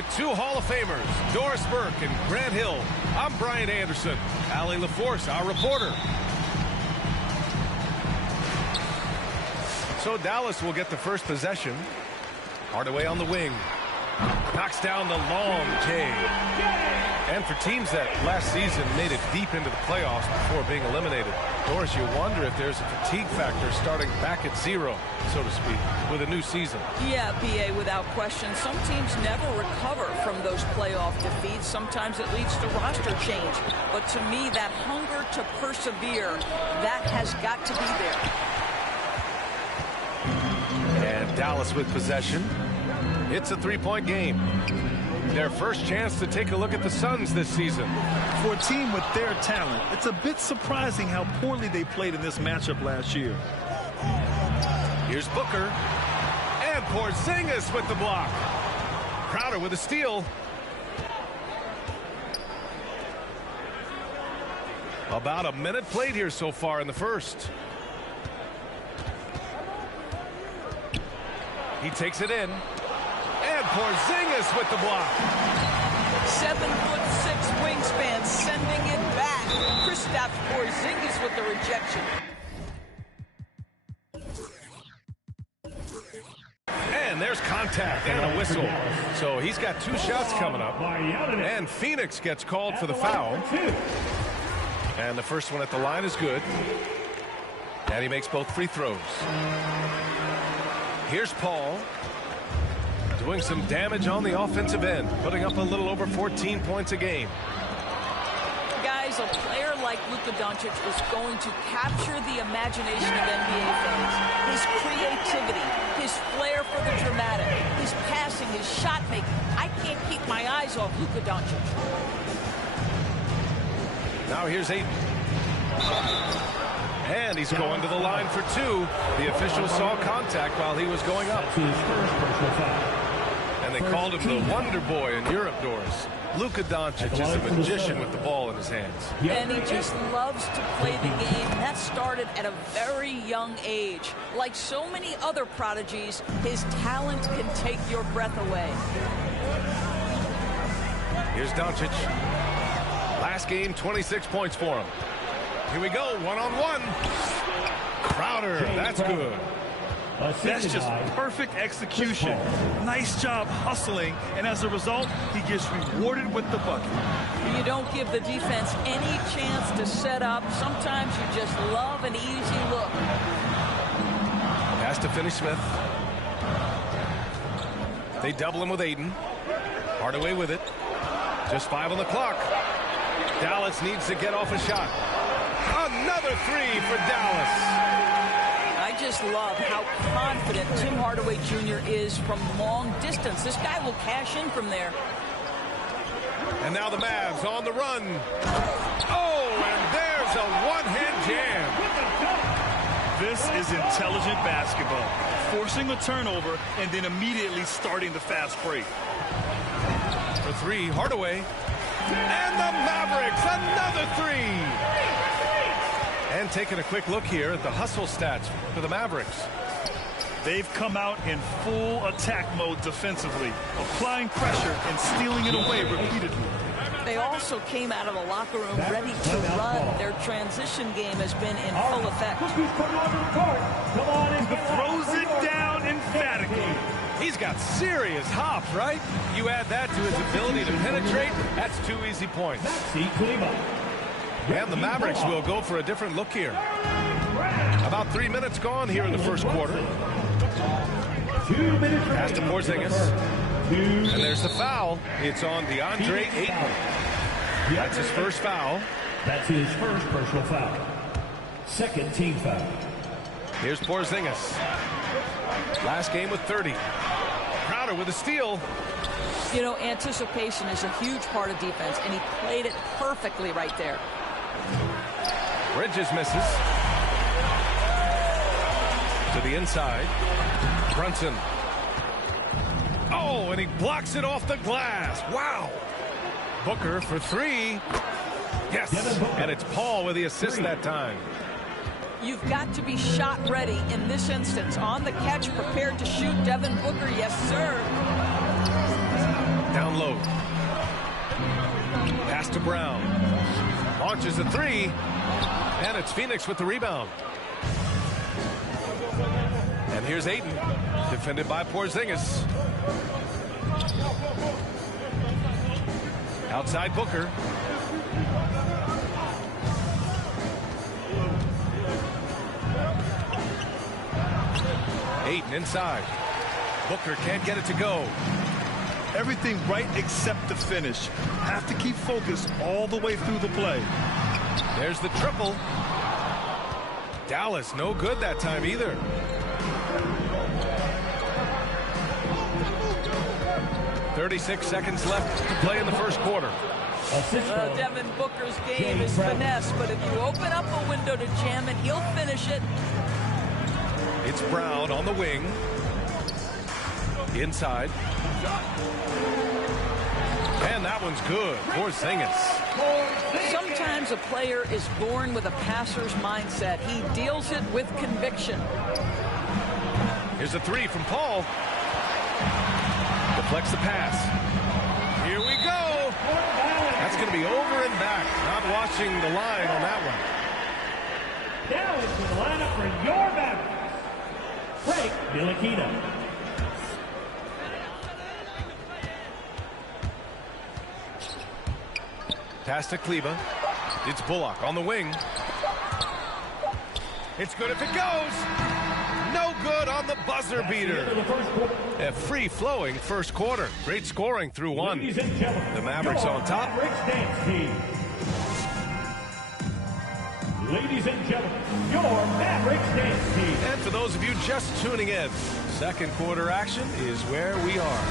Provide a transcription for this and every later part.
With two Hall of Famers, Doris Burke and Grant Hill, I'm Brian Anderson. Allie LaForce, our reporter. So Dallas will get the first possession. Hardaway on the wing. Knocks down the long J. And for teams that last season made it deep into the playoffs before being eliminated, Doris, you wonder if there's a fatigue factor starting back at zero, so to speak, with a new season. Yeah, BA, without question. Some teams never recover from those playoff defeats. Sometimes it leads to roster change. But to me, that hunger to persevere, that has got to be there. And Dallas with possession. It's a three-point game. Their first chance to take a look at the Suns this season. For a team with their talent, it's a bit surprising how poorly they played in this matchup last year. Here's Booker. And Porzingis with the block. Crowder with a steal. About a minute played here so far in the first. He takes it in. And Porzingis with the block. 7'6" wingspan, sending it back. Kristaps Porzingis with the rejection. And there's contact and a whistle. So he's got two shots coming up. And Phoenix gets called for the foul. And the first one at the line is good. And he makes both free throws. Here's Paul. Doing some damage on the offensive end, putting up a little over 14 points a game. Guys, a player like Luka Doncic is going to capture the imagination of NBA fans. His creativity, his flair for the dramatic, his passing, his shot making. I can't keep my eyes off Luka Doncic. Now here's Ayton. And he's going to the line for two. The official saw contact while he was going up. And they called him the Wonder Boy in Europe, Doris. Luka Doncic is a magician with the ball in his hands. And he just loves to play the game. That started at a very young age. Like so many other prodigies, his talent can take your breath away. Here's Doncic. Last game, 26 points for him. Here we go, one-on-one. Crowder, that's good. That's just perfect execution. Nice job hustling, and as a result, he gets rewarded with the bucket. You don't give the defense any chance to set up. Sometimes you just love an easy look. Pass to Finney-Smith. They double him with Ayton. Hardaway with it. Just 5 on the clock. Dallas needs to get off a shot. Another three for Dallas. I just love how confident Tim Hardaway Jr. is from long distance. This guy will cash in from there. And now the Mavs on the run. Oh, and there's a one-hand jam. This is intelligent basketball. Forcing a turnover and then immediately starting the fast break. For three, Hardaway. And the Mavericks, another three. And taking a quick look here at the hustle stats for the Mavericks. They've come out in full attack mode defensively, applying pressure and stealing it away repeatedly. They also came out of the locker room ready to run. Their transition game has been in full effect. Throws it down emphatically. He's got serious hops, right? You add that to his ability to penetrate, that's 2 easy points. And the Mavericks will go for a different look here. About 3 minutes gone here in the first quarter. Pass to Porzingis. And there's the foul. It's on DeAndre Ayton. That's his first foul. That's his first personal foul. Second team foul. Here's Porzingis. Last game with 30. Crowder with a steal. You know, anticipation is a huge part of defense, and he played it perfectly right there. Bridges misses. To the inside. Brunson. Oh, and he blocks it off the glass. Wow. Booker for three. Yes. And it's Paul with the assist that time. You've got to be shot ready in this instance. On the catch, prepared to shoot. Devin Booker, yes, sir. Down down low. Pass to Brown. Launches a three. And it's Phoenix with the rebound. And here's Ayton. Defended by Porzingis. Outside Booker. Ayton inside. Booker can't get it to go. Everything right except the finish. Have to keep focused all the way through the play. There's the triple. Dallas no good that time either. "36 seconds left to play in the first quarter." Devin Booker's game is finesse, but if you open up a window to jam it, he'll finish it. It's Brown on the wing. Inside. And that one's good. Porzingis. Sometimes a player is born with a passer's mindset. He deals it with conviction. Here's a three from Paul. Deflects the pass. Here we go. That's going to be over and back. Not watching the line on that one. Now into the lineup for your Mavericks, Frank Ntilikina. Pass to Kleba. It's Bullock on the wing. It's good if it goes. No good on the buzzer beater. A free-flowing first quarter. Great scoring through one. The Mavericks on top. Mavericks dance team. Ladies and gentlemen, your Mavericks dance team. And for those of you just tuning in, second quarter action is where we are.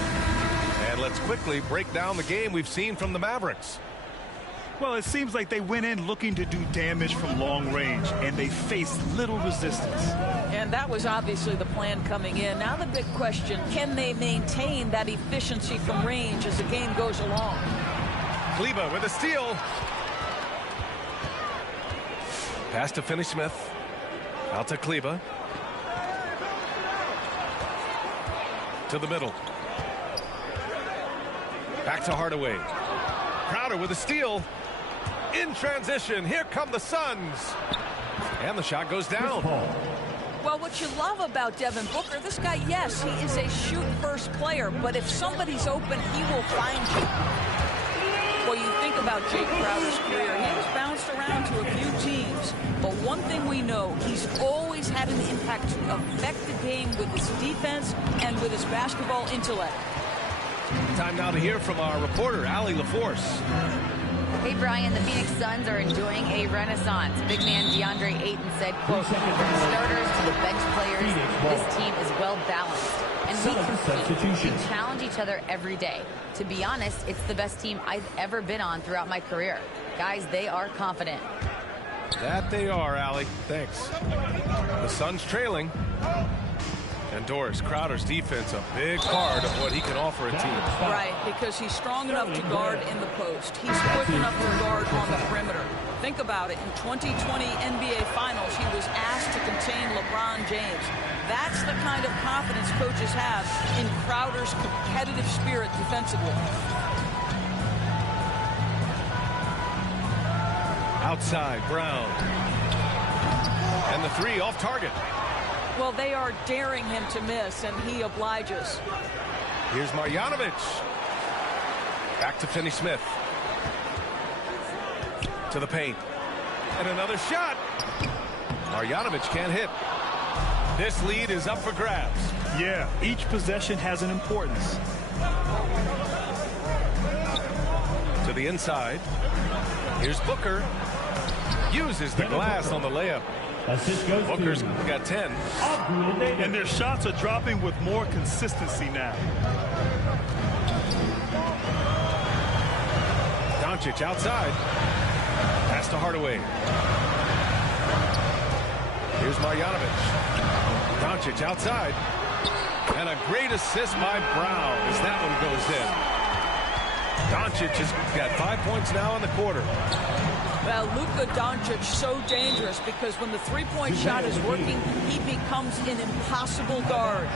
And let's quickly break down the game we've seen from the Mavericks. Well, it seems like they went in looking to do damage from long range, and they faced little resistance. And that was obviously the plan coming in. Now the big question, can they maintain that efficiency from range as the game goes along? Kleba with a steal. Pass to Finney-Smith. Out to Kleba. To the middle. Back to Hardaway. Crowder with a steal. In transition, here come the Suns. And the shot goes down. Well, what you love about Devin Booker, this guy, yes, he is a shoot-first player, but if somebody's open, he will find you. Well, you think about Jake Crowder's career, he was bounced around to a few teams, but one thing we know, he's always had an impact to affect the game with his defense and with his basketball intellect. Time now to hear from our reporter, Allie LaForce. Hey, Brian, the Phoenix Suns are enjoying a renaissance. Big man DeAndre Ayton said, quote, from starters to the bench players, this team is well-balanced. And we challenge each other every day. To be honest, it's the best team I've ever been on throughout my career. Guys, they are confident. That they are, Allie. Thanks. The Suns trailing. And Doris, Crowder's defense, a big part of what he can offer a team. Right, because he's strong enough to guard in the post. He's quick enough to guard on the perimeter. Think about it. In 2020 NBA Finals, he was asked to contain LeBron James. That's the kind of confidence coaches have in Crowder's competitive spirit defensively. Outside, Brown. And the three off target. Well, they are daring him to miss, and he obliges. Here's Marjanovic. Back to Finney-Smith. To the paint. And another shot. Marjanovic can't hit. This lead is up for grabs. Yeah, each possession has an importance. To the inside. Here's Booker. Uses the glass on the layup. Booker's got 10. And their shots are dropping with more consistency now. Doncic outside. Pass to Hardaway. Here's Marjanovic. Doncic outside. And a great assist by Brown as that one goes in. Doncic has got 5 points now in the quarter. Well, Luka Doncic so dangerous because when the three-point shot is working, he becomes an impossible guard.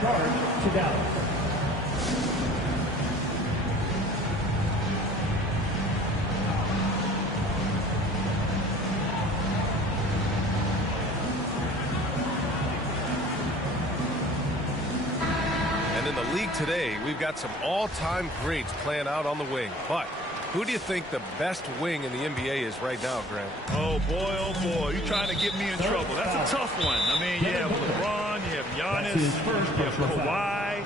And in the league today, we've got some all-time greats playing out on the wing. But who do you think the best wing in the NBA is right now, Grant? Oh, boy, you're trying to get me in trouble. That's a tough one. I mean, you have LeBron, you have Giannis, you have Kawhi,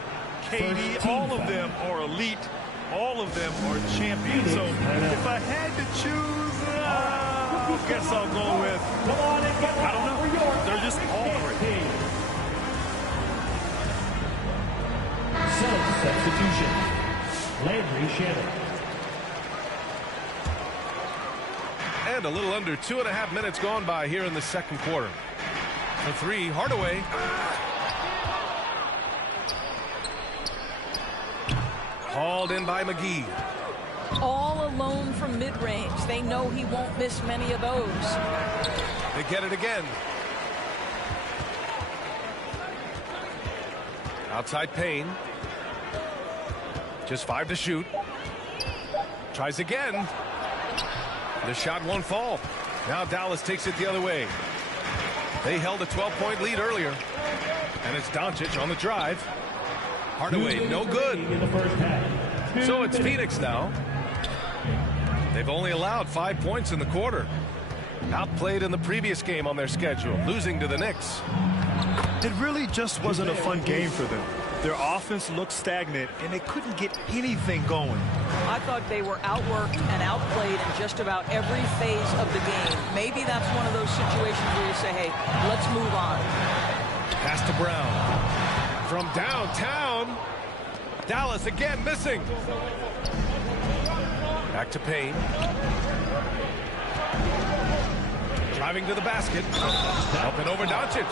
KD. All of them are elite. All of them are champions. So if I had to choose, I guess I'll go with, I don't know. They're just all great. Substitution. Landry Shamet. And a little under 2.5 minutes gone by here in the second quarter. For three, Hardaway. Hauled in by McGee. All alone from mid-range. They know he won't miss many of those. They get it again. Outside Payne. Just 5 to shoot. Tries again. The shot won't fall. Now Dallas takes it the other way. They held a 12-point lead earlier. And it's Doncic on the drive. Hardaway, no good. So it's Phoenix now. They've only allowed 5 points in the quarter. Outplayed in the previous game on their schedule, losing to the Knicks. It really just wasn't a fun game for them. Their offense looked stagnant, and they couldn't get anything going. I thought they were outworked and outplayed in just about every phase of the game. Maybe that's one of those situations where you say, hey, let's move on. Pass to Brown. From downtown. Dallas again missing. Back to Payne. Driving to the basket. Up and over Doncic.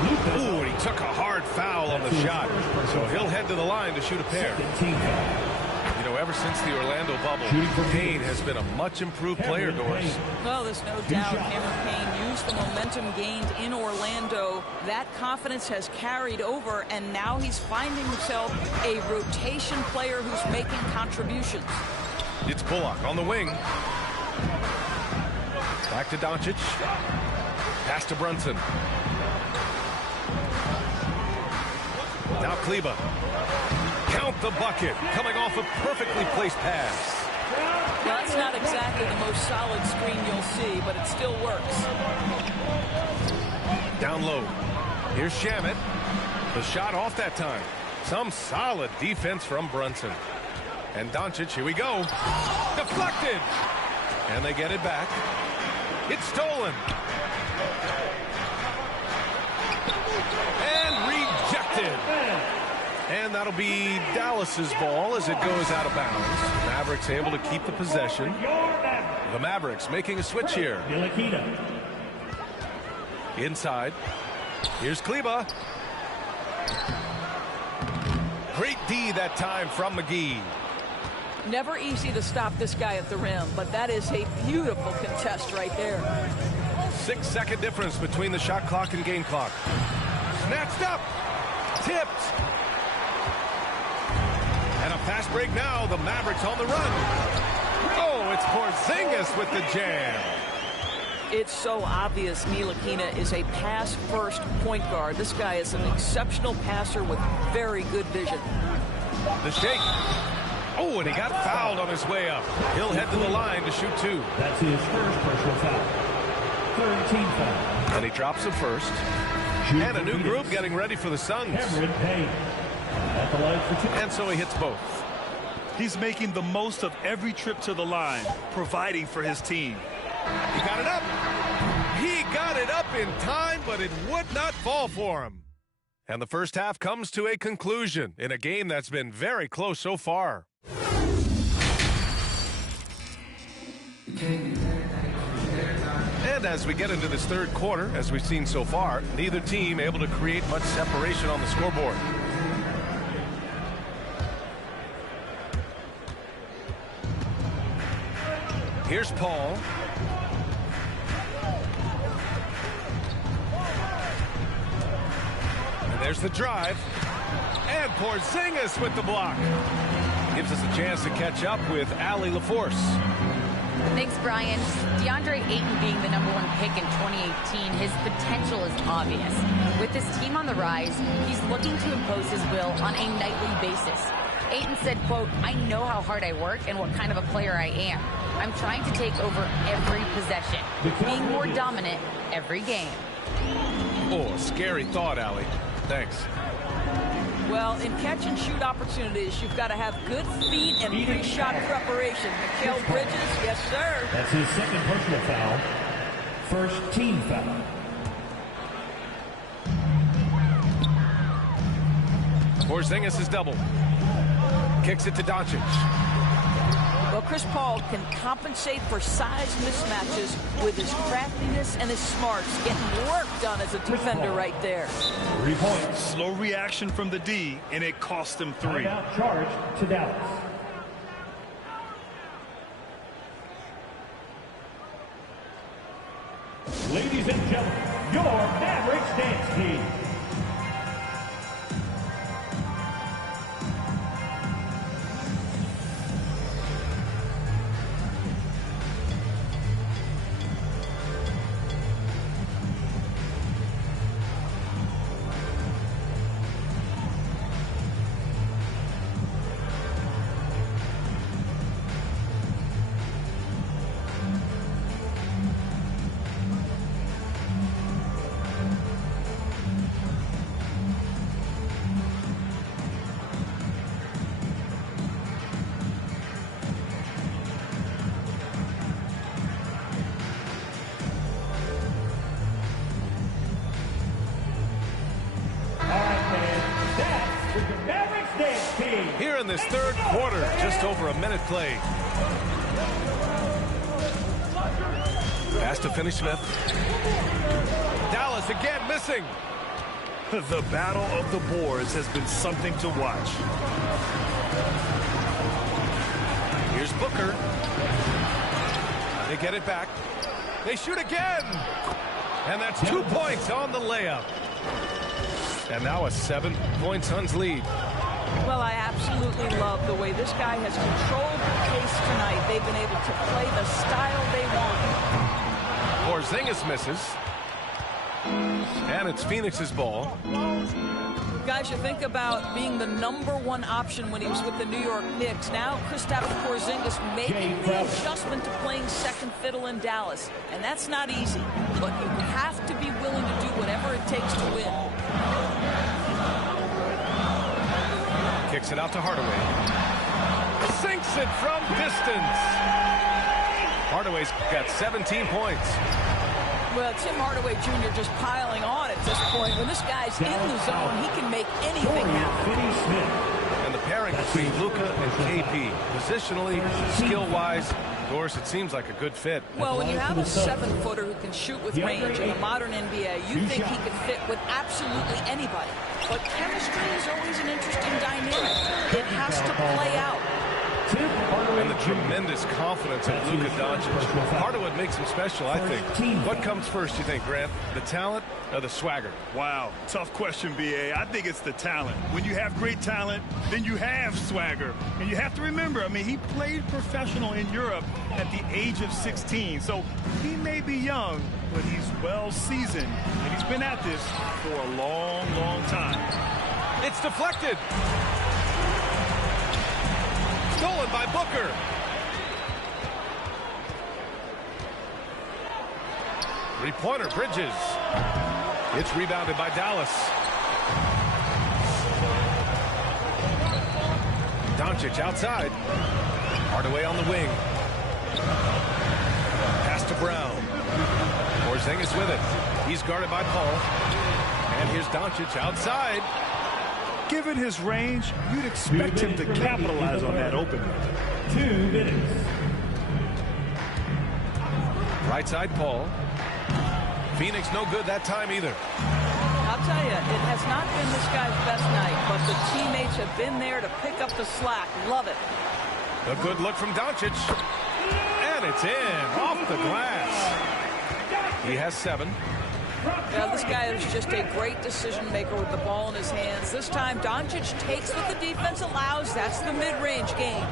Ooh, and he took a hard foul on the shot. So he'll head to the line to shoot a pair. You know, ever since the Orlando bubble, Payne has been a much improved player, Doris. Well, there's no doubt Cameron Payne used the momentum gained in Orlando. That confidence has carried over, and now he's finding himself a rotation player who's making contributions. It's Bullock on the wing. Back to Doncic. Pass to Brunson. Now Kleba. Count the bucket. Coming off a perfectly placed pass. Well, that's not exactly the most solid screen you'll see, but it still works. Down low. Here's Shamet. The shot off that time. Some solid defense from Brunson. And Doncic, here we go. Deflected. And they get it back. It's stolen. And rejected. And that'll be Dallas's ball as it goes out of bounds. Mavericks able to keep the possession. The Mavericks making a switch here. Inside. Here's Kleba. Great D that time from McGee. Never easy to stop this guy at the rim, but that is a beautiful contest right there. 6-second difference between the shot clock and game clock. Snatched up. Tipped. And a fast break now. The Mavericks on the run. Oh, it's Porzingis with the jam. It's so obvious Ntilikina is a pass-first point guard. This guy is an exceptional passer with very good vision. The shake. Oh, and he got fouled on his way up. He'll head to the line to shoot two. That's his first personal foul. Third team foul. And he drops the first. And a new group getting ready for the Suns. Cameron Payne. At the line for two. And so he hits both. He's making the most of every trip to the line, providing for his team. He got it up. He got it up in time, but it would not fall for him. And the first half comes to a conclusion in a game that's been very close so far. And as we get into this third quarter, as we've seen so far, neither team able to create much separation on the scoreboard. Here's Paul. And there's the drive. And Porzingis with the block. Gives us a chance to catch up with Allie LaForce. Thanks, Brian. DeAndre Ayton being the #1 pick in 2018, his potential is obvious. With his team on the rise, he's looking to impose his will on a nightly basis. Ayton said, quote, "I know how hard I work and what kind of a player I am. I'm trying to take over every possession, being more dominant every game." Oh, scary thought, Allie. Thanks. Well, in catch-and-shoot opportunities, you've got to have good feet and pre-shot preparation. Mikal Bridges, yes, sir. That's his second personal foul. First team foul. Porzingis is double. Kicks it to Doncic. Well, Chris Paul can compensate for size mismatches with his craftiness and his smarts, getting work done as a defender right there. 3 points. Slow reaction from the D, and it cost him 3. Timeout charge to Dallas. Ladies and gentlemen, your Mavericks dance team. Here in this third quarter, just over a minute played. Pass to Finney-Smith. Dallas again missing. The battle of the boards has been something to watch. Here's Booker. They get it back. They shoot again. And that's 2 points on the layup. And now a 7-point Suns lead. Well, I absolutely love the way this guy has controlled the pace tonight. They've been able to play the style they want. Porzingis misses. And it's Phoenix's ball. Guys, you think about being the #1 option when he was with the New York Knicks. Now, Kristaps Porzingis making the adjustment to playing second fiddle in Dallas. And that's not easy. But you have to be willing to do whatever it takes to win. Kicks it out to Hardaway. Sinks it from distance. Hardaway's got 17 points. Well, Tim Hardaway Jr. just piling on at this point. When this guy's in the zone, he can make anything happen. And the pairing between Luka and KP, positionally, skill-wise, of course, it seems like a good fit. Well, when you have a 7-footer who can shoot with range in the modern NBA, you think he could fit with absolutely anybody. But chemistry is always an interesting dynamic. It has to play out. And the tremendous confidence of Luka Doncic. Part of what makes him special, I think. What comes first, you think, Grant? The talent or the swagger? Wow, tough question, B.A. I think it's the talent. When you have great talent, then you have swagger. And you have to remember, I mean, he played professional in Europe at the age of 16. So he may be young, but he's well seasoned. And he's been at this for a long, long time. It's deflected. Stolen by Booker. Three-pointer, Bridges. It's rebounded by Dallas. Doncic outside. Hardaway on the wing. Pass to Brown. Porzingis with it. He's guarded by Paul. And here's Doncic outside. Given his range, you'd expect him to capitalize on that opening. 2 minutes. Right side, Paul. Phoenix no good that time either. I'll tell you, it has not been this guy's best night, but the teammates have been there to pick up the slack. Love it. A good look from Doncic. And it's in, off the glass. He has 7. Now, this guy is just a great decision maker with the ball in his hands. This time, Doncic takes what the defense allows. That's the mid-range game.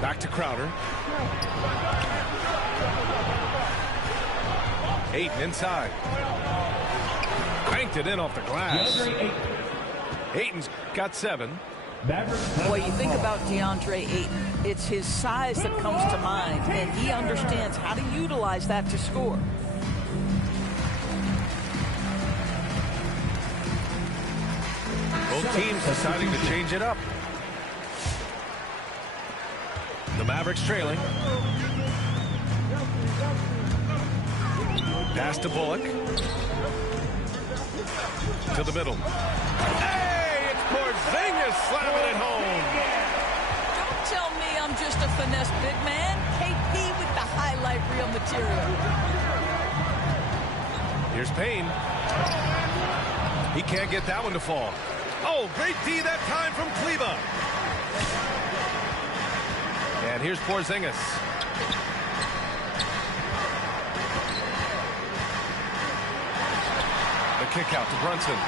Back to Crowder. Ayton inside. Cranked it in off the glass. Ayton's got 7. Boy, you think about DeAndre Ayton. It's his size that comes to mind, and he understands how to utilize that to score. Both teams deciding to change it up. The Mavericks trailing. Pass to Bullock. To the middle. Hey, it's Porzingis slamming it home. Don't tell me I'm just a finesse big man. KP with the highlight reel material. Here's Payne. He can't get that one to fall. Oh, great D that time from Kleba. And here's Porzingis. The kick out to Brunson.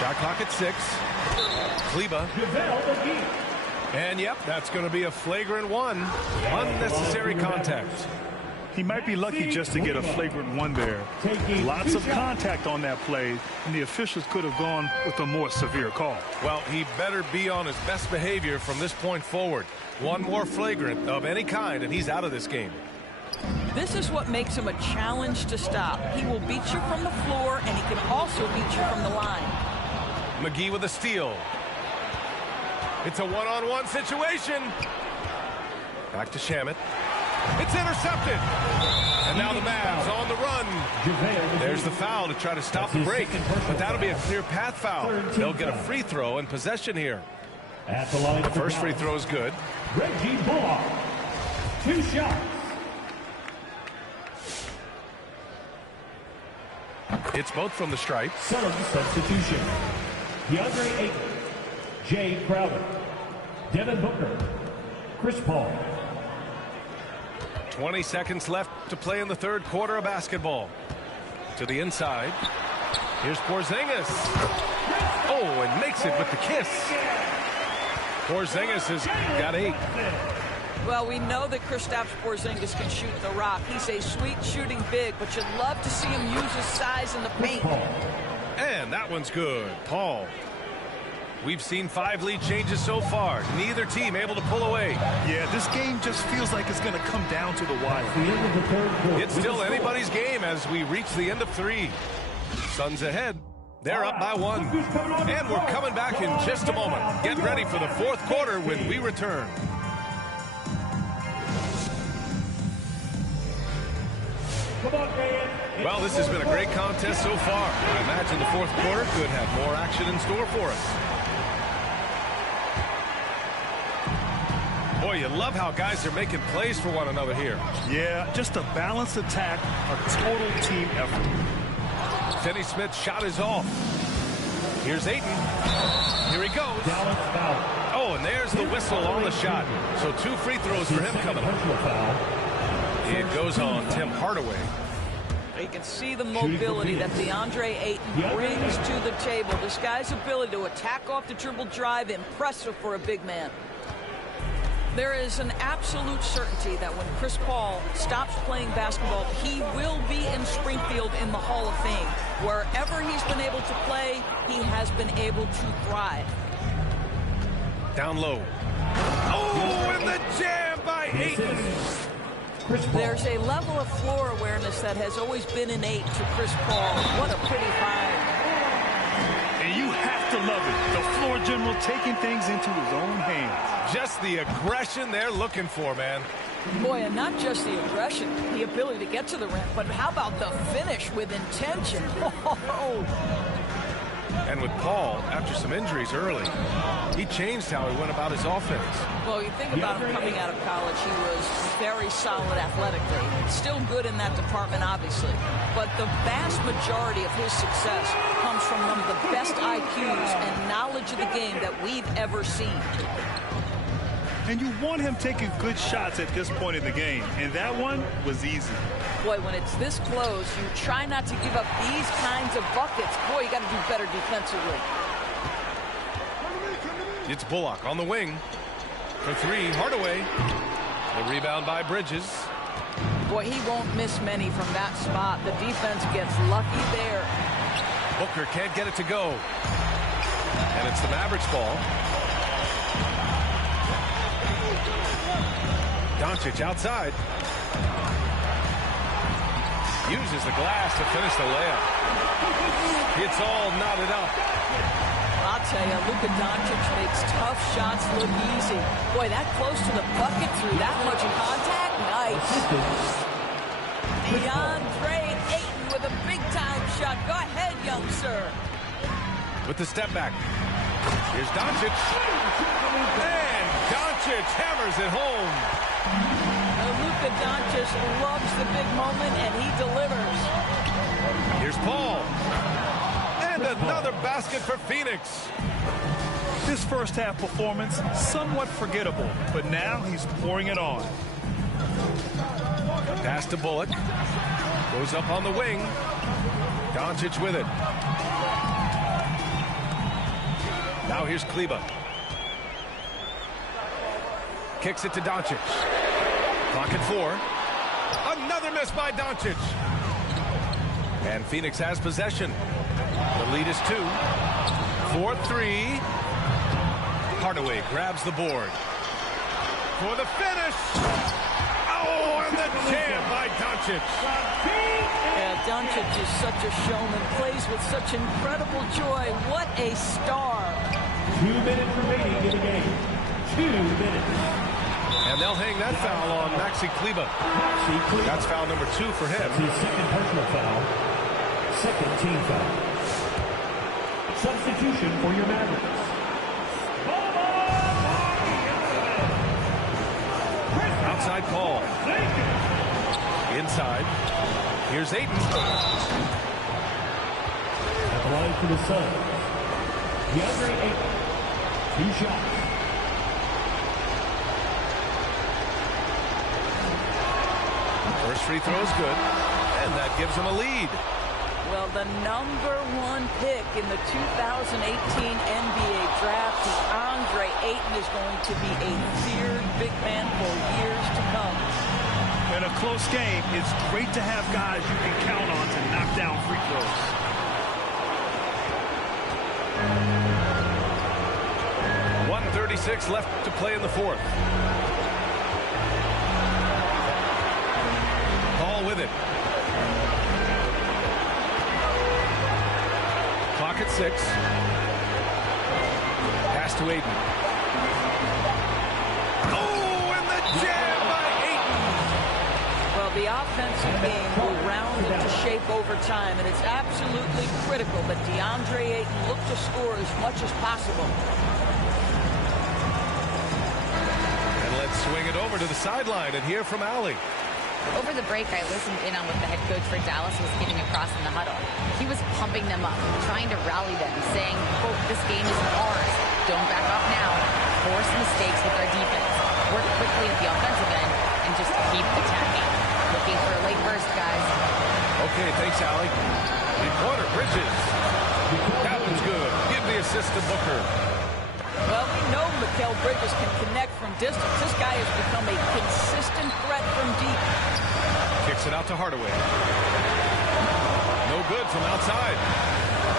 Shot clock at 6. Kleba. And yep, that's going to be a flagrant 1. Unnecessary contact. He might be lucky just to get a flagrant 1 there. Lots of contact on that play, and the officials could have gone with a more severe call. Well, he better be on his best behavior from this point forward. One more flagrant of any kind, and he's out of this game. This is what makes him a challenge to stop. He will beat you from the floor, and he can also beat you from the line. McGee with a steal. It's a one-on-one situation. Back to Shamet. It's intercepted. And now the Mavs on the run. There's the foul to try to stop the break. But that'll be a clear path foul. They'll get a free throw in possession here. The first free throw is good. Reggie Bullock. 2 shots. It's both from the stripe. Suns substitution. DeAndre Ayton. Jay Crowder. Devin Booker. Chris Paul. 20 seconds left to play in the third quarter of basketball. To the inside. Here's Porzingis. Oh, and makes it with the kiss. Porzingis has got 8. Well, we know that Kristaps Porzingis can shoot the rock. He's a sweet shooting big, but you'd love to see him use his size in the paint. And that one's good. Paul. We've seen 5 lead changes so far. Neither team able to pull away. Yeah, this game just feels like it's going to come down to the wire. It's still anybody's game as we reach the end of 3. Suns ahead. They're up by 1. And we're coming back in just a moment. Get ready for the fourth quarter when we return. Well, this has been a great contest so far. I imagine the fourth quarter could have more action in store for us. Boy, you love how guys are making plays for one another here. Yeah, just a balanced attack, a total team effort. Finney Smith's shot is off. Here's Ayton. Here he goes. Oh, and there's the whistle on the shot. So 2 free throws for him coming up. It goes on Tim Hardaway. You can see the mobility that DeAndre Ayton brings to the table. This guy's ability to attack off the dribble drive, impressive for a big man. There is an absolute certainty that when Chris Paul stops playing basketball, he will be in Springfield in the Hall of Fame. Wherever he's been able to play, he has been able to thrive. Down low. Oh, and the jam by Ayton. There's a level of floor awareness that has always been innate to Chris Paul. What a pretty find. And you have to love it. The floor general taking things into his own hands. Just the aggression they're looking for, man. Boy, and not just the aggression, the ability to get to the rim, but how about the finish with intention? Oh. And with Paul, after some injuries early, he changed how he went about his offense. Well, you think about him coming out of college, he was very solid athletically. Still good in that department, obviously. But the vast majority of his success comes from one of the best IQs and knowledge of the game that we've ever seen. And you want him taking good shots at this point in the game. And that one was easy. Boy, when it's this close, you try not to give up these kinds of buckets. Boy, you got to do better defensively. It's Bullock on the wing. for three. Hardaway. The rebound by Bridges. Boy, he won't miss many from that spot. The defense gets lucky there. Booker can't get it to go. And it's the Mavericks ball. Doncic outside. Uses the glass to finish the layup. It's all knotted up. I'll tell you, Luka Doncic makes tough shots look easy. Boy, that close to the bucket through that much contact, nice. DeAndre Ayton with a big-time shot. Go ahead, young sir. With the step back. Here's Doncic. And Doncic hammers it home. Luka Doncic loves the big moment, and he delivers. Here's Paul. And another basket for Phoenix. This first half performance, somewhat forgettable, but now he's pouring it on. Pass to Bullock. Goes up on the wing. Doncic with it. Now here's Kleba. Kicks it to Doncic. Clock at 4. Another miss by Doncic. And Phoenix has possession. The lead is 2. 4-3. Hardaway grabs the board. For the finish. Oh, and the jam by Doncic. Yeah, Doncic is such a showman. Plays with such incredible joy. What a star. 2 minutes remaining in the game. 2 minutes. And they'll hang that foul on Maxi Kleba. That's foul number 2 for him. That's his second personal foul. Second team foul. Substitution for your Mavericks. Outside call. Inside. Here's Ayton. At the line for the Suns. DeAndre Ayton. 2 shots. First free throw is good. And that gives him a lead. Well, the #1 pick in the 2018 NBA draft, DeAndre Ayton, is going to be a feared big man for years to come. In a close game, it's great to have guys you can count on to knock down free throws. .136 left to play in the 4th. Paul with it. Clock at 6. Pass to Ayton. Oh, and the jam by Ayton. Well, the offensive game will round into shape over time, and it's absolutely critical that DeAndre Ayton look to score as much as possible. And let's swing it over to the sideline and hear from Allie. Over the break, I listened in on what the head coach for Dallas was giving across in the huddle. He was pumping them up, trying to rally them, saying, quote, "This game is ours. Don't back off now. Force mistakes with our defense. Work quickly at the offensive end and just keep attacking. Looking for a late burst, guys." Okay, thanks, Allie. Reporter Bridges. That was good. Give the assist to Booker. Well, we know Mikal Bridges can connect from distance. This guy has become a consistent threat from deep. Kicks it out to Hardaway. No good from outside.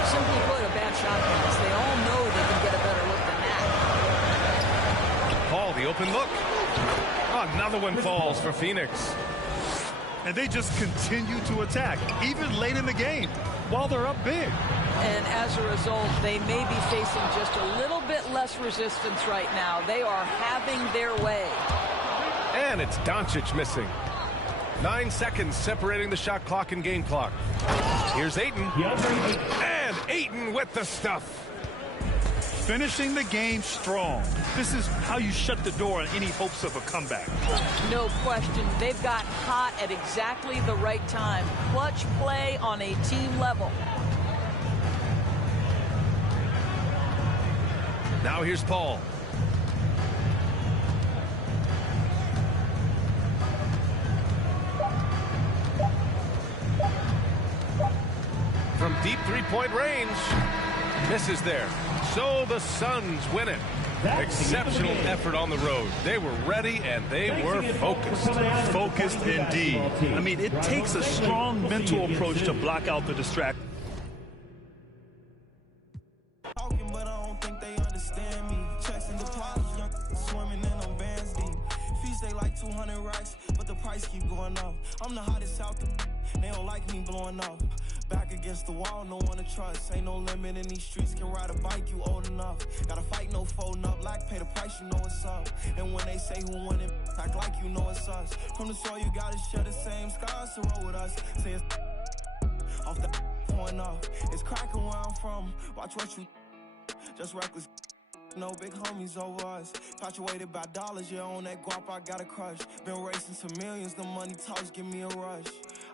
Simply put, a bad shot pass. They all know they can get a better look than that. Paul, the open look. Oh, another one falls for Phoenix. And they just continue to attack, even late in the game, while they're up big. And as a result, they may be facing just a little bit less resistance right now. They are having their way. And it's Doncic missing. 9 seconds separating the shot clock and game clock. Here's Ayton. And Ayton with the stuff. Finishing the game strong. This is how you shut the door on any hopes of a comeback. No question. They've got hot at exactly the right time. Clutch play on a team level. Now here's Paul. From deep three-point range. Misses there. So the Suns win it. Exceptional effort on the road. They were ready and they were focused. Focused indeed. I mean, it takes a strong mental approach to block out the distraction. But I don't think they understand me. Checks and deposits, young swimming in them bands deep. Fees they like 200 racks, but the price keep going up. I'm the hottest out the. They don't like me blowing up. Back against the wall, no one to trust. Ain't no limit in these streets. Can ride a bike, you old enough. Gotta fight, no folding up. Like pay the price, you know it's up. And when they say who won it, act like you know it's us. From the soil, you gotta share the same scars to roll with us. Say it's off the point off. It's cracking where I'm from. Watch what you. Just reckless. No big homies over us. Fluctuated by dollars, yeah, on that guap I got a crush. Been racing to millions, the money talks give me a rush.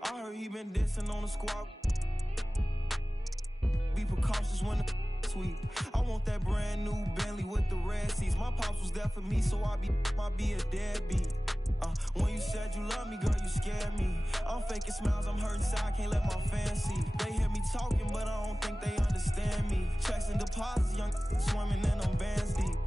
I heard he been dissing on the squad. Be precautious when the sweep. I want that brand new Bentley with the red seats. My pops was there for me, so I be a deadbeat. When you said you love me, girl, you scared me. I'm faking smiles, I'm hurting inside, I can't let my fans see. They hear me talking, but I don't think they understand me. Checks and deposits, young swimming in them bands deep.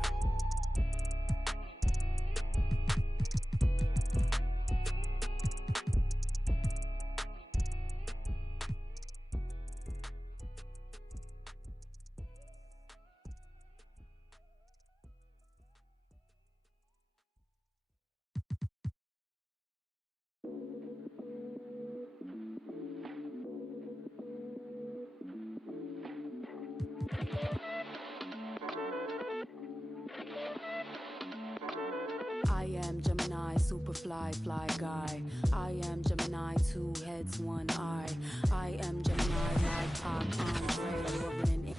I am Gemini, super fly guy. I am Gemini, 2 heads, 1 eye. I am Gemini, like Pac, Andre, Robin.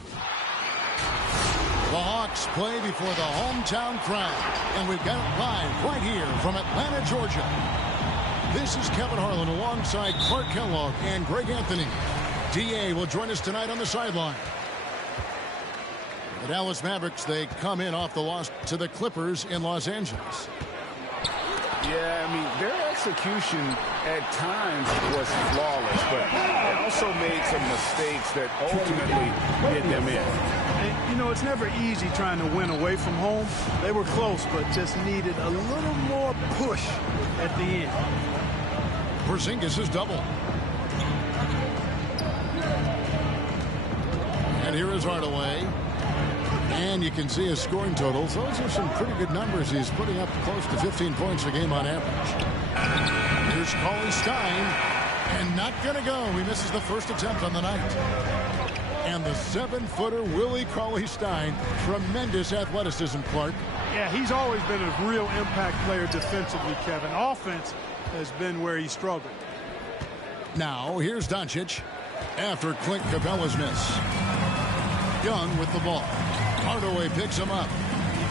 The Hawks play before the hometown crowd, and we've got it live right here from Atlanta, Georgia. This is Kevin Harlan alongside Clark Kellogg and Greg Anthony. DA will join us tonight on the sideline. The Dallas Mavericks, they come in off the loss to the Clippers in Los Angeles. Yeah, I mean, their execution at times was flawless, but they also made some mistakes that ultimately did them in. And, you know, it's never easy trying to win away from home. They were close, but just needed a little more push at the end. Porzingis is double. And here is Hardaway. And you can see his scoring totals. Those are some pretty good numbers. He's putting up close to 15 points a game on average. Here's Cauley Stein. And not going to go. He misses the first attempt on the night. And the 7-footer Willie Cauley Stein. Tremendous athleticism, Clark. Yeah, he's always been a real impact player defensively, Kevin. Offense has been where he struggled. Now, here's Doncic after Clint Capella's miss. Young with the ball. Hardaway picks him up.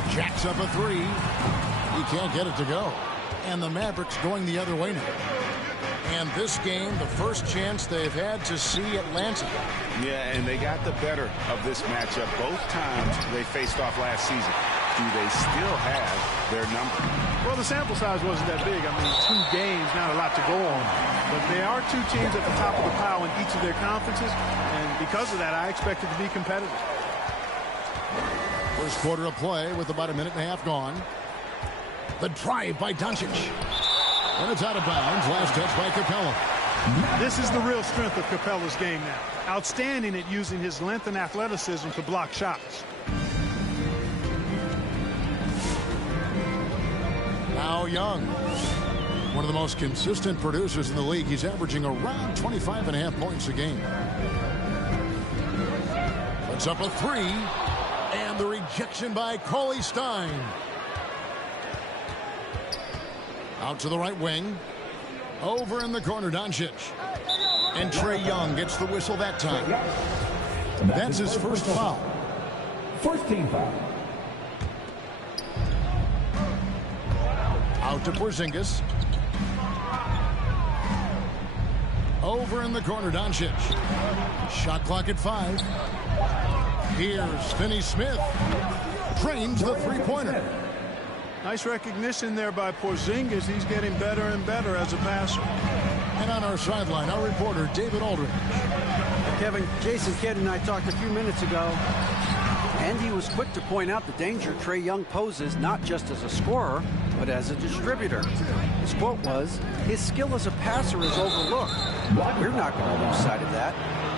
Jacks up a 3. He can't get it to go. And the Mavericks going the other way now. And this game, the first chance they've had to see Atlanta. Yeah, and they got the better of this matchup both times they faced off last season. Do they still have their number? Well, the sample size wasn't that big. I mean, 2 games, not a lot to go on. But they are 2 teams at the top of the pile in each of their conferences. And because of that, I expect it to be competitive. First quarter of play with about a minute and a half gone. The drive by Doncic. And it's out of bounds. Last touch by Capella. This is the real strength of Capella's game now. Outstanding at using his length and athleticism to block shots. Now Young. One of the most consistent producers in the league. He's averaging around 25.5 points a game. Puts up a 3. And the rejection by Cauley Stein. Out to the right wing. Over in the corner, Doncic. And Trae Young gets the whistle that time. That's his first foul. First team foul. Out to Porzingis. Over in the corner, Doncic. Shot clock at 5. Here's Finney Smith. Drains the 3-pointer. Nice recognition there by Porzingis. He's getting better and better as a passer. And on our sideline, our reporter, David Aldridge. Kevin, Jason Kidd and I talked a few minutes ago. And he was quick to point out the danger Trae Young poses not just as a scorer, but as a distributor. His quote was, "His skill as a passer is overlooked. We're not going to lose sight of that.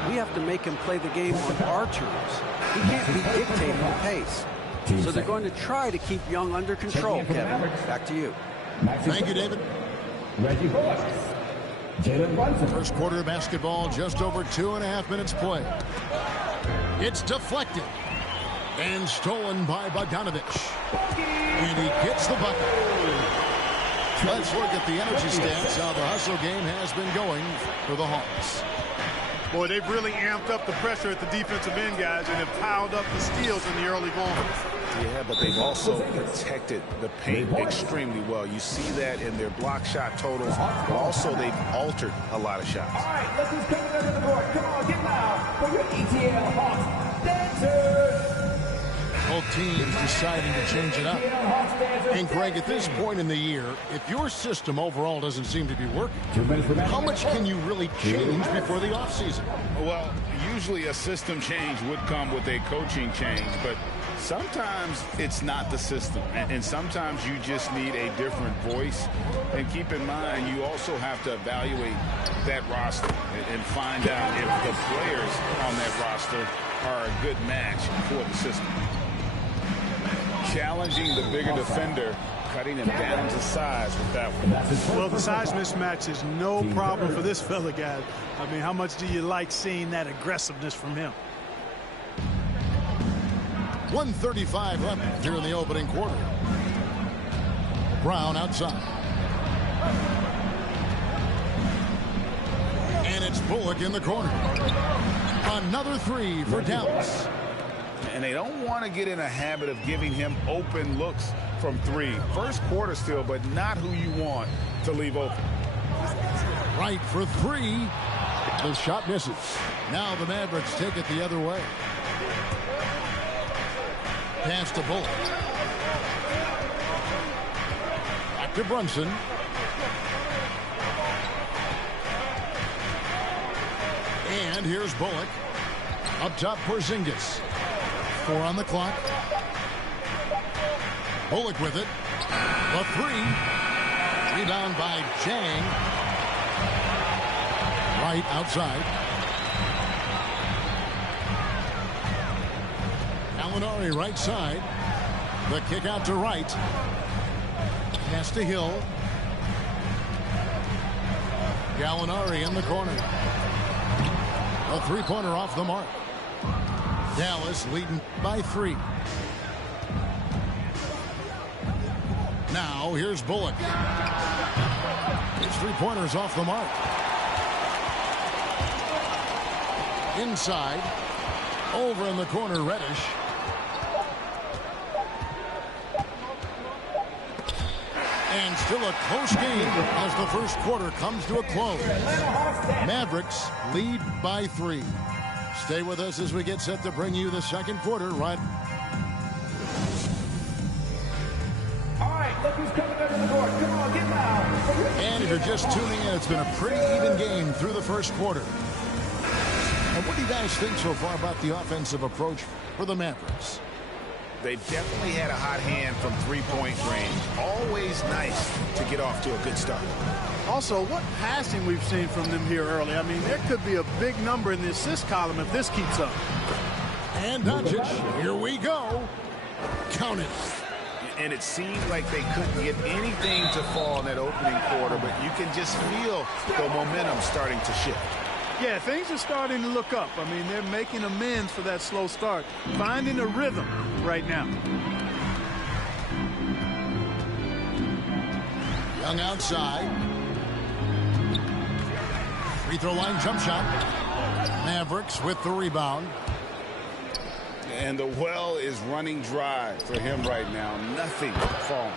We have to make him play the game on our terms. He can't be dictating the pace." So they're going to try to keep Young under control, Kevin. Back to you. Thank you, David. First quarter of basketball, just over 2.5 minutes play. It's deflected and stolen by Bogdanovich. And he gets the bucket. Let's look at the energy stats, how the hustle game has been going for the Hawks. Boy, they've really amped up the pressure at the defensive end, guys, and have piled up the steals in the early going. Yeah, but they've also protected the paint extremely well. You see that in their block shot totals, but also they've altered a lot of shots. All right, look who's coming under the board. Come on, get loud for your ETL Hawks dancers. Both teams deciding to change it up. And Greg, at this point in the year, if your system overall doesn't seem to be working, how much can you really change before the offseason? Well, usually a system change would come with a coaching change, but sometimes it's not the system, and sometimes you just need a different voice. And keep in mind, you also have to evaluate that roster and find out if the players on that roster are a good match for the system. Challenging the bigger defender, cutting him down to size with that one. Well, the size mismatch is no problem for this fella, guys. I mean, how much do you like seeing that aggressiveness from him? 1:35 left here in the opening quarter. Brown outside. And it's Bullock in the corner. Another three for Dallas. And they don't want to get in a habit of giving him open looks from three. First quarter still, but not who you want to leave open. Right for three. The shot misses. Now the Mavericks take it the other way. Pass to Bullock. Back to Brunson. And here's Bullock. Up top, Porzingis. 4 on the clock. Bullock with it. The three. Rebound by Chang. Right outside. Gallinari right side. The kick out to right. Pass to Hill. Gallinari in the corner. A three-pointer off the mark. Dallas leading by 3. Now here's Bullock. His three-pointers off the mark. Inside. Over in the corner, Reddish. And still a close game as the first quarter comes to a close. Mavericks lead by 3. Stay with us as we get set to bring you the second quarter. Right. All right, look who's coming under the board. Come on, get loud. And if you're just tuning in, it's been a pretty even game through the first quarter. And what do you guys think so far about the offensive approach for the Mavericks? They've definitely had a hot hand from three-point range. Always nice to get off to a good start. Also, what passing we've seen from them here early. I mean, there could be a big number in the assist column if this keeps up. And Doncic, here we go. Count it. And it seemed like they couldn't get anything to fall in that opening quarter, but you can just feel the momentum starting to shift. Yeah, things are starting to look up. I mean, they're making amends for that slow start, finding a rhythm right now. Young outside. Free throw line jump shot. Mavericks with the rebound. And the well is running dry for him right now. Nothing falling.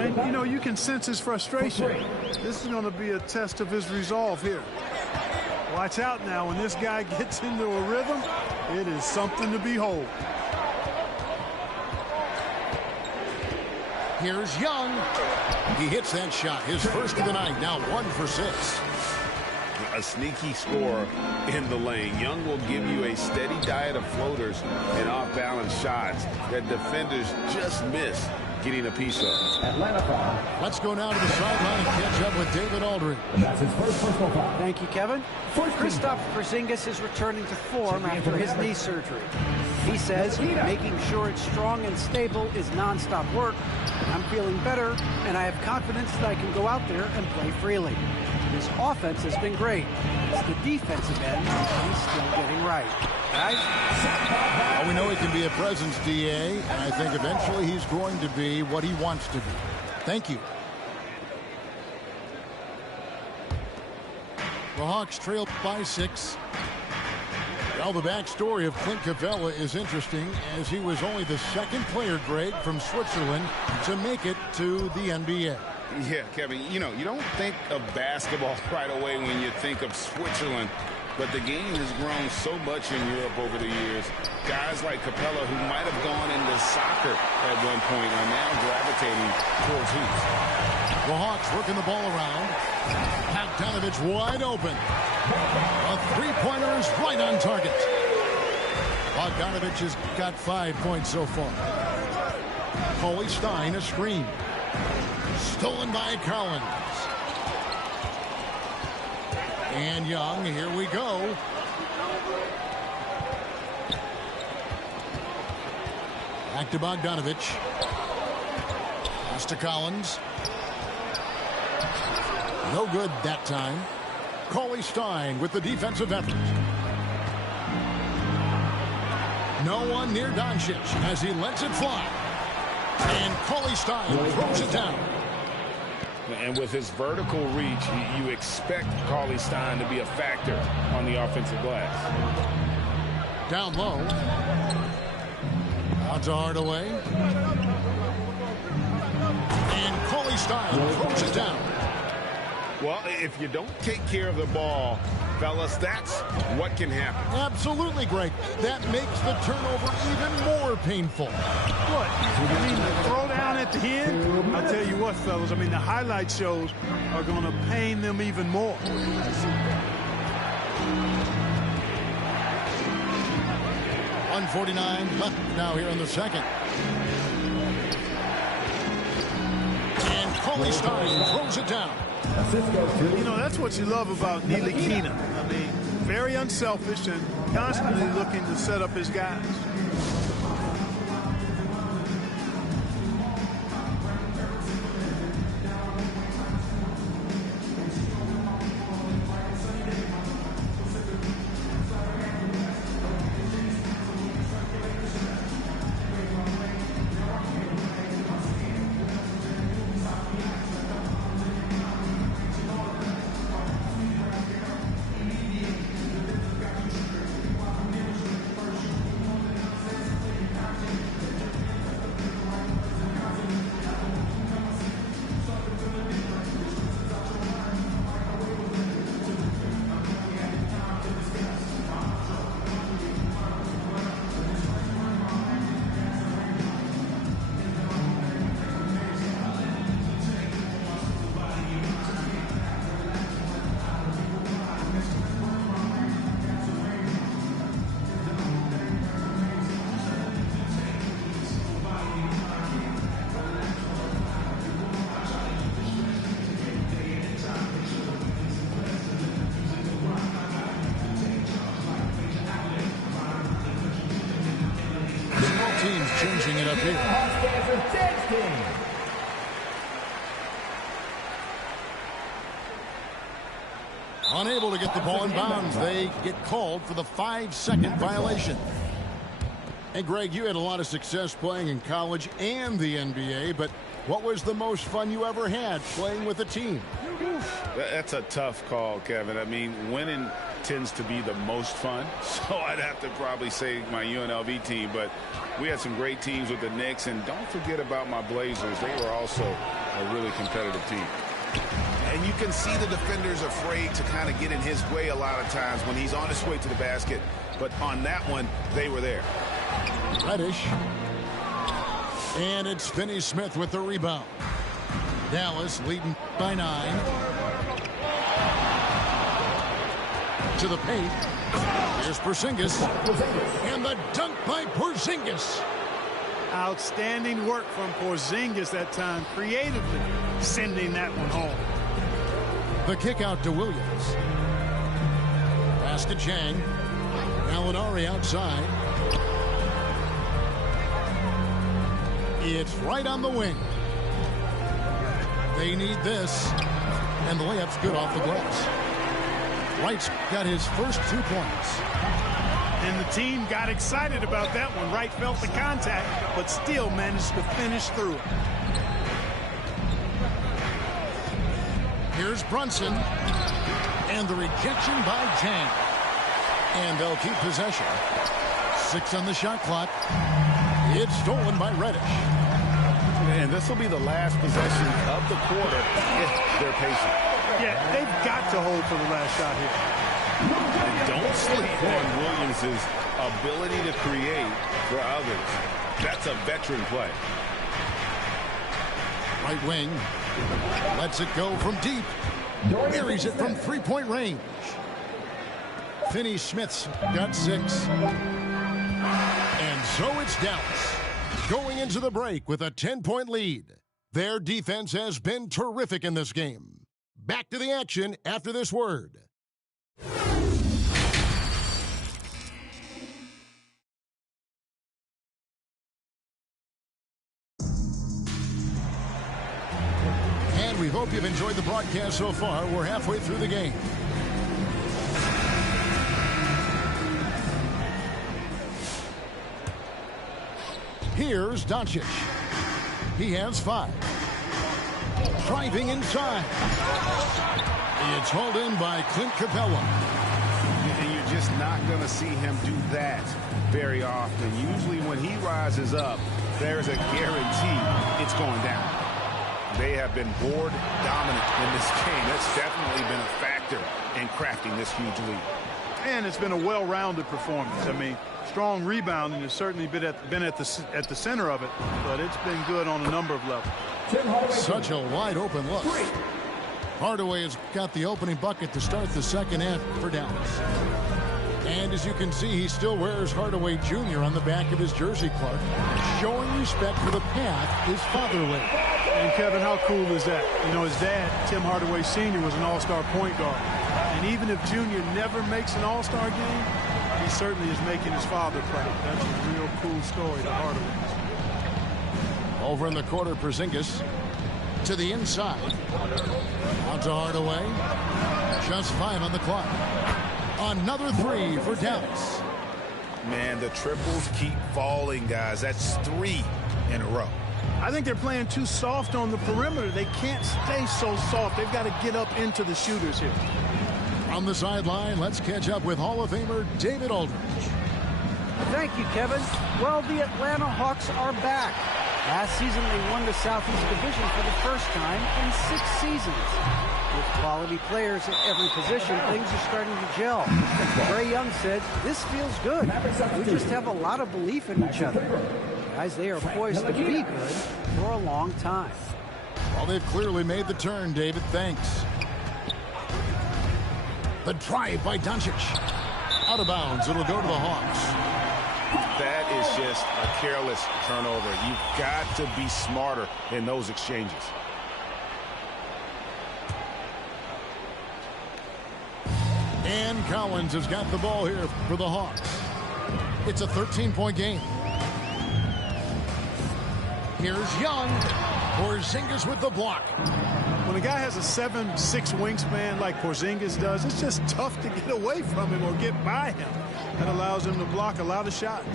And, you know, you can sense his frustration. This is going to be a test of his resolve here. Watch out now. When this guy gets into a rhythm, it is something to behold. Here's Young. He hits that shot. His first of the night. Now 1 for 6. a sneaky scorer in the lane. Young will give you a steady diet of floaters and off-balance shots that defenders just miss getting a piece of. Let's go now to the sideline and catch up with David Aldridge. That's his first personal foul. Thank you, Kevin. Kristaps Porzingis is returning to form after his knee surgery. He says making sure it's strong and stable is nonstop work. I'm feeling better, and I have confidence that I can go out there and play freely. His offense has been great. It's the defensive end he's still getting right. Guys? Well, we know he can be a presence, DA, and I think eventually he's going to be what he wants to be. Thank you. The Hawks trail by 6. Well, the backstory of Clint Capella is interesting, as he was only the second player, Greg, from Switzerland to make it to the NBA. Yeah, Kevin, you know, you don't think of basketball right away when you think of Switzerland, but the game has grown so much in Europe over the years. Guys like Capella, who might have gone into soccer at one point, are now gravitating towards hoops. The Hawks working the ball around. Bogdanovich wide open. A three-pointer is right on target. Bogdanovich has got 5 points so far. Coley Stein, a screen. Stolen by Collins. And Young, here we go. Back to Bogdanovich. Pass to Collins. No good that time. Coley Stein with the defensive effort. No one near Doncic as he lets it fly. And Coley Stein throws it down. And with his vertical reach, you expect Coley Stein to be a factor on the offensive glass. Down low. Out to Hardaway. And Coley Stein throws it down. Well, if you don't take care of the ball, fellas, that's what can happen. Absolutely, Greg. That makes the turnover even more painful. What? I mean, the throw down at the end? I'll tell you what, fellas, I mean, the highlight shows are going to pain them even more. 1:49 left now here in the second. And Coley Stein throws it down. You know, that's what you love about Ntilikina. I mean, very unselfish and constantly looking to set up his guys. Teams changing it up here. Unable to get the ball in bounds. They get called for the 5-second violation. And Greg, you had a lot of success playing in college and the NBA, but what was the most fun you ever had playing with a team? That's a tough call, Kevin. I mean, winning tends to be the most fun, so I'd have to probably say my UNLV team, but we had some great teams with the Knicks, and don't forget about my Blazers. They were also a really competitive team. And you can see the defenders afraid to kind of get in his way a lot of times when he's on his way to the basket, but on that one, they were there. Reddish. And it's Finney-Smith with the rebound. Dallas leading by 9. to the paint. Here's Porzingis. And the dunk by Porzingis. Outstanding work from Porzingis that time, creatively sending that one home. The kick out to Williams. Pass to Chang. Gallinari outside. It's right on the wing. They need this. And the layup's good off the glass. Wright's got his first 2 points. And the team got excited about that one. Wright felt the contact, but still managed to finish through it. Here's Brunson. And the rejection by Chang. And they'll keep possession. 6 on the shot clock. It's stolen by Reddish. And this will be the last possession of the quarter if they're patient. Yeah, they've got to hold for the last shot here. And don't sleep on Williams' ability to create for others. That's a veteran play. Right wing. Lets it go from deep. Buries it from three-point range. Finney-Smith's got 6. And so it's Dallas going into the break with a 10-point lead. Their defense has been terrific in this game. Back to the action after this word. And we hope you've enjoyed the broadcast so far. We're halfway through the game. Here's Doncic. He has 5. Driving inside. It's hauled in by Clint Capella. And you're just not going to see him do that very often. Usually when he rises up, there's a guarantee it's going down. They have been board dominant in this game. That's definitely been a factor in crafting this huge lead. And it's been a well-rounded performance. I mean, strong rebounding has certainly been at the center of it, but it's been good on a number of levels. Such a wide-open look. Hardaway has got the opening bucket to start the second half for Dallas. And as you can see, he still wears Hardaway Jr. on the back of his jersey, Clark, showing respect for the path his father laid. And Kevin, how cool is that? You know, his dad, Tim Hardaway Sr., was an all-star point guard. And even if Junior never makes an all-star game, he certainly is making his father proud. That's a real cool story to Hardaway. Over in the quarter, Porzingis to the inside. Out to Hardaway. Just 5 on the clock. Another 3 for Dallas. Man, the triples keep falling, guys. That's 3 in a row. I think they're playing too soft on the perimeter. They can't stay so soft. They've got to get up into the shooters here. On the sideline, let's catch up with Hall of Famer David Aldridge. Thank you, Kevin. Well, the Atlanta Hawks are back. Last season, they won the Southeast Division for the first time in 6 seasons. With quality players at every position, things are starting to gel. Trae Young said, "This feels good. We just have a lot of belief in each other." Guys, they are poised to be good for a long time. Well, they've clearly made the turn, David. Thanks. The drive by Doncic. Out of bounds. It'll go to the Hawks. That is just a careless turnover. You've got to be smarter in those exchanges. And Collins has got the ball here for the Hawks. It's a 13-point game. Here's Young. Porzingis with the block. When a guy has a 7'6" wingspan like Porzingis does, it's just tough to get away from him or get by him. That allows him to block a lot of shots.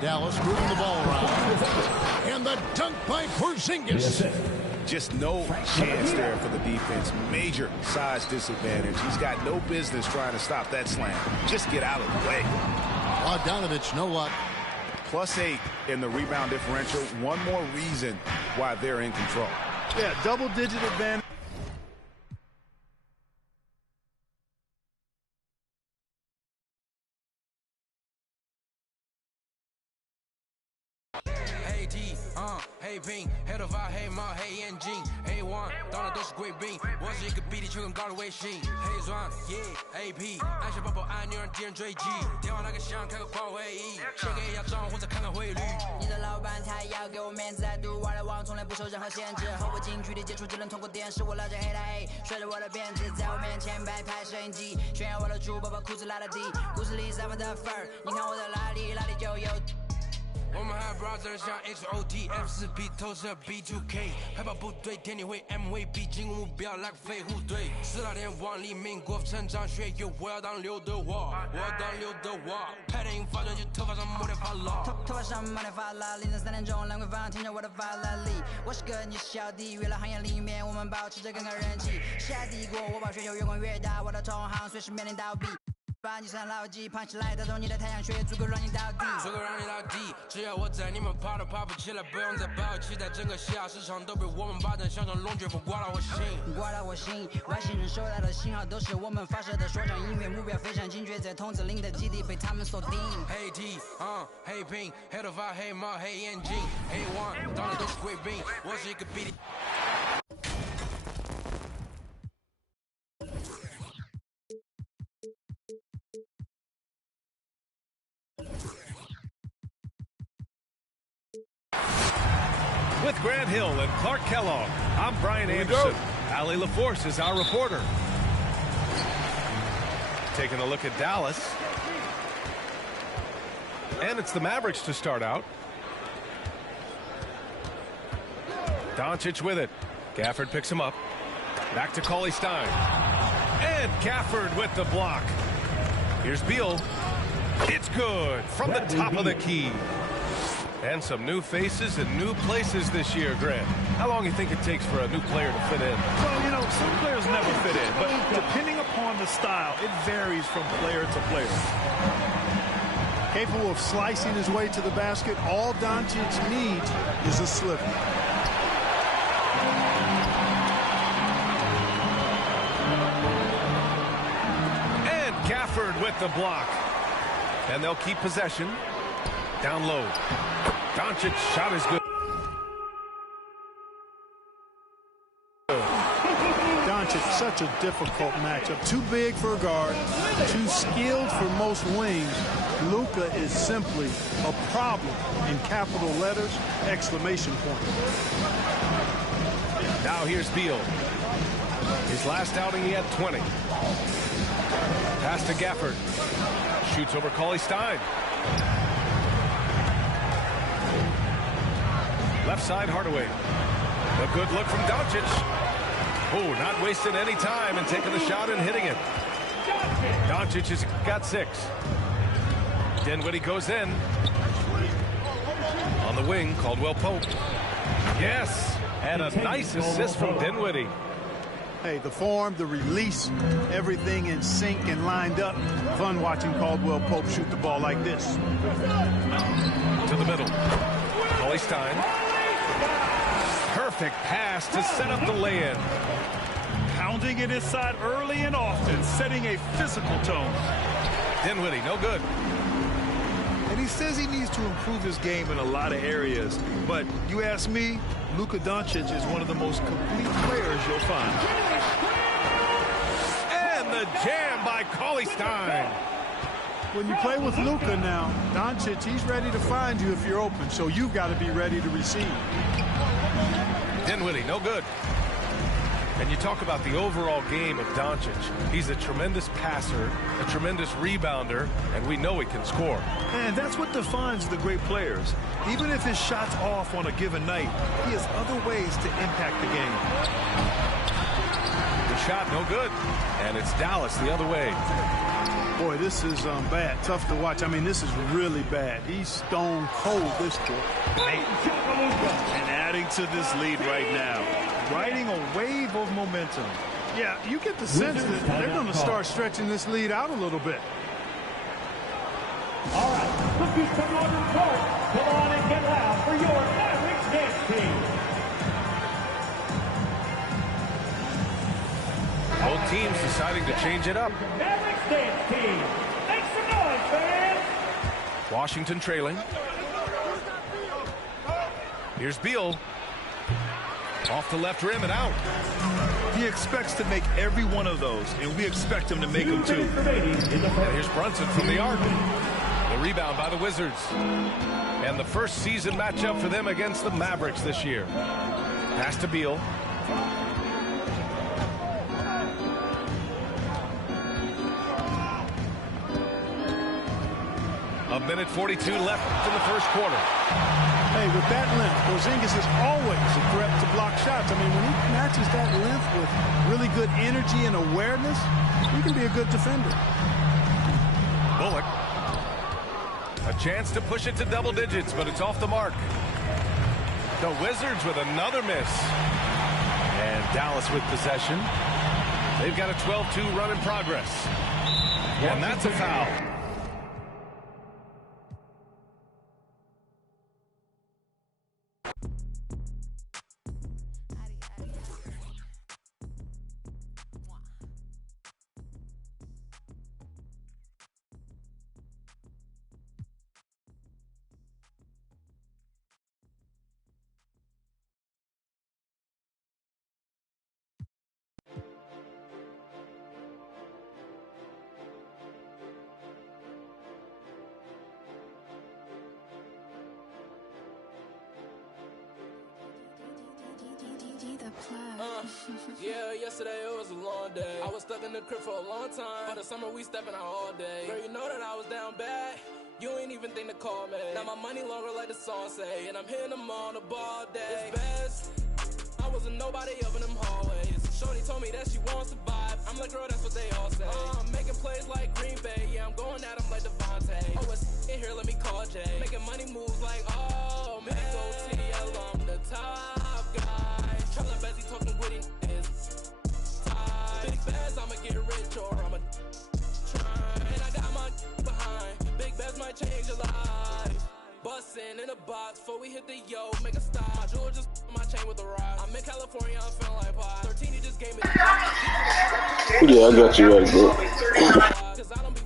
Dallas moving the ball around. And the dunk by Porzingis. Just no chance there for the defense. Major size disadvantage. He's got no business trying to stop that slam. Just get out of the way. Bogdanovich, no luck. +8 in the rebound differential. One more reason why they're in control. Yeah, double-digit advantage. 黑屏，黑头发，黑帽，黑眼镜，黑王，到哪都是贵宾。我是一个比地球更高的卫星，黑钻，AP，按下抱抱按钮让敌人追击。电话那个响，开个跨会议，先给一下账或者看看汇率。你的老板他要给我面子，I do what I want，从来不受任何限制。和我近距离接触只能通过电视，我拉着黑的 A， 甩着我的辫子，在我面前摆拍摄影机，炫耀我的珠宝，把裤子拉到底，故事里散发的粉儿，你看我的哪里就有。我们还 brother 像 H2H 投射 B2K， 海豹部队天地会 MVP 进攻目标来个飞虎队，4大天王黎明国成长学友，我要当刘德华，我要当刘德华，拍电影发专辑头发上抹点发蜡，头发上抹点发蜡，凌晨3点钟兰桂坊听着我的法拉利，我是个你是小弟，娱乐行业里面我们保持着更高人气，下帝国我把雪球越滚越大，我的同行随时面临倒闭。把你上牢记，胖起来打动你的太阳穴，足够让你倒地，足够让你倒地。只要我在，你们跑都跑不起来，不用再抱期待，整个西亚市场都被我们霸占，像龙卷风刮到我心，刮到我心。外星人收到的信号都是我们发射的说唱音乐，目标非常精确，在筒子林的基地被他们锁定。黑 T， 黑屏，黑头发，黑帽，黑眼镜，黑王，到哪都是贵宾。我是一个比利。With Grant Hill and Clark Kellogg, I'm Brian Anderson. Allie LaForce is our reporter. Taking a look at Dallas. And it's the Mavericks to start out. Doncic with it. Gafford picks him up. Back to Cauley Stein. And Gafford with the block. Here's Beal. It's good from the top of the key. And some new faces and new places this year, Grant. How long do you think it takes for a new player to fit in? Well, you know, some players never fit in, but depending upon the style, it varies from player to player. Capable of slicing his way to the basket, all Doncic needs is a slip. And Gafford with the block. And they'll keep possession. Down low. Doncic shot is good. Doncic, such a difficult matchup. Too big for a guard, too skilled for most wings. Luka is simply a problem in capital letters, exclamation point. Now here's Beal. His last outing, he had 20. Pass to Gafford. Shoots over Cauley Stein. Left side, Hardaway. A good look from Doncic. Oh, not wasting any time and taking the shot and hitting it. Doncic has got 6. Dinwiddie goes in. On the wing, Caldwell Pope. Yes, and a nice assist from Dinwiddie. Hey, the form, the release, everything in sync and lined up. Fun watching Caldwell Pope shoot the ball like this. To the middle. Cauley Stein. Perfect pass to set up the lay-in. Pounding it inside early and often, setting a physical tone. Dinwiddie, no good. And he says he needs to improve his game in a lot of areas. But you ask me, Luka Doncic is one of the most complete players you'll find. And the jam by Cauley Stein. When you play with Luka now, Doncic, he's ready to find you if you're open, so you've got to be ready to receive. Dinwiddie, no good. And you talk about the overall game of Doncic. He's a tremendous passer, a tremendous rebounder, and we know he can score. And that's what defines the great players. Even if his shot's off on a given night, he has other ways to impact the game. The shot, no good. And it's Dallas the other way. Boy, this is bad. Tough to watch. I mean, this is really bad. He's stone cold this quarter. And adding to this lead right now, riding a wave of momentum. Yeah, you get the sense that they're going to start stretching this lead out a little bit. All right, lookies come on the court. Come on and get loud for your Mavericks dance team. Both teams deciding to change it up. Mavericks dance team. Make some noise, fans. Washington trailing. Here's Beal. Off the left rim and out. He expects to make every one of those, and we expect him to make them too. And here's Brunson from the arc. The rebound by the Wizards. And the first season matchup for them against the Mavericks this year. Pass to Beal. A minute 42 left in the first quarter. Hey, with that length, Porzingis is always a threat to block shots. I mean, when he matches that length with really good energy and awareness, he can be a good defender. Bullock. A chance to push it to double digits, but it's off the mark. The Wizards with another miss. And Dallas with possession. They've got a 12-2 run in progress. And that's a foul. Yeah, yesterday it was a long day. I was stuck in the crib for a long time. For the summer we stepping out all day. Girl, you know that I was down bad. You ain't even think to call me. Now my money longer like the song say. And I'm hitting them on the ball day. It's best. I wasn't nobody up in them hallways. Shorty told me that she wants to vibe. I'm like, girl, that's what they all say. I'm making plays like Green Bay. Yeah, I'm going at them like Devontae. Oh, it's in here, let me call Jay. Making money moves like, oh, man. Go TDL, I'm the top guy. Tryna Bezzy talking witty is tied. Big Bez, I'ma get rich or I'ma try. And I got my behind. Big Bez might change your life. Bustin' in a box before we hit the yo, make a stop. My jewel just my chain with the rock. I'm in California, I'm feeling like pie. 13, he just gave me the yeah, I got you right, bro. Cause I don't be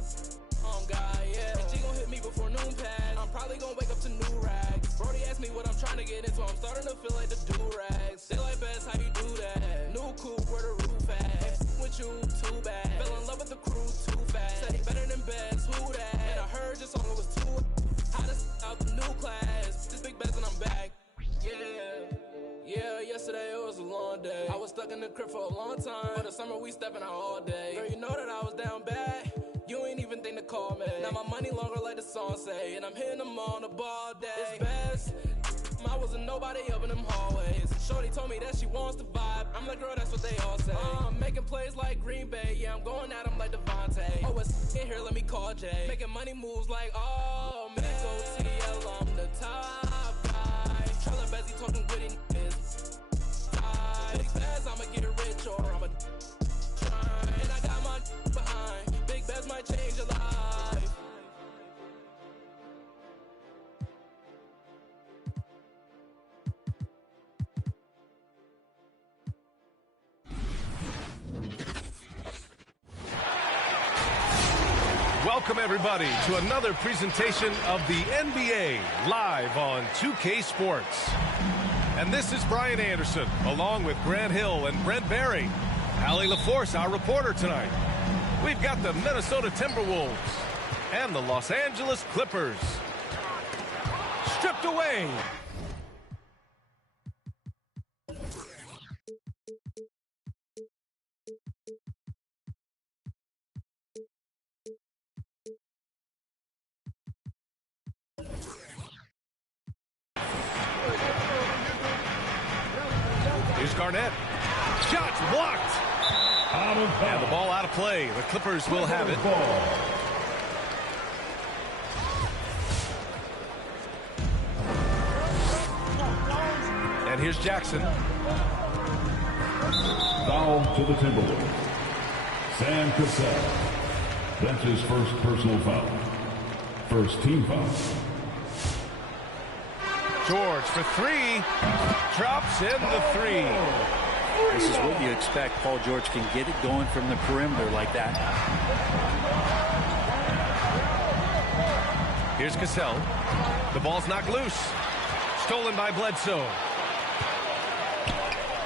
guy, yeah. And she gon' hit me before noon pass. I'm probably gon' wake up to new rags. Brody asked me what I'm trying to get into. I'm starting to feel like the do-rags. They like Bez, how you do that? New coupe, where the roof at? With you, too bad. Fell in love with the crew, too fast. Said he better than Bez, who that? And I heard your song was too hottest out the new class. This Big Bez and I'm back. Yeah, yesterday it was a long day. I was stuck in the crib for a long time. For the summer we stepping out all day. Girl, you know that I was down bad. You ain't even think to call me. Now my money longer like the song say. And I'm hitting them on the ball day. It's best. I wasn't nobody up in them hallways. Shorty told me that she wants to vibe. I'm like, girl, that's what they all say. I'm making plays like Green Bay. Yeah, I'm going at them like Devontae. Oh, it's in here, let me call Jay. Making money moves like, oh, man. Go TDL, I'm the top guy. Tryna Bezzy talking witty is tied. Big Bez, I'ma get rich or I'ma try. And I got my behind. Big Bez might change your life. Welcome, everybody, to another presentation of the NBA live on 2K Sports. And this is Brian Anderson, along with Grant Hill and Brent Barry. Allie LaForce, our reporter tonight. We've got the Minnesota Timberwolves and the Los Angeles Clippers. Stripped away. Here's Garnett. Shots blocked. And the ball out of play. The Clippers will have it. And here's Jackson. Foul to the Timberwolves. Sam Cassell. That's his first personal foul. First team foul. George for three. Drops in the three. This is what you expect. Paul George can get it going from the perimeter like that. Here's Cassell. The ball's knocked loose. Stolen by Bledsoe.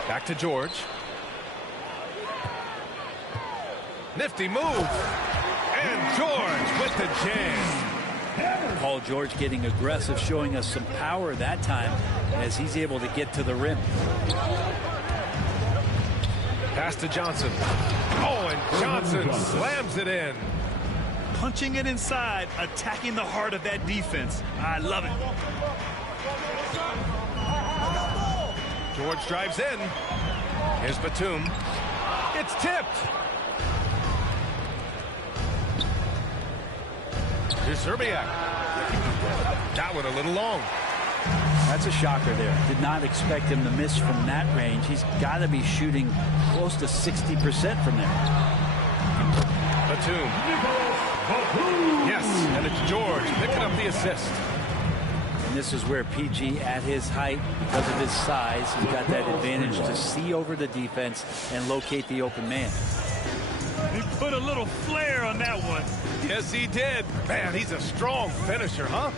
Back to George. Nifty move. And George with the jam. Paul George getting aggressive, showing us some power that time as he's able to get to the rim. Pass to Johnson. Oh, and Johnson slams it in. Punching it inside, attacking the heart of that defense. I love it. George drives in. Here's Batum. It's tipped. Here's Zerbiak. That one a little long. That's a shocker there. Did not expect him to miss from that range. He's got to be shooting close to 60% from there. Batum. Yes, and it's George picking up the assist. And this is where PG, at his height, because of his size, he's got that advantage to see over the defense and locate the open man. He put a little flair on that one. Yes, he did. Man, he's a strong finisher, huh?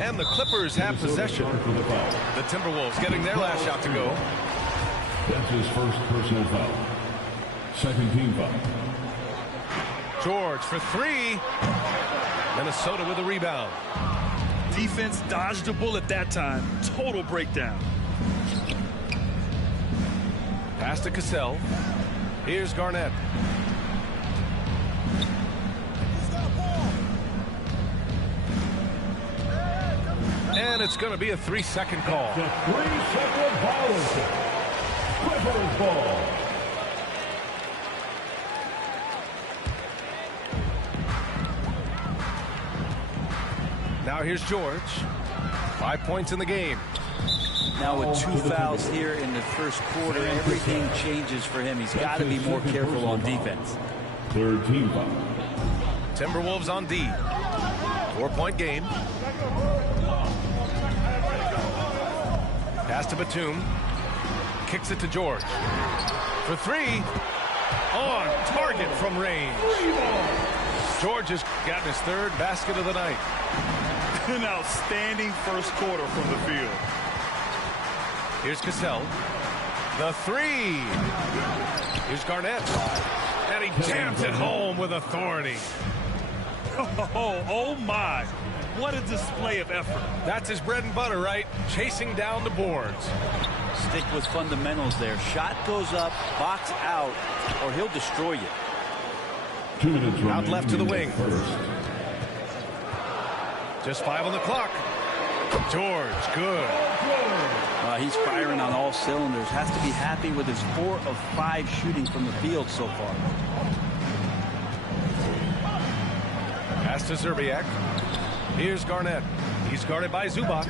And the Clippers have possession. The Timberwolves getting their last shot to go. That's his first personal foul. Second team foul. George for three. Minnesota with a rebound. Defense dodged a bullet that time. Total breakdown. Pass to Cassell. Here's Garnett. And it's going to be a 3-second call. The 3-second violation. Clippers ball. Now here's George. 5 points in the game. Now with 2 fouls here in the first quarter, everything changes for him. He's got to be more careful on defense. Third team foul. Timberwolves on D. 4-point game. Pass to Batum. Kicks it to George. For three. On target from range. George has gotten his third basket of the night. An outstanding first quarter from the field. Here's Cassell. The three. Here's Garnett. And he jams it home with authority. Oh my. What a display of effort. That's his bread and butter, right? Chasing down the boards. Stick with fundamentals there. Shot goes up, box out, or he'll destroy you. 2 minutes remaining. Out left to the wing. Just 5 on the clock. George, good. He's firing on all cylinders. Has to be happy with his 4 of 5 shooting from the field so far. Pass to Zerbiak. Here's Garnett. He's guarded by Zubac.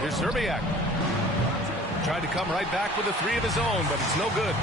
Here's Zerbiak. Tried to come right back with a 3 of his own, but it's no good.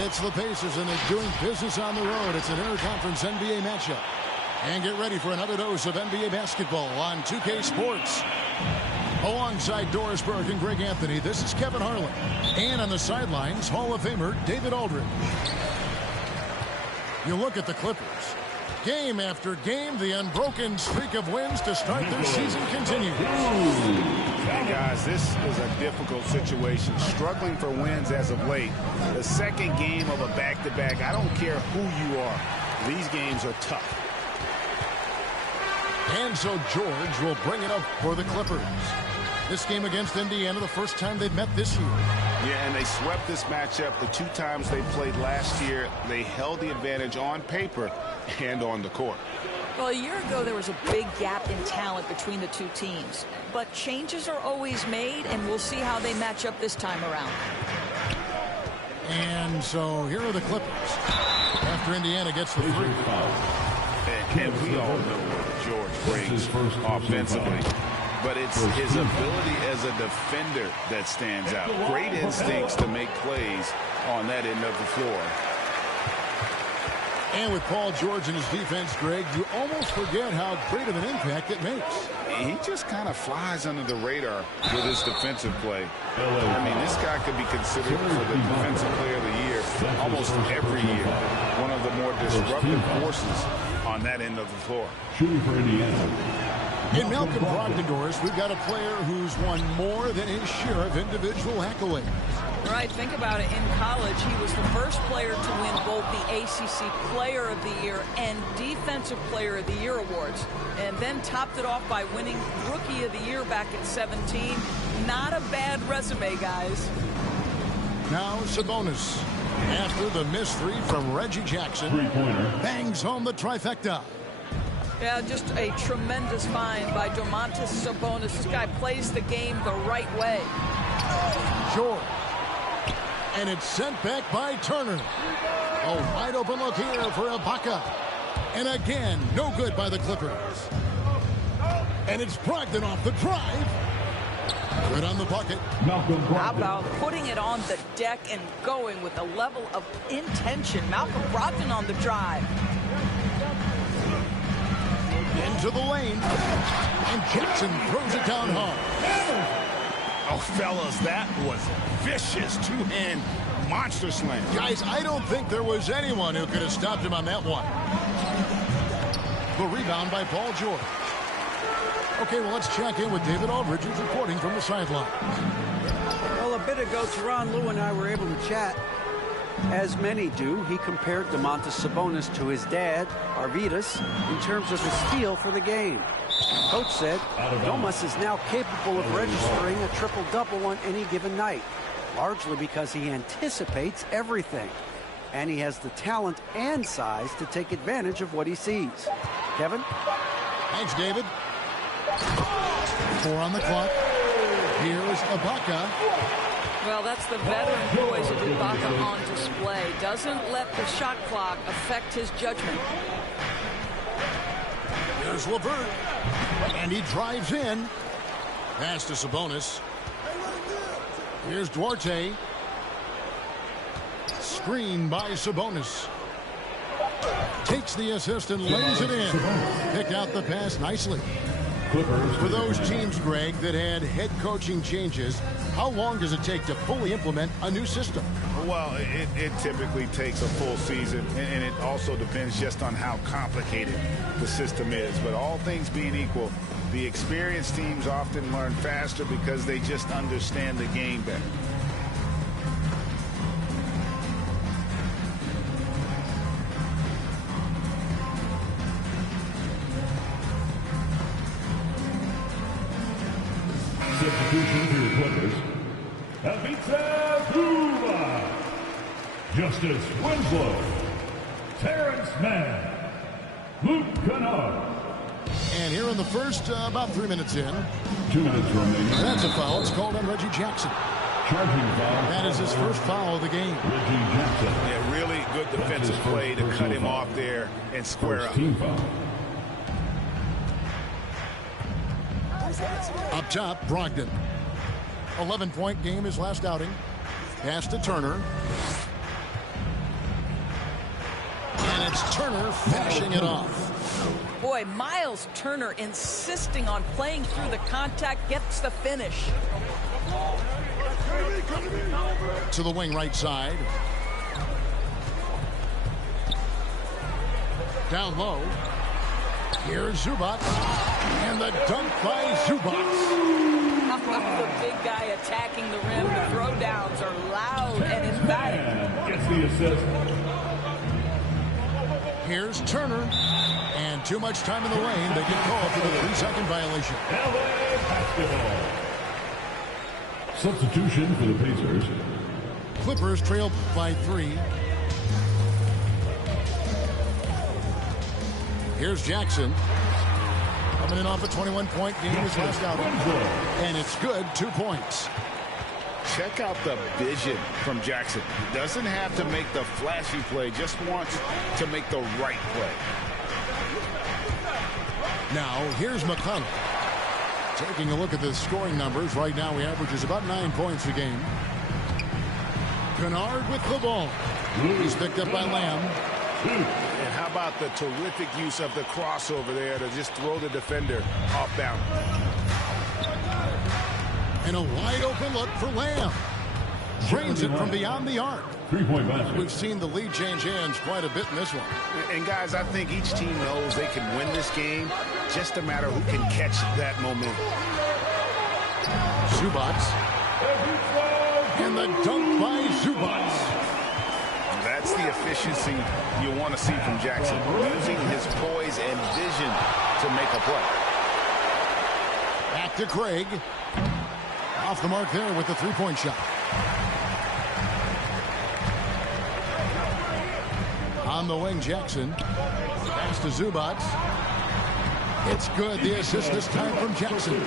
It's the Pacers, and they're doing business on the road. It's an interconference NBA matchup. And get ready for another dose of NBA basketball on 2K Sports. Alongside Doris Burke and Greg Anthony, this is Kevin Harlan. And on the sidelines, Hall of Famer David Aldridge. You look at the Clippers. Game after game, the unbroken streak of wins to start their season continues. Hey guys, this is a difficult situation. Struggling for wins as of late. The second game of a back-to-back. I don't care who you are. These games are tough. And so George will bring it up for the Clippers. This game against Indiana, the first time they've met this year. Yeah, and they swept this matchup the 2 times they played last year. They held the advantage on paper and on the court. Well, a year ago, there was a big gap in talent between the two teams. But changes are always made, and we'll see how they match up this time around. And so here are the Clippers. After Indiana gets the 3. And we all know what George brings offensively. But it's his ability as a defender that stands out. Great instincts to make plays on that end of the floor. And with Paul George and his defense, Greg, you almost forget how great of an impact it makes. He just kind of flies under the radar with his defensive play. I mean, this guy could be considered for the defensive player of the year almost every year. One of the more disruptive forces on that end of the floor. Shooting for Indiana. In Malcolm Brogdon, Doris, we've got a player who's won more than his share of individual accolades. Right, think about it. In college, he was the first player to win both the ACC Player of the Year and Defensive Player of the Year awards, and then topped it off by winning Rookie of the Year back at 17. Not a bad resume, guys. Now Sabonis, after the missed 3 from Reggie Jackson, bangs home the trifecta. Yeah, just a tremendous find by Domantas Sabonis. This guy plays the game the right way. George. And it's sent back by Turner. A wide open look here for Ibaka. And again, no good by the Clippers. And it's Brogdon off the drive. Good on the bucket. How about putting it on the deck and going with a level of intention? Malcolm Brogdon on the drive. Into the lane. And Jackson throws it down hard. Oh, fellas, that was vicious. 2-hand monster slam. Guys, I don't think there was anyone who could have stopped him on that one. The rebound by Paul George. Okay, well, let's check in with David Aldridge, who's reporting from the sideline. Well, a bit ago, Teron Lou and I were able to chat. As many do, he compared Domantas Sabonis to his dad, Arvydas, in terms of his feel for the game. Coach said Domas is now capable of registering a triple-double on any given night, largely because he anticipates everything. And he has the talent and size to take advantage of what he sees. Kevin? Thanks, David. 4 on the clock. Here's Ibaka. Well, that's the veteran poise of Ibaka on display. Doesn't let the shot clock affect his judgment. Here's LeVert. And he drives in. Pass to Sabonis. Here's Duarte. Screen by Sabonis. Takes the assist and lays it in. Pick out the pass nicely. For those teams, Greg, that had head coaching changes, how long does it take to fully implement a new system? Well, it typically takes a full season, and it also depends just on how complicated the system is. But all things being equal, the experienced teams often learn faster because they just understand the game better. Substitution for your Clippers. Ivica Zubac. Justice Winslow. Terrence Mann. Luke Kennard. And here in the first, about 3 minutes in. 2 minutes remaining. That's a foul. It's called on Reggie Jackson. Charging foul. That is his first foul of the game. Reggie Jackson. Yeah, really good defensive play to cut him off there and square up. Team foul. Up top, Brogdon. 11-point game his last outing. Pass to Turner. Here's Turner finishing it off. Boy, Miles Turner insisting on playing through the contact, gets the finish. To the wing right side. Down low. Here's Zubac. And the dunk by Zubac. The big guy attacking the rim. The throwdowns are loud and emphatic. Gets the assist. Here's Turner. And too much time in the lane. They get called for the 3-second violation. LA basketball. Substitution for the Pacers. Clippers trail by 3. Here's Jackson. Coming in off a 21-point game his last outing. And it's good, 2 points. Check out the vision from Jackson. He doesn't have to make the flashy play, just wants to make the right play. Now, here's McConnell. Taking a look at the scoring numbers. Right now, he averages about 9 points a game. Kennard with the ball. He's picked up by Lamb. And how about the terrific use of the crossover there to just throw the defender off balance. And a wide open look for Lamb. Drains it from beyond the arc. 3-point basket. We've seen the lead change hands quite a bit in this one. And guys, I think each team knows they can win this game. Just a matter who can catch that momentum. Zubac. And the dunk by Zubac. That's the efficiency you want to see from Jackson, using his poise and vision to make a play. Back to Craig. Off the mark there with the 3-point shot. On the wing, Jackson. Pass to Zubac. It's good. The assist this time from Jackson.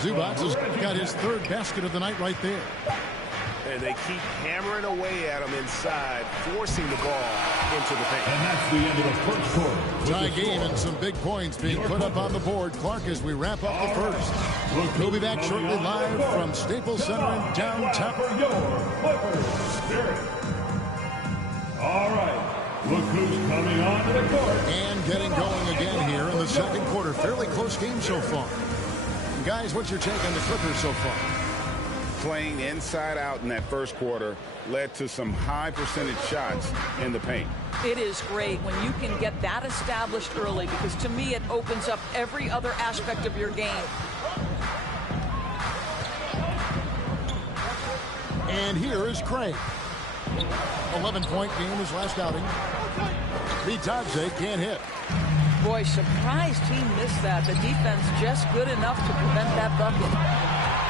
Zubac has got his 3rd basket of the night right there. And they keep hammering away at him inside, forcing the ball into the paint. And that's the end of the first quarter. Tie game and some big points being put up on the board. Clark, as we wrap up the first. We'll be back shortly live from Staples Center in downtown. All right. Look who's coming onto the court. And getting going again here in the second quarter. Fairly close game so far. Guys, what's your take on the Clippers so far? Playing inside out in that first quarter led to some high percentage shots in the paint. It is great when you can get that established early, because to me it opens up every other aspect of your game. And here is Craig. 11-point game his last outing. Vitadze can't hit. Boy, surprised he missed that. The defense just good enough to prevent that bucket.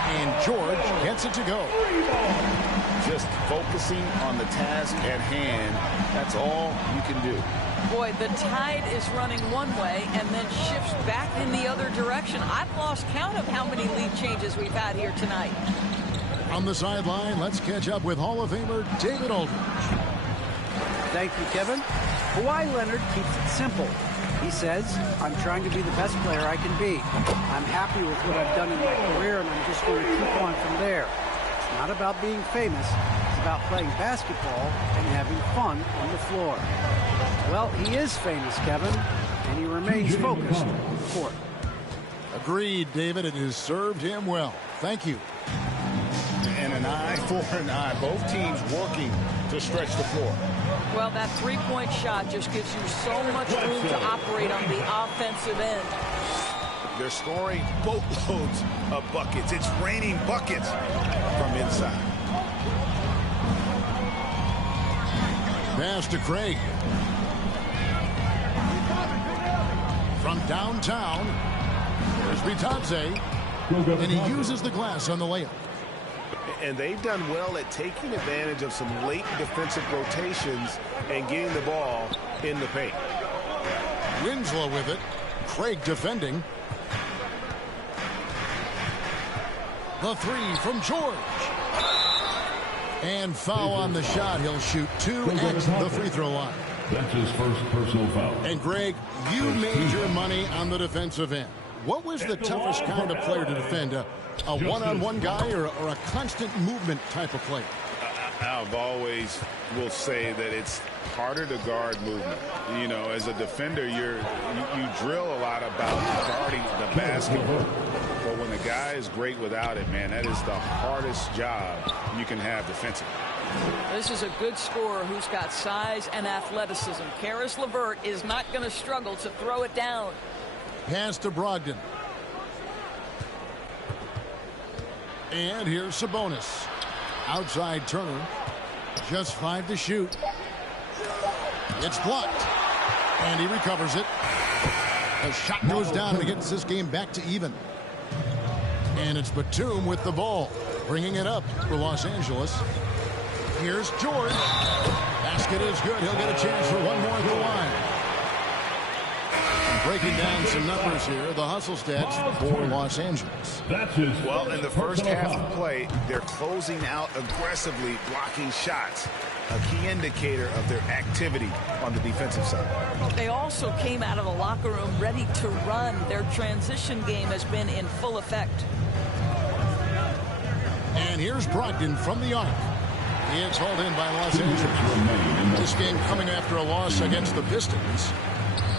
And George gets it to go. Just focusing on the task at hand. That's all you can do. Boy, the tide is running one way and then shifts back in the other direction. I've lost count of how many lead changes we've had here tonight. On the sideline, let's catch up with Hall of Famer David Aldridge. Thank you, Kevin. Kawhi Leonard keeps it simple. He says, I'm trying to be the best player I can be. I'm happy with what I've done in my career, and I'm just going to keep on from there. It's not about being famous. It's about playing basketball and having fun on the floor. Well, he is famous, Kevin, and he remains focused on the court. Agreed, David. It has served him well. Thank you. And an eye for an eye. Both teams working to stretch the floor. Well, that 3-point shot just gives you so much room to operate on the offensive end. They're scoring boatloads of buckets. It's raining buckets from inside. Pass to Craig. From downtown, there's Vitadze. And he uses the glass on the layup. And they've done well at taking advantage of some late defensive rotations and getting the ball in the paint. Winslow with it. Craig defending. The 3 from George. And foul on the shot. He'll shoot 2 at the free throw line. That's his first personal foul. And Greg, you made your money on the defensive end. What was the toughest kind of player to defend? A one-on-one guy or a constant movement type of player? I've always will say that it's harder to guard movement. You know, as a defender, you drill a lot about guarding the basketball. But when the guy is great without it, man, that is the hardest job you can have defensively. This is a good scorer who's got size and athleticism. Karis LeVert is not going to struggle to throw it down. Pass to Brogdon. And here's Sabonis. Outside Turner. Just 5 to shoot. It's blocked. And he recovers it. The shot goes down and gets this game back to even. And it's Batum with the ball, bringing it up for Los Angeles. Here's George. Basket is good. He'll get a chance for one more at the line. Breaking down some numbers here, the hustle stats for Los Angeles. Well, in the first half of play, they're closing out aggressively, blocking shots. A key indicator of their activity on the defensive side. They also came out of the locker room ready to run. Their transition game has been in full effect. And here's Brogdon from the arc. He is hauled in by Los Angeles. This game coming after a loss against the Pistons.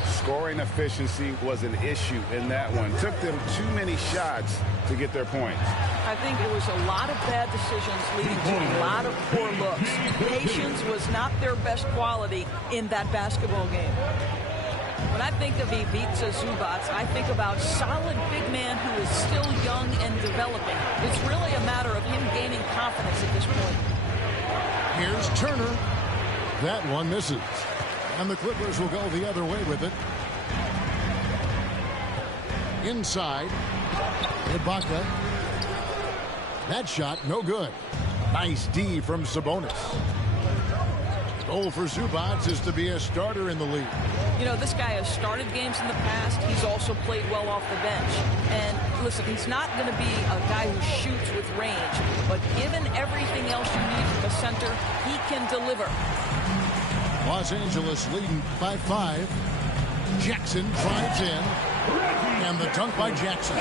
Scoring efficiency was an issue in that one. Took them too many shots to get their points. I think it was a lot of bad decisions leading to a lot of poor looks. Patience was not their best quality in that basketball game. When I think of Ivica Zubac, I think about solid big man who is still young and developing. It's really a matter of him gaining confidence at this point. Here's Turner. That one misses. And the Clippers will go the other way with it. Inside. Ibaka. That shot, no good. Nice D from Sabonis. Goal for Zubac is to be a starter in the league. You know, this guy has started games in the past. He's also played well off the bench. And listen, he's not going to be a guy who shoots with range. But given everything else you need from a center, he can deliver. Los Angeles leading by 5. Jackson drives in. And the dunk by Jackson.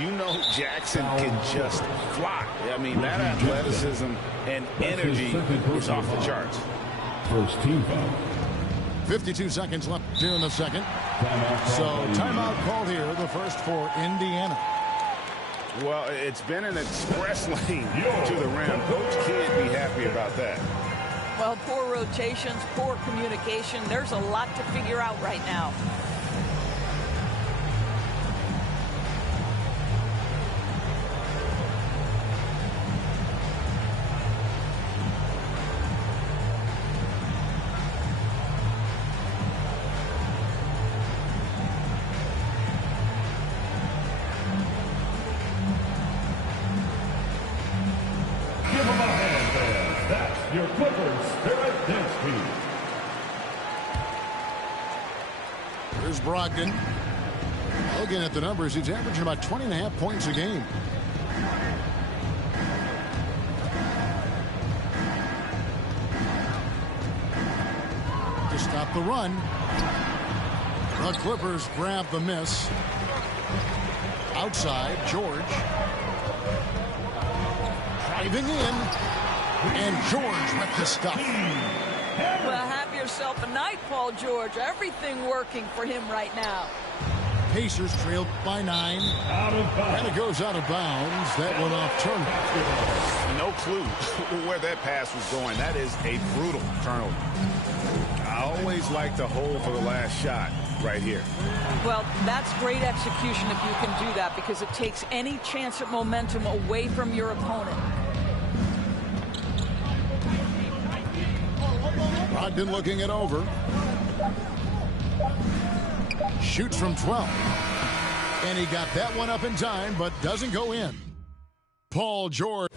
You know Jackson can just fly. I mean, that athleticism and energy is off the charts. First team foul. 52 seconds left here in the second. So timeout called here, the first for Indiana. Well, it's been an express lane to the rim. Coach can't be happy about that. Well, poor rotations, poor communication. There's a lot to figure out right now. Your Clippers Spirit Dance Team. Here's Brogdon. Looking at the numbers, he's averaging about 20.5 points a game. To stop the run. The Clippers grab the miss. Outside, George. Driving in. And George with the stuff. Well, have yourself a night, Paul George. Everything working for him right now. Pacers trailed by 9. And it goes out of bounds. That one off Turner. No clue where that pass was going. That is a brutal turnover. I always like to hold for the last shot right here. Well, that's great execution if you can do that, because it takes any chance at momentum away from your opponent. Brogdon looking it over. Shoots from 12. And he got that one up in time, but doesn't go in. Paul George.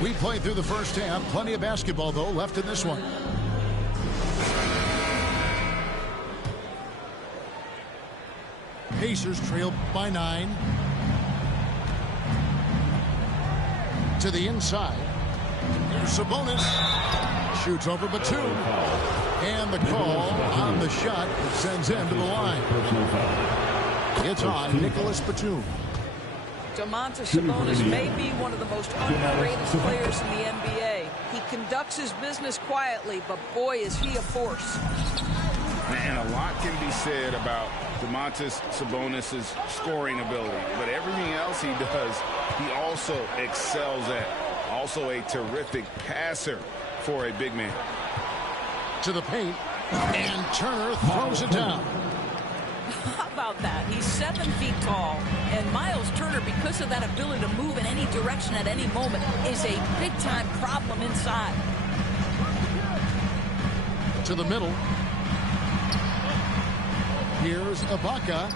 We played through the first half. Plenty of basketball, though, left in this one. Pacers trail by 9. To the inside. Here's Sabonis. Shoots over Batum. And the call on the shot sends him to the line. It's on Nicholas Batum. Domantas Sabonis may be one of the most underrated players in the NBA. He conducts his business quietly, but boy, is he a force. And a lot can be said about Domantas Sabonis' scoring ability, but everything else he does, he also excels at. Also a terrific passer for a big man. To the paint, and Turner throws it down. How about that? He's 7 feet tall, and Miles Turner, because of that ability to move in any direction at any moment, is a big-time problem inside. To the middle. Here's Ibaka.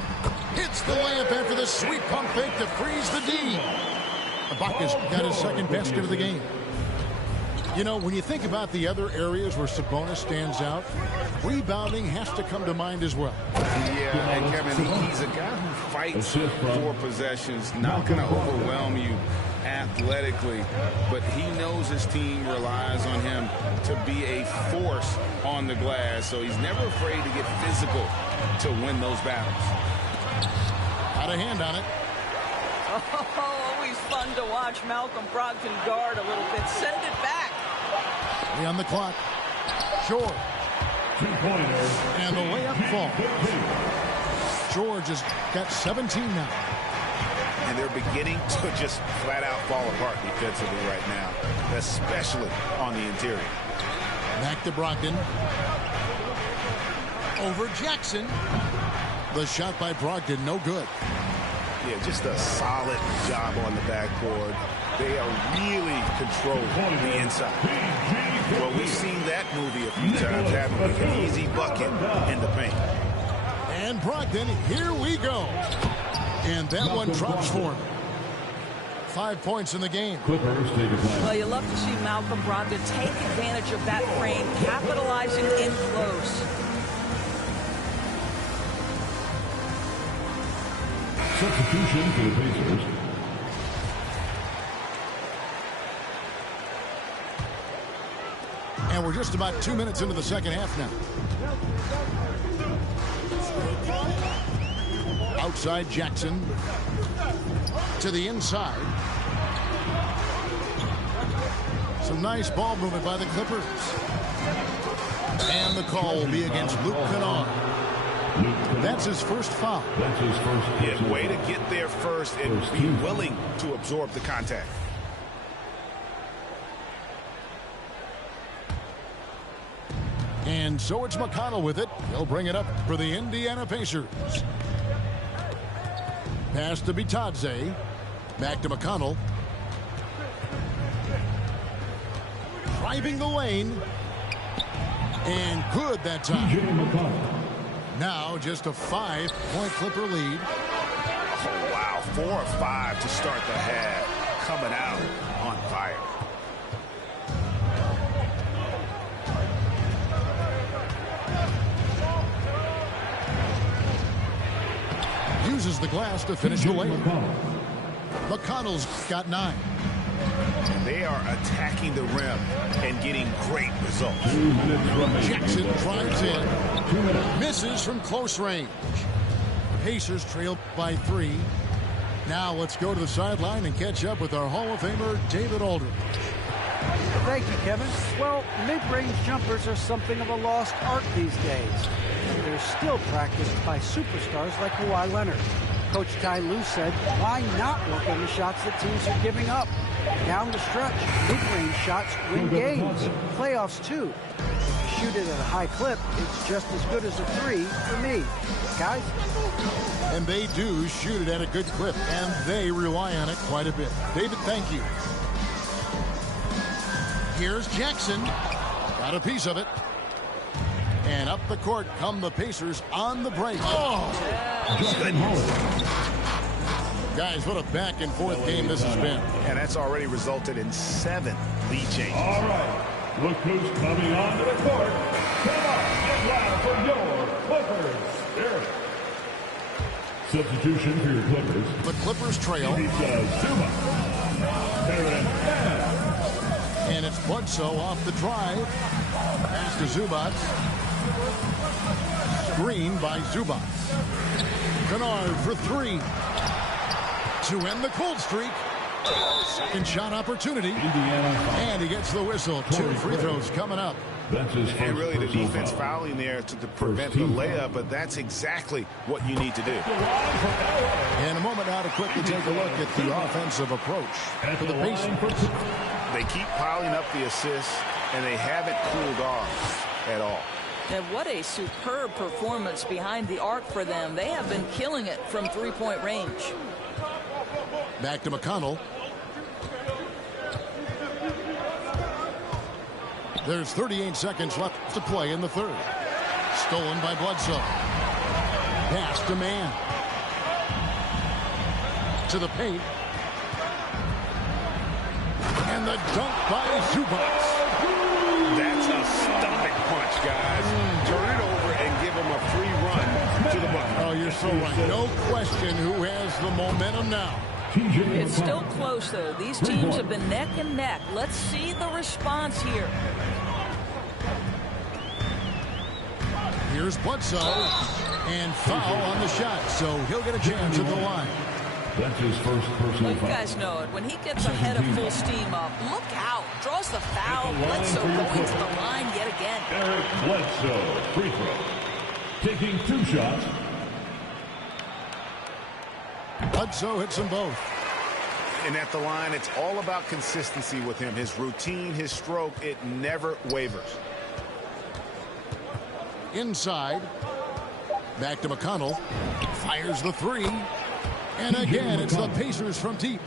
Hits the layup after the sweet pump fake to freeze the D. Ibaka's got his second basket of the game. You know, when you think about the other areas where Sabonis stands out, rebounding has to come to mind as well. Yeah, and Kevin, he's a guy who fights for possessions, not going to overwhelm you athletically, but he knows his team relies on him to be a force on the glass, so he's never afraid to get physical to win those battles. Got a hand on it. Oh, always fun to watch Malcolm Brogdon guard a little bit. Send it back. 3 on the clock. George. And the layup falls. George has got 17 now. And they're beginning to just flat out fall apart defensively right now, especially on the interior. Back to Brogdon. Over Jackson. The shot by Brogdon, no good. Yeah, just a solid job on the backboard. They are really controlling the inside. Well, we've seen that movie a few times, haven't we? An easy bucket in the paint. And Brogdon, here we go. And that one drops for him. 5 points in the game. Well, you love to see Malcolm Brogdon take advantage of that frame, capitalizing in close. Substitution for the Pacers. And we're just about 2 minutes into the second half now. Outside Jackson. To the inside. Some nice ball movement by the Clippers. And the call will be against Luke Kennard. That's his first foul. That's his first. Yeah, way to get there first and be willing to absorb the contact. And so it's McConnell with it. He'll bring it up for the Indiana Pacers. Pass to Bitadze. Back to McConnell. Driving the lane. And good that time. Now just a 5-point Clipper lead. Oh, wow. 4 of 5 to start the half. Coming out on fire. Uses the glass to finish the lane. McConnell's got 9. They are attacking the rim and getting great results. Jackson drives in. Misses from close range. Pacers trail by 3. Now let's go to the sideline and catch up with our Hall of Famer, David Aldridge. Thank you, Kevin. Well, mid-range jumpers are something of a lost art these days. And they're still practiced by superstars like Kawhi Leonard. Coach Ty Lue said, why not work on the shots that teams are giving up? Down the stretch, mid-range shots win games. Playoffs, too. If you shoot it at a high clip, it's just as good as a 3 for me. Guys? And they do shoot it at a good clip, and they rely on it quite a bit. David, thank you. Here's Jackson. Got a piece of it. And up the court come the Pacers on the break. Oh! Guys, what a back-and-forth game this has been. And that's already resulted in 7 lead changes. All right. Look who's coming onto the court. Come on, get loud for your Clippers. Here. Substitution for your Clippers. The Clippers trail. And it's Bledsoe off the drive. Pass to Zubac. Screen by Zubac. Kennard for three to end the cold streak. Second shot opportunity. And he gets the whistle. 2 free throws coming up. And really the defense fouling there to prevent the layup, but that's exactly what you need to do. In a moment now to quickly take a look at the offensive approach for the Pacers. They keep piling up the assists, and they haven't cooled off at all. And what a superb performance behind the arc for them. They have been killing it from three-point range. Back to McConnell. There's 38 seconds left to play in the third. Stolen by Bledsoe. Pass to Mann. To the paint. And the dunk by Zubac. That's a stomach punch, guys. Turn it over and give him a free run to the bucket. Oh, you're so right. No question who has the momentum now. It's still close, though. These teams have been neck and neck. Let's see the response here. Here's Bledsoe, and foul on the shot, so he'll get a chance at the line. That's his first personal foul. You guys know it. When he gets ahead of full steam up, look out. Draws the foul. Bledsoe going to the line yet again. Eric Bledsoe, free throw. Taking 2 shots. Bledsoe hits them both. And at the line, it's all about consistency with him. His routine, his stroke, it never wavers. Inside. Back to McConnell. Fires the three. And again, it's the Pacers from deep.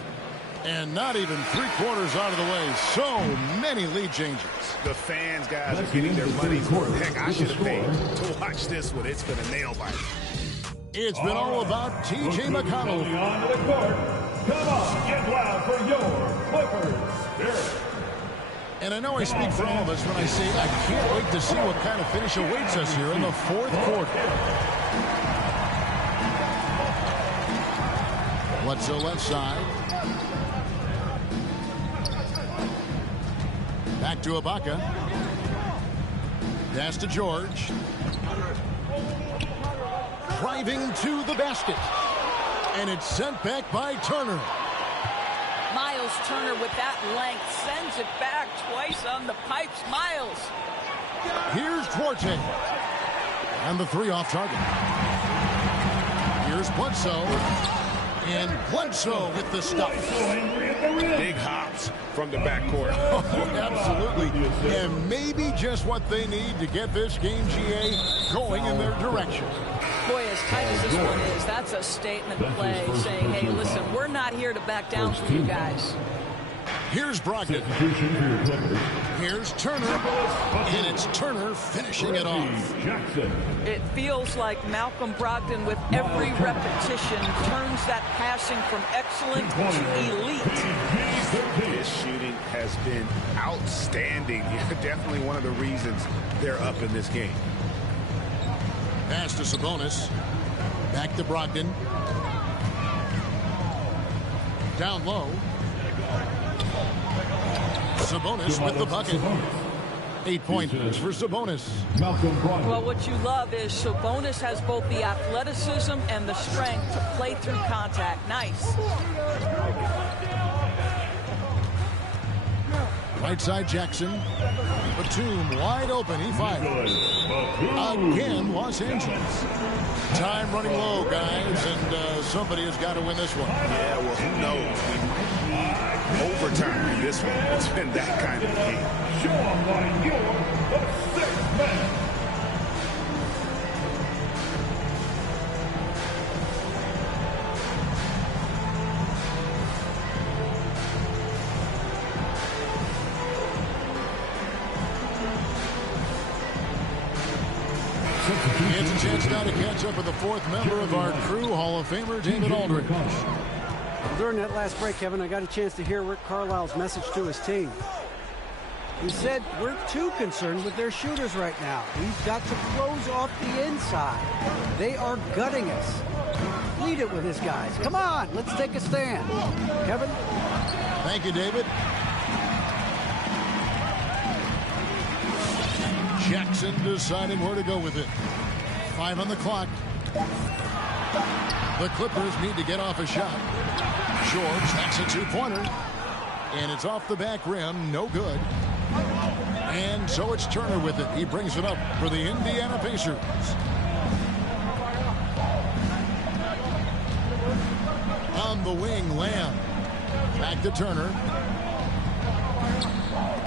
And not even 3/4 out of the way. So many lead changes. The fans, guys, are getting their money's worth. Heck, I should have paid to watch this one. It's been a nail biter. It's been all about T.J. McConnell. Onto the court. Come on, get loud for your Clippers. And I know I speak for all of us when I say I can't wait to see what kind of finish awaits us here in the fourth quarter. Bledsoe left side. Back to Ibaka. Pass to George. Driving to the basket. And it's sent back by Turner. Miles Turner with that length sends it back twice on the pipes. Miles. Here's Duarte. And the three off target. Here's Bledsoe. And Bledsoe with the stuff. Big hops from the backcourt. Oh, absolutely. And maybe just what they need to get this game, GA, going in their direction. Boy, as tight as this one is, that's a statement play saying, hey, listen, we're not here to back down for you guys. Here's Brogdon. Here's Turner. And it's Turner finishing it off. It feels like Malcolm Brogdon, with every repetition, turns that passing from excellent to elite. His shooting has been outstanding. Definitely one of the reasons they're up in this game. Pass to Sabonis. Back to Brogdon. Down low. Sabonis with the bucket. 8 points for Sabonis. Well, what you love is Sabonis has both the athleticism and the strength to play through contact. Nice. Right side Jackson. Batum wide open. He fires. Again, Los Angeles. Time running low, guys, and somebody has got to win this one. Yeah, well, who knows? We need overtime in this one. It's been that kind of game. Show them why you're the sixth man. It's a chance now to catch up with the fourth member of our crew, Hall of Famer David Aldridge. During that last break, Kevin, I got a chance to hear Rick Carlisle's message to his team. He said, we're too concerned with their shooters right now. We've got to close off the inside. They are gutting us. Lead it with his guys. Come on, let's take a stand. Kevin? Thank you, David. Jackson deciding where to go with it. 5 on the clock. The Clippers need to get off a shot. George, that's a two-pointer. And it's off the back rim, no good. And so it's Turner with it. He brings it up for the Indiana Pacers. On the wing, Lamb. Back to Turner.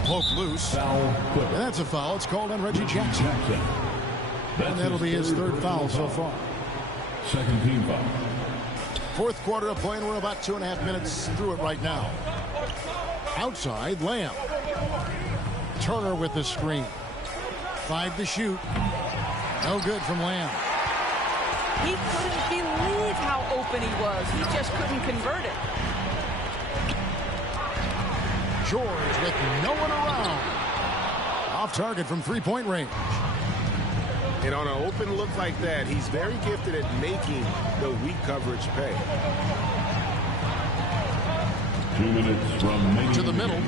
Poke loose. And that's a foul. It's called on Reggie Jackson. And that'll be his third foul so far. Second team foul. Fourth quarter of play, and we're about 2.5 minutes through it right now. Outside, Lamb. Turner with the screen. 5 to shoot. No good from Lamb. He couldn't believe how open he was. He just couldn't convert it. George with no one around. Off target from three-point range. And on an open look like that, he's very gifted at making the weak coverage pay. 2 minutes remaining. To the middle.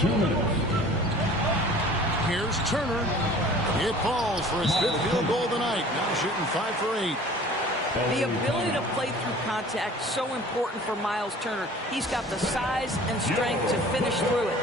2 minutes. Here's Turner. It falls for his 5th field goal of the night. Now shooting 5 for 8. The ability to play through contact, so important for Miles Turner. He's got the size and strength to finish through it.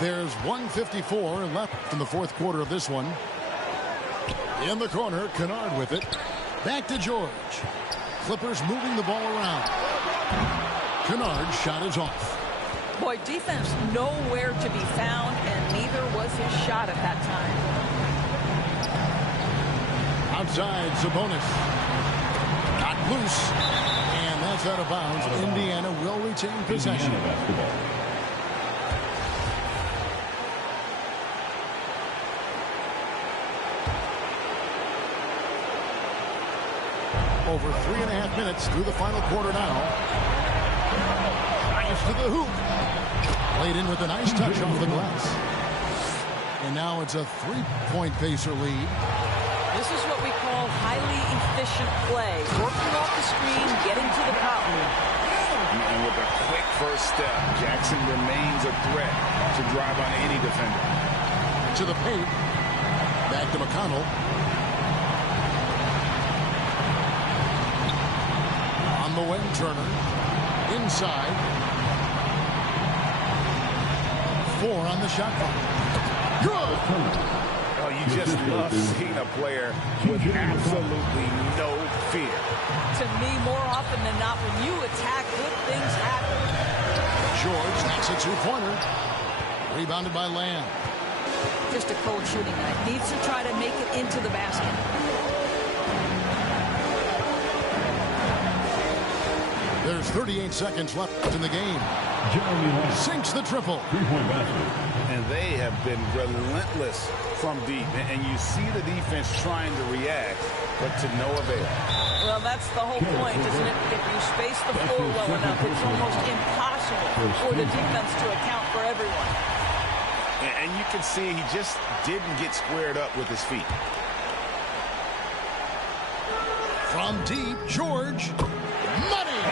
There's 1:54 left in the fourth quarter of this one. In the corner, Kennard with it. Back to George. Clippers moving the ball around. Kennard's shot is off. Boy, defense nowhere to be found, and neither was his shot at that time. Outside, Sabonis. Got loose. And that's out of bounds. Indiana will retain possession. Over 3.5 minutes through the final quarter now. Drives to the hoop. Played in with a nice touch off the glass. And now it's a 3-point Pacer lead. This is what we call highly efficient play. Working off the screen, getting to the foul. And with a quick first step, Jackson remains a threat to drive on any defender. To the paint. Back to McConnell. On the wing, Turner. Inside. 4 on the shot clock. Good! Oh, you just love seeing a player with absolutely no fear. To me, more often than not, when you attack, good things happen. George, that's a 2-pointer. Rebounded by Lamb. Just a cold shooting night. Needs to try to make it into the basket. There's 38 seconds left in the game. Sinks the triple. 3-point basket. And they have been relentless from deep. And you see the defense trying to react, but to no avail. Well, that's the whole point, isn't it? If you space the floor well enough, it's almost impossible for the defense to account for everyone. And you can see he just didn't get squared up with his feet. From deep, George. Money!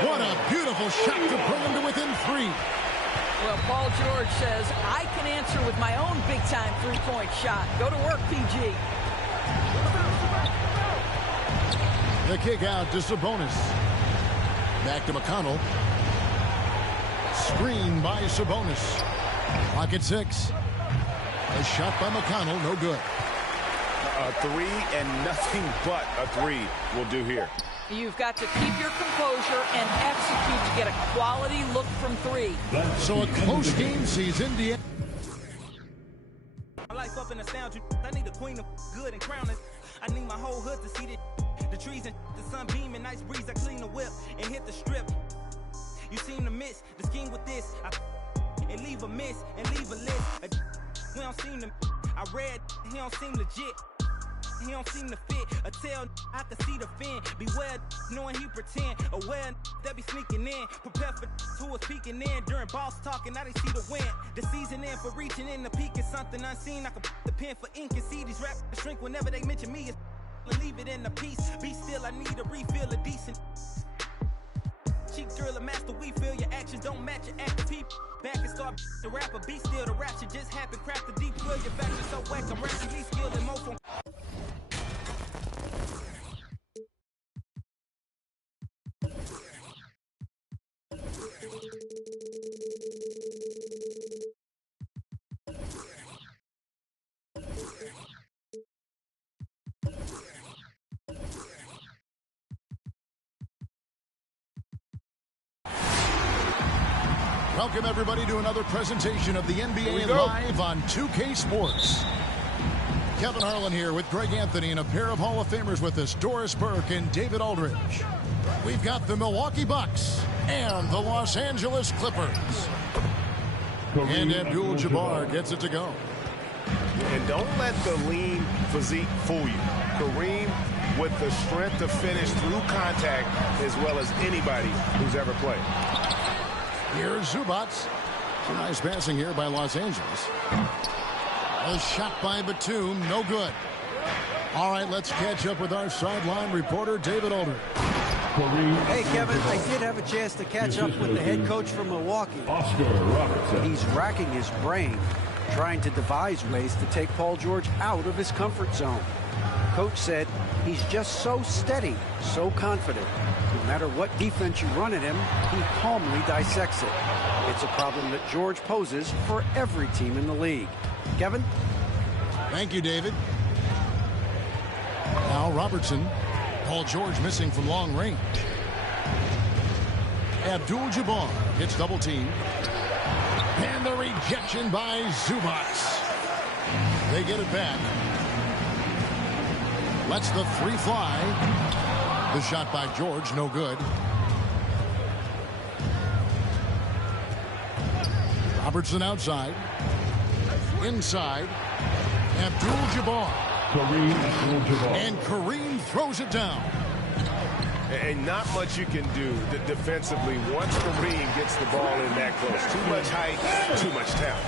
What a beautiful shot to bring him to within 3. Well, Paul George says, I can answer with my own big-time three-point shot. Go to work, PG. The kick out to Sabonis. Back to McConnell. Screen by Sabonis. Clock at 6. A shot by McConnell, no good. A 3 and nothing but a 3 will do here. You've got to keep your composure and execute to get a quality look from 3. So a close game sees Indiana. My life up in the sound, I need a queen of good and crown it. I need my whole hood to see the trees and the sun beaming, nice breeze. I clean the whip and hit the strip. You seem to miss the scheme with this. and leave a miss and leave a list. We don't seem to. I read he don't seem legit. He don't seem to fit. A tell I can see the fin. Beware knowing he pretend. Aware that be sneaking in. Prepare for who was peeking in during boss talking. Now they see the win. The season in for reaching in the peak is something unseen. I can the pen for ink and see these raps shrink whenever they mention me. Leave it in the piece. Be still, I need a refill of decent. Cheap girl, a master, we feel your actions don't match your active people. Back and start the rapper, be still, the rap shit just happened. Craft the deep, will your faction so whack. I'm rapping, least skilled and most on. Welcome, everybody, to another presentation of the NBA Live on 2K Sports. Kevin Harlan here with Greg Anthony and a pair of Hall of Famers with us, Doris Burke and David Aldridge. We've got the Milwaukee Bucks and the Los Angeles Clippers. And Abdul-Jabbar gets it to go. And don't let the lean physique fool you. Kareem with the strength to finish through contact as well as anybody who's ever played. Here's Zubac. Some nice passing here by Los Angeles. A shot by Batum, no good. All right, let's catch up with our sideline reporter, David Aldridge. Hey, Kevin, I did have a chance to catch up with the head coach from Milwaukee. He's racking his brain, trying to devise ways to take Paul George out of his comfort zone. Coach said he's just so steady, so confident. No matter what defense you run at him, he calmly dissects it. It's a problem that George poses for every team in the league. Kevin? Thank you, David. Now Robertson. Paul George missing from long range. Abdul-Jabbar gets double teamed. And the rejection by Zubac. They get it back. Lets the three fly. The shot by George, no good. Robertson outside. Inside. Abdul-Jabbar. And Kareem throws it down. And not much you can do defensively once Kareem gets the ball in that close. Too much height, too much talent.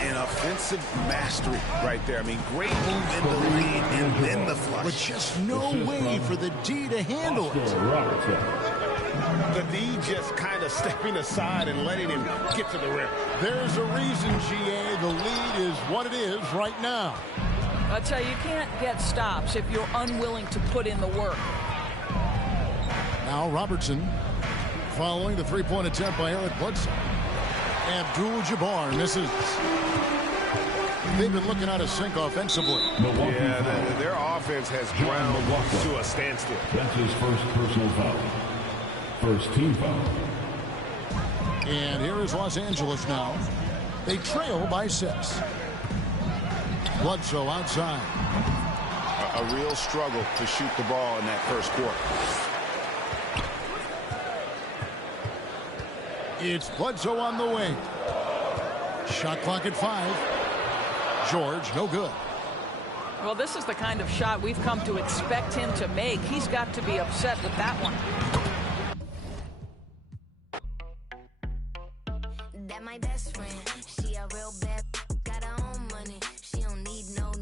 An offensive mastery right there. I mean, great move in the lead and then the flush. But just no way for the D to handle it. The D just kind of stepping aside and letting him get to the rim. There's a reason, GA, the lead is what it is right now. I'll tell you, you can't get stops if you're unwilling to put in the work. Now Robertson following the three-point attempt by Eric Bledsoe. Abdul-Jabbar misses. They've been looking out of sync offensively. Yeah, their offense has ground to a standstill. That's his first personal foul. First team foul. And here is Los Angeles now. They trail by 6. Bledsoe outside. A real struggle to shoot the ball in that first quarter. It's Bledsoe on the wing. Shot clock at 5. George, no good. Well, this is the kind of shot we've come to expect him to make. He's got to be upset with that one. That my best friend. She a real bad, got her own money. She don't need no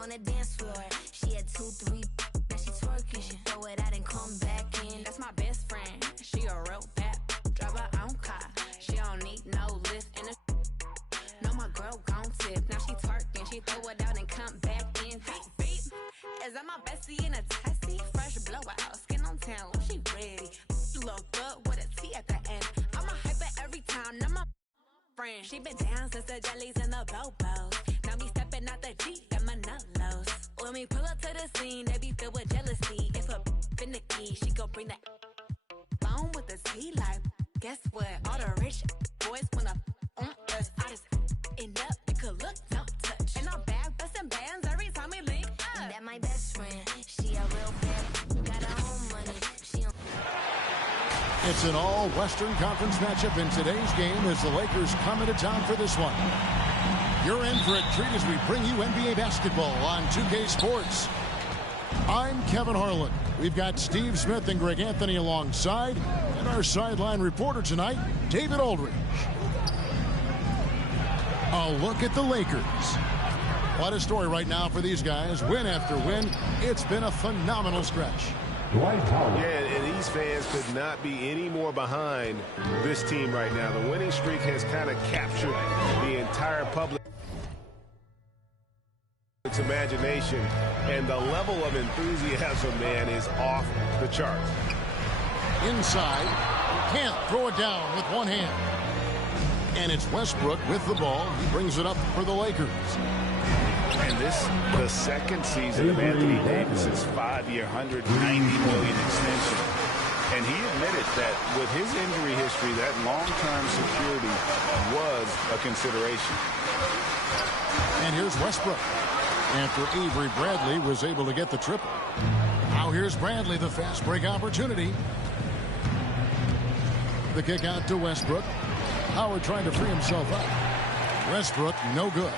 on the dance floor. She had 2, 3, now she twerking. She throw it out and come back in. That's my best friend. She a real bad, drive her own car. She don't need no lift in the. No, my girl gon' tip. Now she twerking. She throw it out and come back in. Beep, beep. Is that my bestie in a testy? Fresh blowout, skin on town. She ready. Look good with a T at the end. I'm a hyper every time. Now my friend. She been down since the jellies and the bobos. Now me stepping out the Jeep and my nullos. When we pull up to the scene, they be filled with jealousy. If a finicky, she gon' bring the phone with the T like. Guess what? All the rich boys wanna on us. I just end up, you could look, don't touch. And I'm back busting bands every time we link up. That my best friend. She a real bad, got her own money. She don't. It's an all-Western Conference matchup in today's game as the Lakers come into town for this one. You're in for a treat as we bring you NBA basketball on 2K Sports. I'm Kevin Harlan. We've got Steve Smith and Greg Anthony alongside, and our sideline reporter tonight, David Aldridge. A look at the Lakers. What a story right now for these guys. Win after win. It's been a phenomenal stretch. Yeah, and these fans could not be any more behind this team right now. The winning streak has kind of captured the entire public's imagination, and the level of enthusiasm, man, is off the charts. Inside, can't throw it down with one hand. And it's Westbrook with the ball. He brings it up for the Lakers. And this, the second season of Anthony Davis's 5-year, $190 million extension. And he admitted that with his injury history, that long-term security was a consideration. And here's Westbrook. After Avery Bradley was able to get the triple. Now here's Bradley, the fast break opportunity. The kick out to Westbrook. Howard trying to free himself up. Westbrook, no good.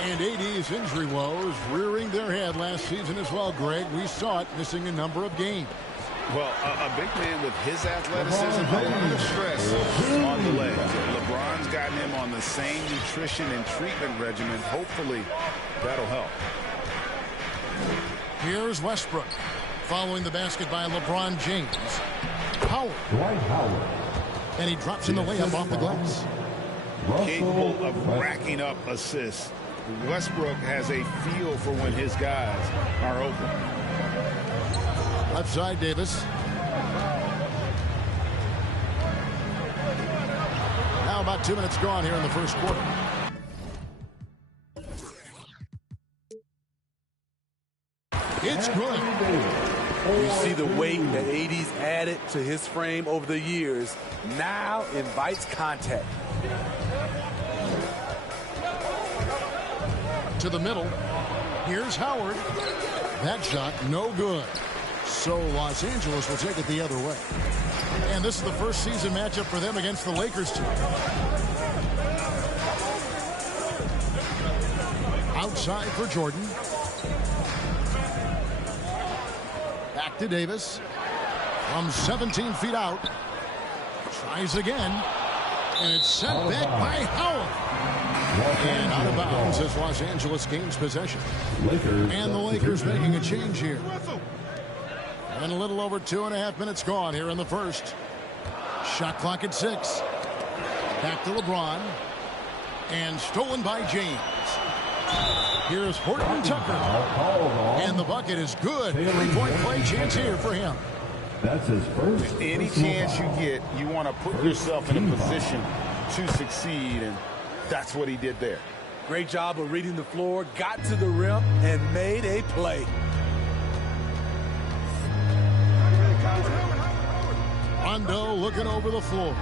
And AD's injury woes rearing their head last season as well, Greg. We saw it missing a number of games. Well, a big man with his athleticism, a lot of stress on the legs. LeBron's gotten him on the same nutrition and treatment regimen. Hopefully, that'll help. Here's Westbrook. Following the basket by LeBron James. Howard. And he drops in the layup off the glass. Capable of racking up assists. Westbrook has a feel for when his guys are open. Left side, Davis. Now about 2 minutes gone here in the first quarter. It's good. You see the weight that AD's added to his frame over the years. Now invites contact. To the middle. Here's Howard. That shot, no good. So Los Angeles will take it the other way. And this is the first season matchup for them against the Lakers team. Outside for Jordan. Back to Davis. From 17 feet out. Tries again. And it's sent back by Howard. And out of bounds as Los Angeles gains possession. And the Lakers making a change here. And a little over 2.5 minutes gone here in the first. Shot clock at 6. Back to LeBron. And stolen by James. Here's Horton Tucker. And the bucket is good. 3-point play chance here for him. That's his first. Any chance you get, you want to put yourself in a position to succeed, and that's what he did there. Great job of reading the floor, got to the rim, and made a play. Rondo looking over the floor.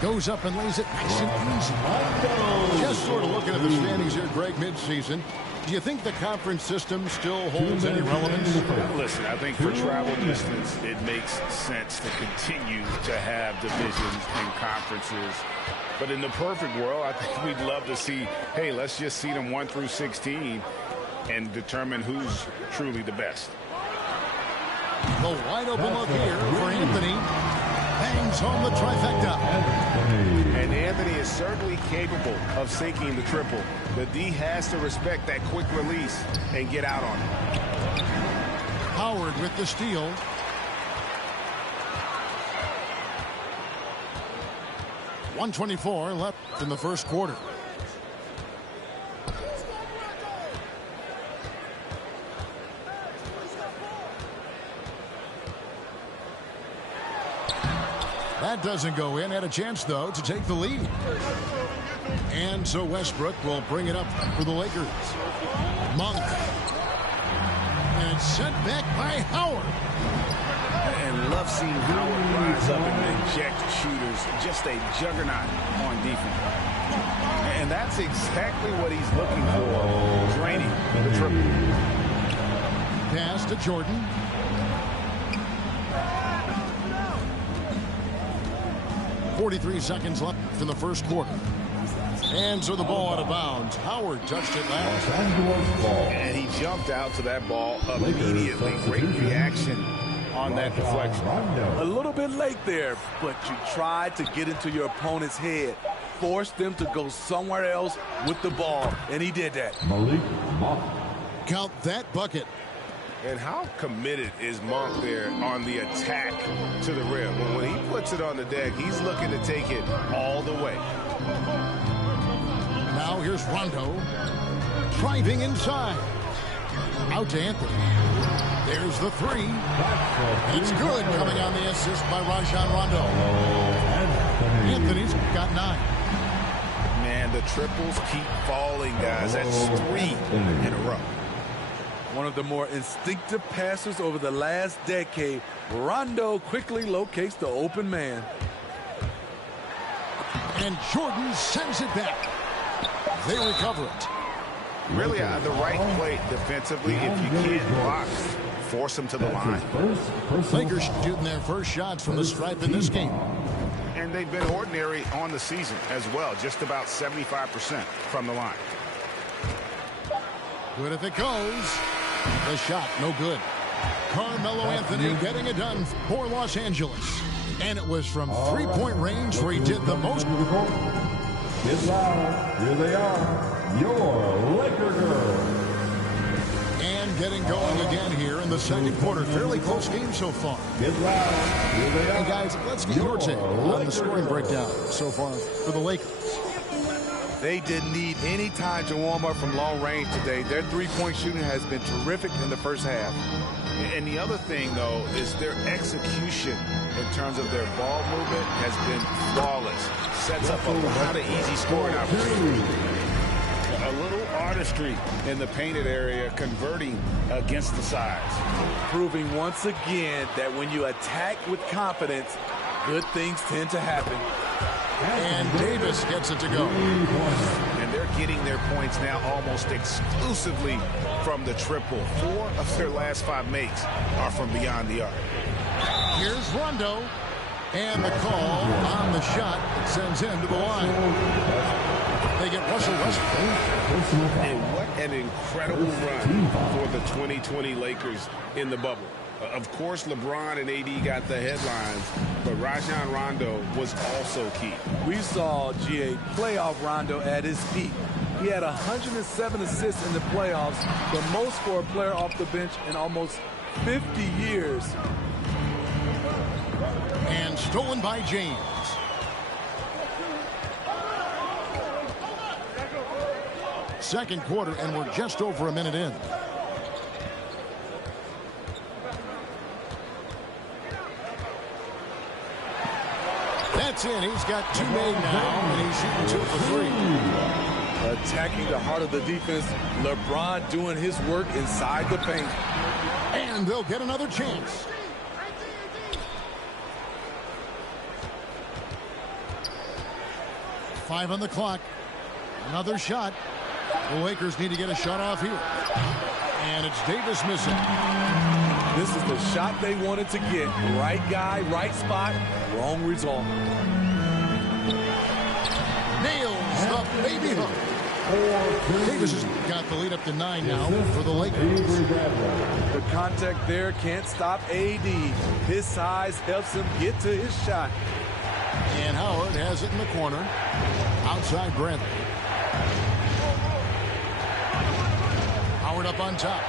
Goes up and lays it nice and easy. Just sort of looking at the standings here, Greg, midseason. Do you think the conference system still holds any relevance? Listen, I think for travel distance, it makes sense to continue to have divisions and conferences. But in the perfect world, I think we'd love to see, hey, let's just seed them 1 through 16 and determine who's truly the best. The wide open look here for Anthony. Bangs home the trifecta. And Anthony is certainly capable of sinking the triple. The D has to respect that quick release and get out on it. Howard with the steal. .124 left in the first quarter. That doesn't go in. Had a chance, though, to take the lead. And so Westbrook will bring it up for the Lakers. Monk. And it's sent back by Howard. And love seeing Howard rise up and eject shooters. Just a juggernaut on defense. And that's exactly what he's looking for. Draining the triple. Pass to Jordan. 43 seconds left in the first quarter. And so the ball out of bounds. Howard touched it last. And he jumped out to that ball immediately. Great reaction on that deflection. A little bit late there, but you tried to get into your opponent's head. Forced them to go somewhere else with the ball, and he did that. Count that bucket. And how committed is Monk there on the attack to the rim? When he puts it on the deck, he's looking to take it all the way. Now here's Rondo. Driving inside. Out to Anthony. There's the three. It's good, coming on the assist by Rajon Rondo. Anthony's got 9. Man, the triples keep falling, guys. That's 3 in a row. One of the more instinctive passers over the last decade. Rondo quickly locates the open man. And Jordan sends it back. They recover it. Really the right play defensively. If you can't block, force them to the line. Lakers shooting their first shots from the stripe in this game. And they've been ordinary on the season as well. Just about 75% from the line. Good if it goes. The shot, no good. Carmelo Anthony getting it done for Los Angeles. And it was from three-point range where he did the most. Get louder. Here they are, your Laker girls. And getting going again here in the second quarter. Fairly close game so far. Get louder. Here they are. Hey guys, let's get your take on the scoring breakdown so far for the Lakers. They didn't need any time to warm up from long range today. Their three-point shooting has been terrific in the first half. And the other thing, though, is their execution in terms of their ball movement has been flawless. Sets up a lot of easy scoring opportunities. A little artistry in the painted area, converting against the size. Proving once again that when you attack with confidence, good things tend to happen. And Davis gets it to go. And they're getting their points now almost exclusively from the triple. 4 of their last 5 makes are from beyond the arc. Here's Rondo. And the call on the shot that sends him to the line. They get Russell Westbrook. And what an incredible run for the 2020 Lakers in the bubble. Of course, LeBron and AD got the headlines, but Rajon Rondo was also key. We saw GA playoff Rondo at his peak. He had 107 assists in the playoffs, the most for a player off the bench in almost 50 years. And stolen by James. Second quarter, and we're just over a minute in. That's in. He's got 2 made now, and he's shooting 2 for 3. Attacking the heart of the defense. LeBron doing his work inside the paint. And they'll get another chance. Five on the clock. Another shot. The Lakers need to get a shot off here. And it's Davis missing. This is the shot they wanted to get. Right guy, right spot, wrong result. Nails the baby hook. Davis has got the lead up to 9 now for the Lakers. The contact there can't stop AD. His size helps him get to his shot. And Howard has it in the corner. Outside Bradley. Howard up on top.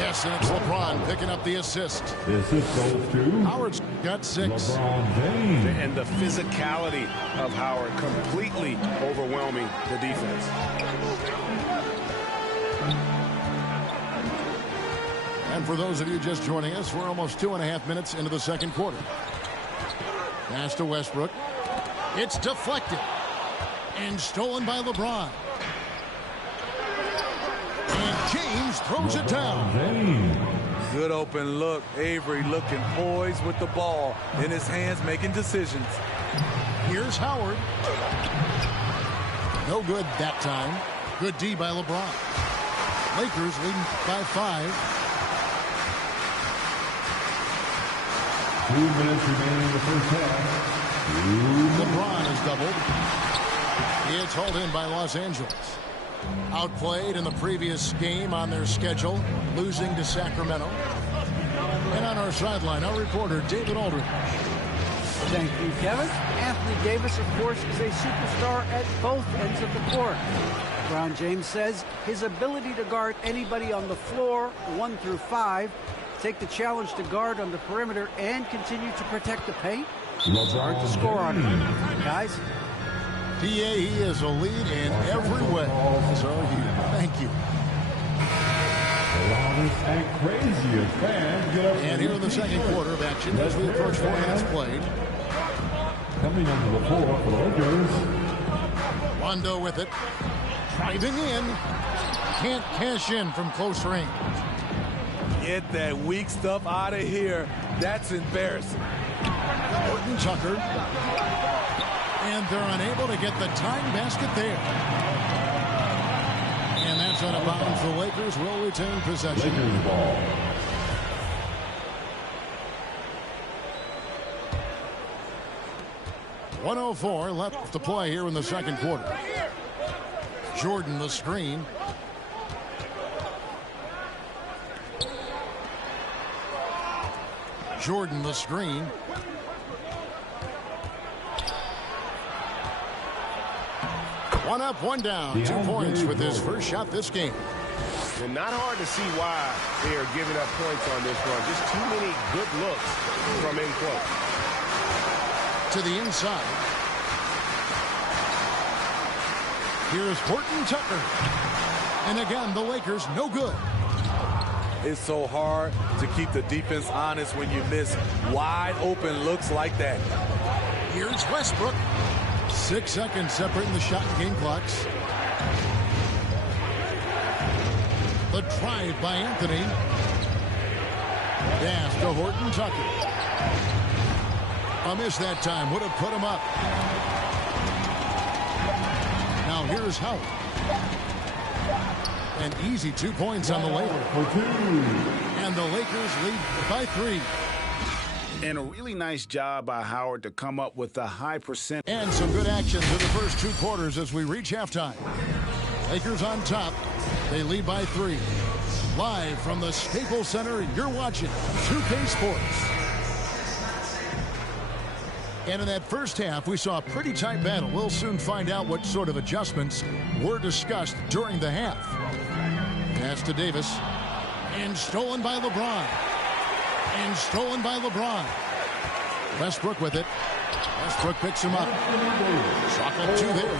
Yes, and it's LeBron picking up the assist. The assist goes to Howard's got 6. LeBron James. And the physicality of Howard completely overwhelming the defense. And for those of you just joining us, we're almost 2.5 minutes into the second quarter. Pass to Westbrook. It's deflected. And stolen by LeBron. And James throws it down. Good open look. Avery looking poised with the ball in his hands, making decisions. Here's Howard. No good that time. Good D by LeBron. Lakers leading by 5. 2 minutes remaining in the first half. LeBron is doubled. It's hauled in by Los Angeles. Outplayed in the previous game on their schedule, losing to Sacramento. And on our sideline, our reporter, David Aldridge. Thank you, Kevin. Anthony Davis, of course, is a superstar at both ends of the court. LeBron James says his ability to guard anybody on the floor, 1 through 5, take the challenge to guard on the perimeter, and continue to protect the paint, it's hard to score on him. Guys? PA, he is a lead in every way. So thank you. The loudest and craziest fans get up. And here in the second quarter of action, as we approach 4 minutes played. Coming onto the floor for the Lakers. Rondo with it. Driving in. Can't cash in from close range. Get that weak stuff out of here. That's embarrassing. Horton Tucker. And they're unable to get the tying basket there. And that's out of bounds. The Lakers will retain possession. Lakers ball. .104 left to play here in the second quarter. Jordan the screen. Jordan the screen. One up, one down. 2 points with his first shot this game. And not hard to see why they are giving up points on this run. Just too many good looks from in close. To the inside. Here's Horton Tucker. And again, the Lakers no good. It's so hard to keep the defense honest when you miss wide open looks like that. Here's Westbrook. 6 seconds separating the shot and game clocks. The drive by Anthony. Pass to Horton Tucker. A miss that time. Would have put him up. Now here's Howard. An easy 2 points on the Lakers. And the Lakers lead by 3. And a really nice job by Howard to come up with a high percent. And some good action through the first 2 quarters as we reach halftime. Lakers on top. They lead by 3. Live from the Staples Center, you're watching 2K Sports. And in that first half, we saw a pretty tight battle. We'll soon find out what sort of adjustments were discussed during the half. Pass to Davis. And stolen by LeBron. And stolen by LeBron. Westbrook with it. Westbrook picks him up. Shot up 2 there.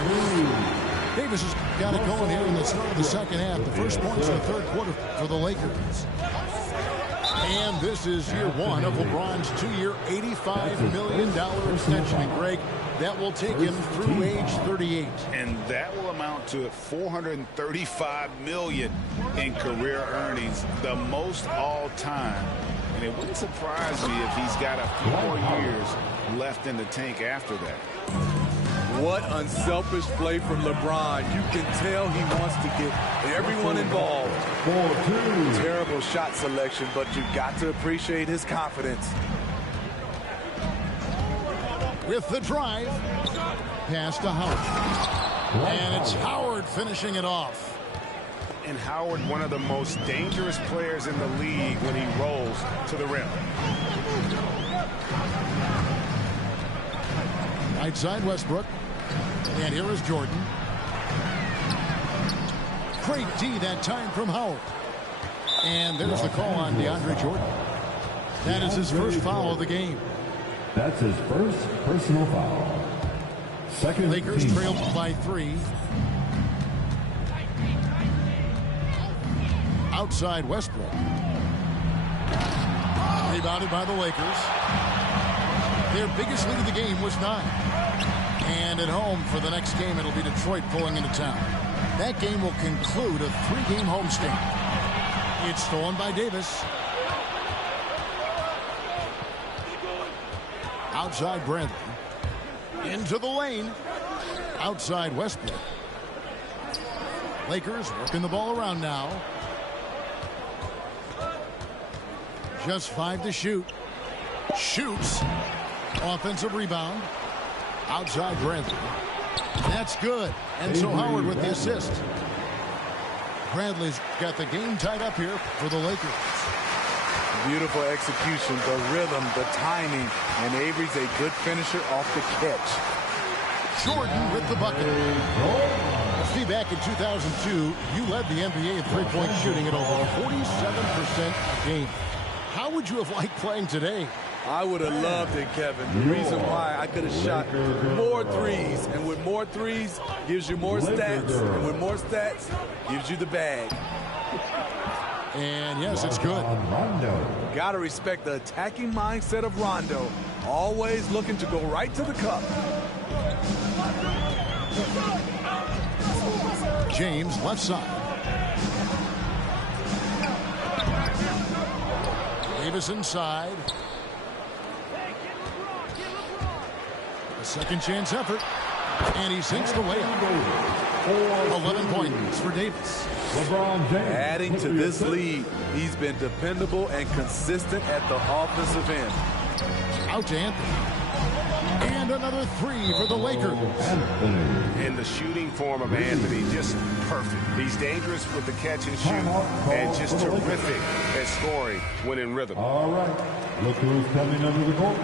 Davis has got it going here in the start of the second half. The first points in the third quarter for the Lakers. And this is year 1 of LeBron's 2-year, $85 million extension. And Greg, that will take him through age 38. And that will amount to $435 million in career earnings, the most all time. And it wouldn't surprise me if he's got a few more years left in the tank after that. What unselfish play from LeBron. You can tell he wants to get everyone involved. Terrible shot selection, but you've got to appreciate his confidence. With the drive, pass to Howard. And it's Howard finishing it off. And Howard, one of the most dangerous players in the league when he rolls to the rim. Right side, Westbrook. And here is Jordan. Great D that time from Howard. And there's the call on DeAndre Jordan. That is his first foul of the game. That's his first personal foul. Second Lakers trailed by 3. Outside Westbrook. Rebounded by the Lakers. Their biggest lead of the game was 9. And at home for the next game, it'll be Detroit pulling into town. That game will conclude a 3-game homestand. It's stolen by Davis. Outside Bradley. Into the lane. Outside Westbrook. Lakers working the ball around now. Just 5 to shoot. Shoots. Offensive rebound. Outside Bradley. That's good. And so Howard with the assist. Bradley's got the game tied up here for the Lakers. Beautiful execution, the rhythm, the timing, and Avery's a good finisher off the catch. Jordan with the bucket. See, back in 2002, you led the NBA in three-point shooting at over 47% a game. How would you have liked playing today? I would have loved it, Kevin. The reason why I could have shot more threes, and with more threes gives you more stats, and with more stats gives you the bag. And yes, it's good. Got to respect the attacking mindset of Rondo. Always looking to go right to the cup. James left side. Davis inside. A second chance effort. And he sinks the layup. 11 points for Davis. Adding to this lead, he's been dependable and consistent at the offensive end. Out to Anthony. And another three for the Lakers. And the shooting form of Anthony, just perfect. He's dangerous with the catch and shoot, and just terrific at scoring when in rhythm. All right. Look who's coming under the court.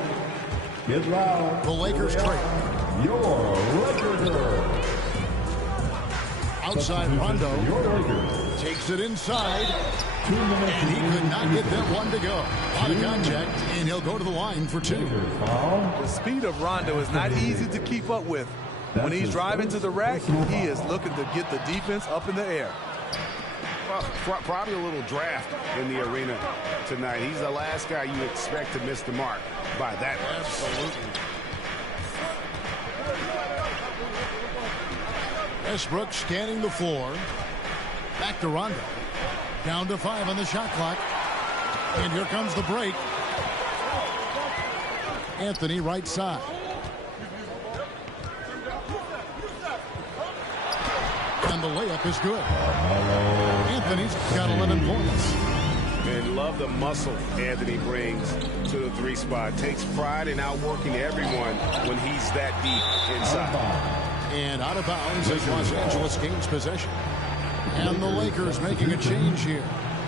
Get loud. The Lakers trade. Your Laker girl. Outside Rondo takes it inside, and he could not get that one to go. Out of contact, and he'll go to the line for two. The speed of Rondo is not easy to keep up with. When he's driving to the rack, he is looking to get the defense up in the air. Well, probably a little draft in the arena tonight. He's the last guy you expect to miss the mark by that much. Absolutely. Westbrook scanning the floor. Back to Rondo. Down to 5 on the shot clock. And here comes the break. Anthony right side. And the layup is good. Anthony's got 11 points. And love the muscle Anthony brings to the three spot. Takes pride in outworking everyone when he's that deep inside. And out of bounds as Los Angeles gains possession. And the Lakers making a change here.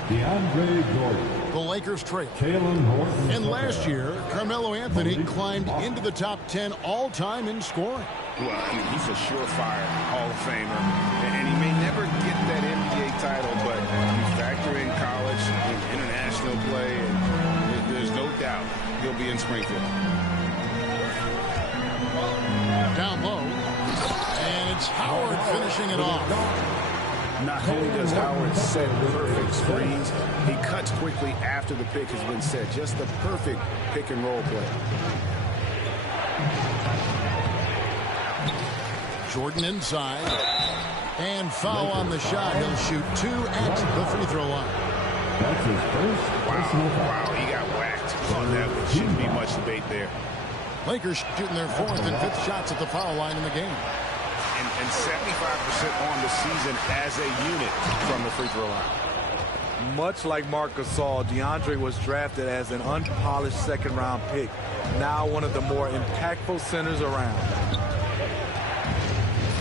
DeAndre Jordan. The Lakers trade. Horton. And last year, Carmelo Anthony climbed into the top 10 all-time in scoring. Well, I mean, he's a surefire Hall of Famer. And he may never get that NBA title, but you factor in college and international play, and there's no doubt he'll be in Springfield. Down low. And it's Howard finishing it off. Not only does Howard set perfect screens, he cuts quickly after the pick has been set. Just the perfect pick and roll play. Jordan inside. And foul on the shot. He'll shoot 2 at the free throw line. That's his first personal foul. Wow, he got whacked on that one. Shouldn't be much debate there. Lakers shooting their 4th and 5th shots at the foul line in the game. And 75% on the season as a unit from the free throw line. Much like Marc Gasol, DeAndre was drafted as an unpolished second-round pick. Now one of the more impactful centers around.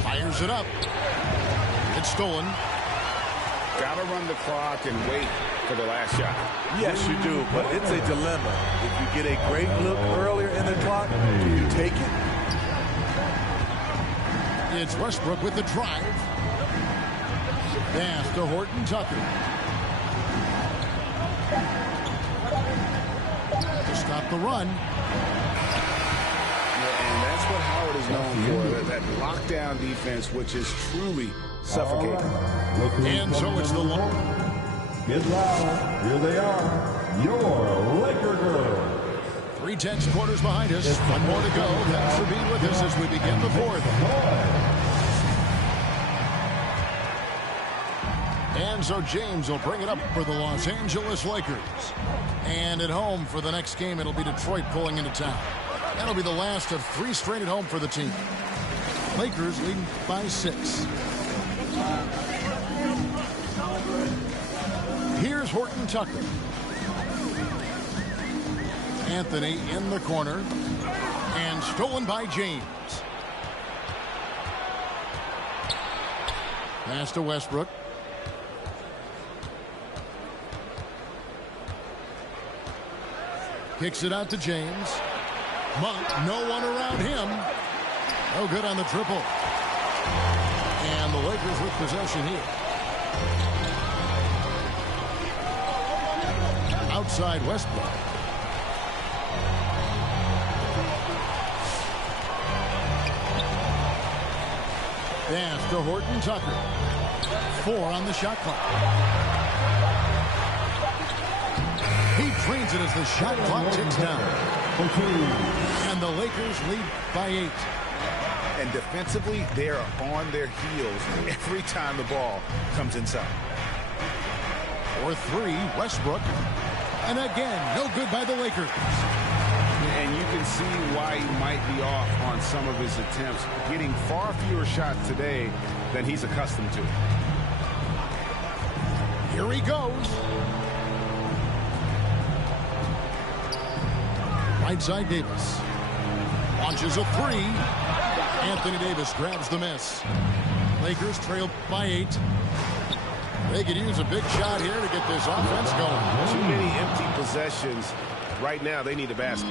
Fires it up. It's stolen. Gotta run the clock and wait for the last shot. Yes, you do, but it's a dilemma. If you get a great look earlier in the clock, do you take it? It's Westbrook with the drive. Pass to Horton Tucker. To stop the run. And that's what Howard is known for, that lockdown defense, which is truly suffocating. And so it's the long. Get loud. Here they are. Your Laker girls. 3/10 quarters behind us. One more to go. Thanks for being with us as we begin the 4th. And so James will bring it up for the Los Angeles Lakers. And at home for the next game, it'll be Detroit pulling into town. That'll be the last of 3 straight at home for the team. Lakers leading by 6. Here's Horton Tucker. Anthony in the corner. And stolen by James. Pass to Westbrook. Kicks it out to James. Monk, no one around him. No good on the triple. And the Lakers with possession here. Outside Westbrook. Pass to Horton Tucker. 4 on the shot clock. He drains it as the shot clock ticks down. And the Lakers lead by 8. And defensively, they are on their heels every time the ball comes inside. For 3, Westbrook. And again, no good by the Lakers. And you can see why he might be off on some of his attempts, getting far fewer shots today than he's accustomed to. Here he goes. Right side Davis. Launches a 3. Anthony Davis grabs the miss. Lakers trail by 8. They could use a big shot here to get this offense going. Too many empty possessions. Right now, they need a basket.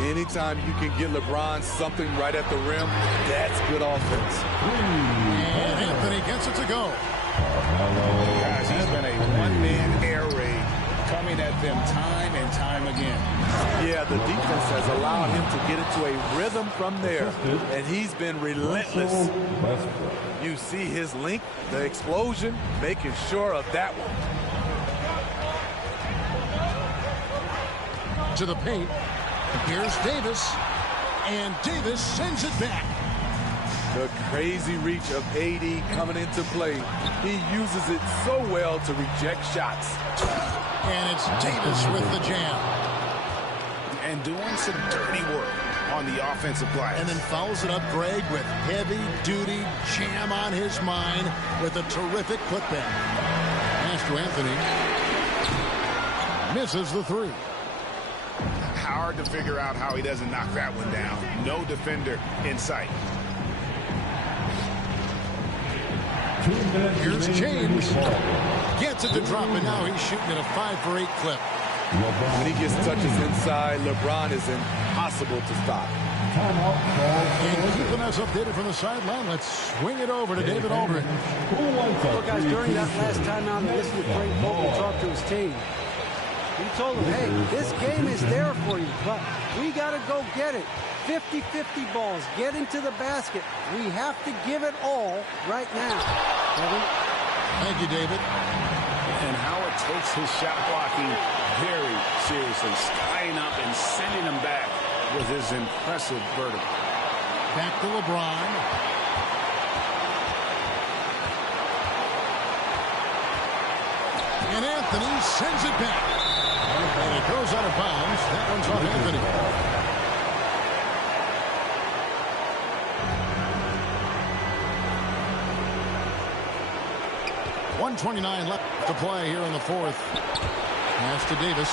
Anytime you can get LeBron something right at the rim, that's good offense. And Anthony gets it to go. Guys, he's been a one-man air raid coming at them time and time again. Yeah, the defense has allowed him to get into a rhythm from there, and he's been relentless. You see his length, the explosion, making sure of that one. To the paint. Here's Davis. And Davis sends it back. The crazy reach of AD coming into play. He uses it so well to reject shots. And it's Davis with the jam. And doing some dirty work on the offensive glass. And then fouls it up, Greg, with heavy-duty jam on his mind with a terrific putback. Pass to Anthony. Misses the 3. Hard to figure out how he doesn't knock that one down. No defender in sight. Here's James. Gets it to drop, and now he's shooting at a 5-for-8 clip. When he gets touches inside, LeBron is impossible to stop. And keeping us updated from the sideline, let's swing it over to David Aldridge. Well, guys, during that last timeout, I listened to Frank Vogel talk to his team. He told them, hey, this game is there for you, but we got to go get it. 50-50 balls, get into the basket. We have to give it all right now. Kevin? Thank you, David. And Howard takes his shot blocking very seriously, skying up and sending him back with his impressive vertical. Back to LeBron. And Anthony sends it back. And it goes out of bounds. That one's off Anthony. .129 left to play here in the 4th. Pass to Davis.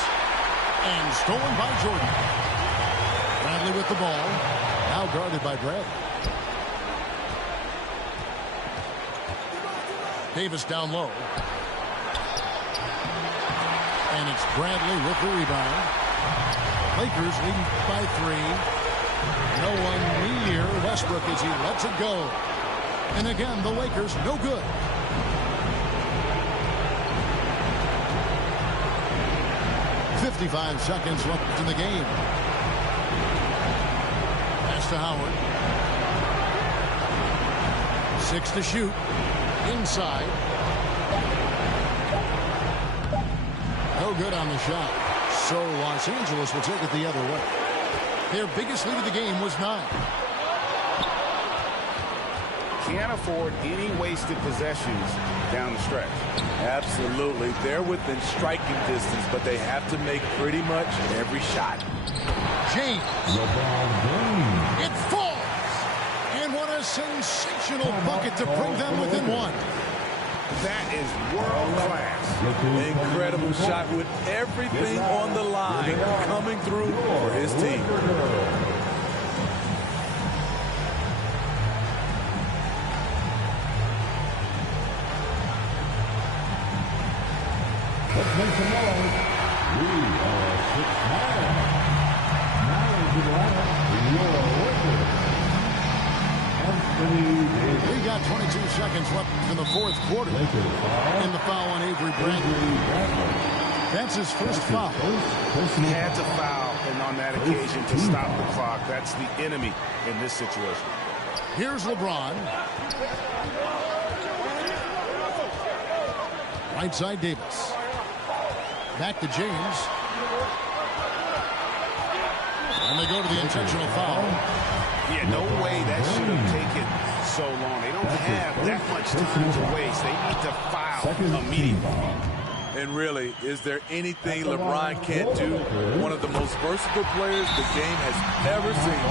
And stolen by Jordan. Bradley with the ball. Now guarded by Bradley. Davis down low. And it's Bradley with the rebound. Lakers leading by 3. No one near Westbrook as he lets it go. And again, the Lakers no good. .55 seconds left in the game. Pass to Howard. 6 to shoot. Inside. No good on the shot. So Los Angeles will take it the other way. Their biggest lead of the game was 9. Can't afford any wasted possessions down the stretch. Absolutely. They're within striking distance, but they have to make pretty much every shot. James. It falls. And what a sensational bucket to bring them within 1. That is world class. Incredible shot with everything on the line coming through for his team. Let's make some noise. We are 6-9. Now into the lineup, your Lakers. We got 22 seconds left in the fourth quarter. In the foul on Avery Bradley. That's his first foul. He had to foul, and on that occasion to stop the clock. That's the enemy in this situation. Here's LeBron. Right side Davis. Back to James. And they go to the intentional foul. Yeah, no way that should have taken so long. They don't have that much time to waste. They need to foul immediately. And really, is there anything LeBron can't do? One of the most versatile players the game has ever seen.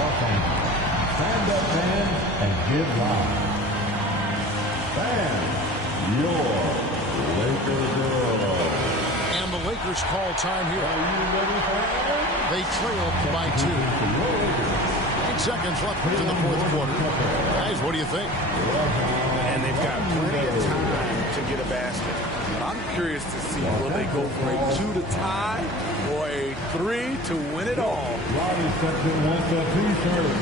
Stand up, fans, and give live. Fans, your Laker girl. And the Lakers call time here. They trail by 2. 8 seconds left in the fourth quarter. Guys, what do you think? And they've got plenty of time to get a basket. I'm curious to see, will they go for a 2 to tie or a 3 to win it all? Robbie Simpson wants a t-shirt.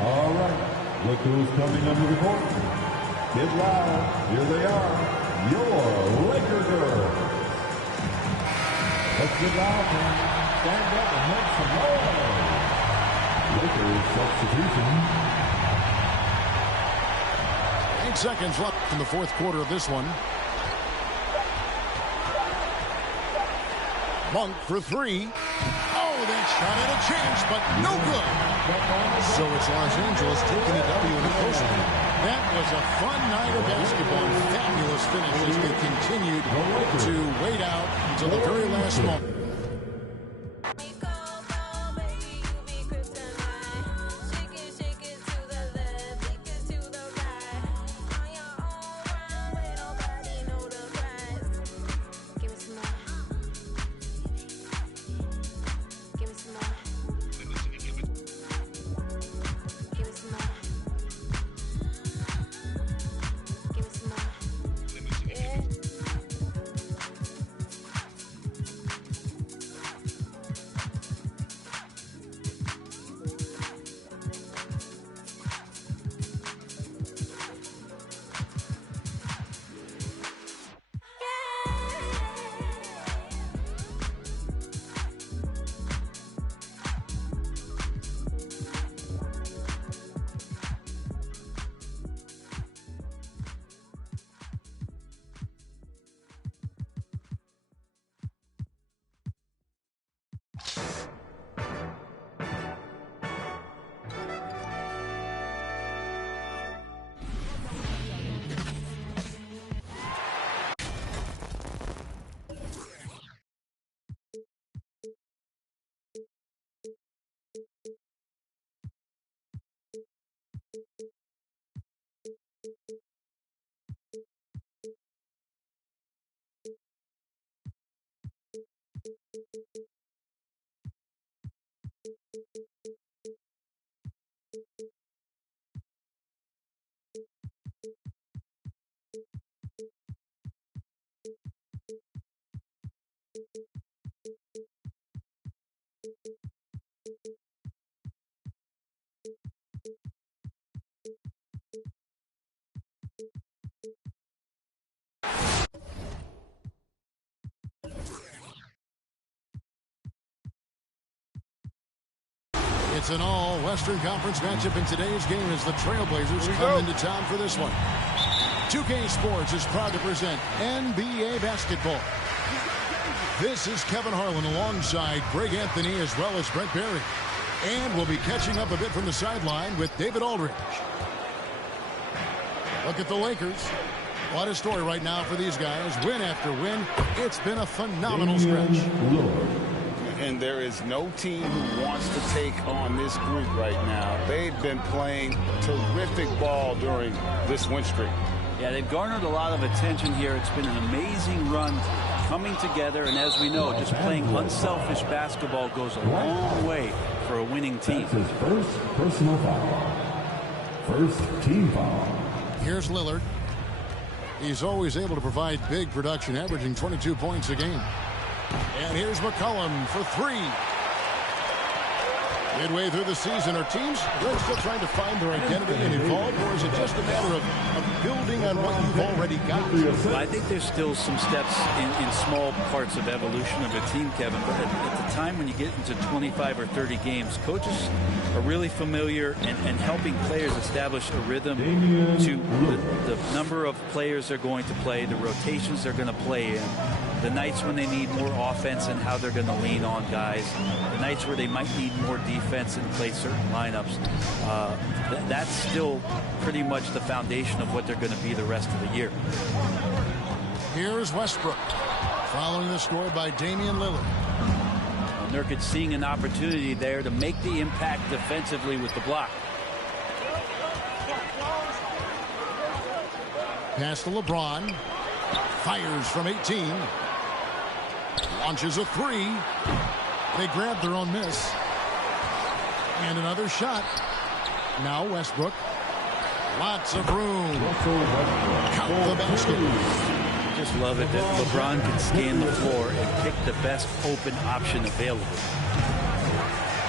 All right, look who's coming under the court. Get loud. Here they are, your Laker girls. Let's get loud, man. Stand up and make some noise. Lakers substitution. 8 seconds left in the fourth quarter of this one. Monk for 3. Oh, that shot had a chance, but no good. So it's Los Angeles taking a W in the post. That was a fun night of basketball. Fabulous finish as they continued to wait out until the very last moment. It's an all-Western Conference matchup in today's game as the Trailblazers come into town for this one. 2K Sports is proud to present NBA basketball. This is Kevin Harlan alongside Greg Anthony as well as Brent Barry. And we'll be catching up a bit from the sideline with David Aldridge. Look at the Lakers. What a story right now for these guys. Win after win. It's been a phenomenal stretch. And there is no team who wants to take on this group right now. They've been playing terrific ball during this win streak. Yeah, they've garnered a lot of attention here. It's been an amazing run coming together. And as we know, just playing unselfish basketball goes a long way for a winning team. That's his first personal foul. First team foul. Here's Lillard. He's always able to provide big production, averaging 22 points a game. And here's McCollum for three. Midway through the season, are teams still trying to find their identity and evolve, or is it just a matter of building on what you've already got? Well, I think there's still some steps in small parts of evolution of a team, Kevin. But at the time when you get into 25 or 30 games, coaches are really familiar and helping players establish a rhythm to the number of players they're going to play, the rotations they're going to play in, the nights when they need more offense and how they're going to lean on guys, the nights where they might need more defense and play certain lineups. That's still pretty much the foundation of what they're going to be the rest of the year. Here's Westbrook, following the score by Damian Lillard. Nurkic seeing an opportunity there to make the impact defensively with the block. Pass to LeBron. Fires from 18. Launches a three. They grab their own miss. And another shot. Now Westbrook. Lots of room. Count the basket. Just love it that LeBron can scan the floor and pick the best open option available.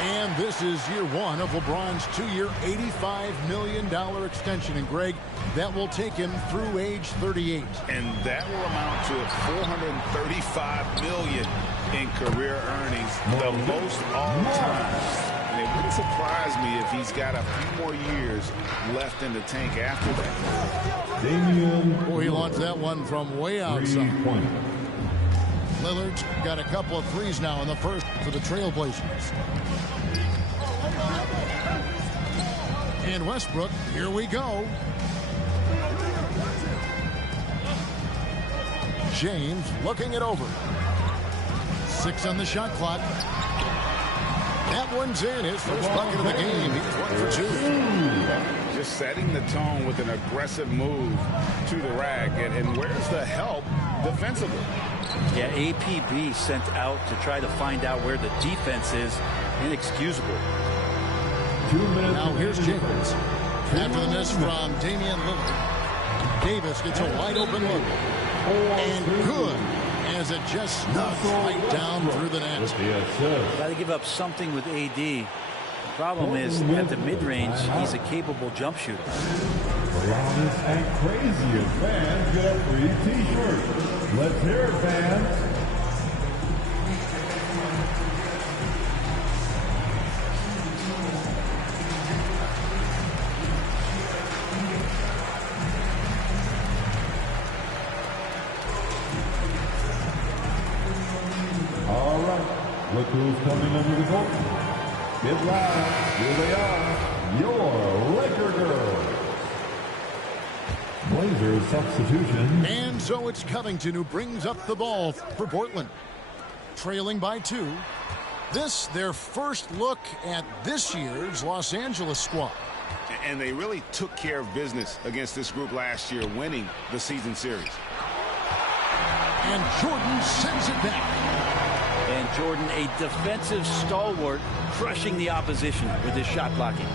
And this is year one of LeBron's two-year, $85 million extension. And, Greg, that will take him through age 38. And that will amount to $435 million in career earnings, the most all time. And it wouldn't surprise me if he's got a few more years left in the tank after that. He launched that one from way outside. Lillard's got a couple of threes now in the first for the Trailblazers. And Westbrook, here we go. James looking it over. 6 on the shot clock. That one's in. His first bucket of the game. He's 1 for 2. Just setting the tone with an aggressive move to the rack. And where's the help defensively? Yeah, APB sent out to try to find out where the defense is. Inexcusable. Now here's James. After the miss from Damian Lillard. Davis gets a wide open look. And good, as it just snuffs right down through the net. Got to give up something with AD. The problem is, at the mid-range, he's a capable jump shooter. The loudest and craziest fans get a free T-shirt. Let's hear it, fans. All right, look who's coming under the court. Get loud. Here they are, your Laker girls. Blazers substitution. And so it's Covington who brings up the ball for Portland. Trailing by 2. This, their first look at this year's Los Angeles squad. And they really took care of business against this group last year, winning the season series. And Jordan sends it back. And Jordan, a defensive stalwart, crushing the opposition with his shot blocking.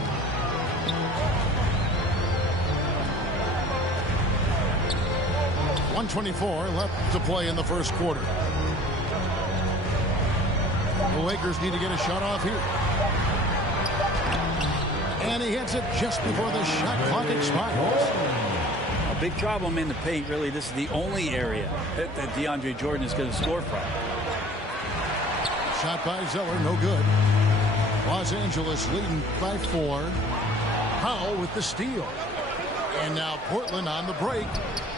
.124 left to play in the first quarter. The Lakers need to get a shot off here. And he hits it just before the shot clock expires. A big problem in the paint, really. This is the only area that DeAndre Jordan is going to score from. Shot by Zeller, no good. Los Angeles leading by 4. Powell with the steal. And now Portland on the break.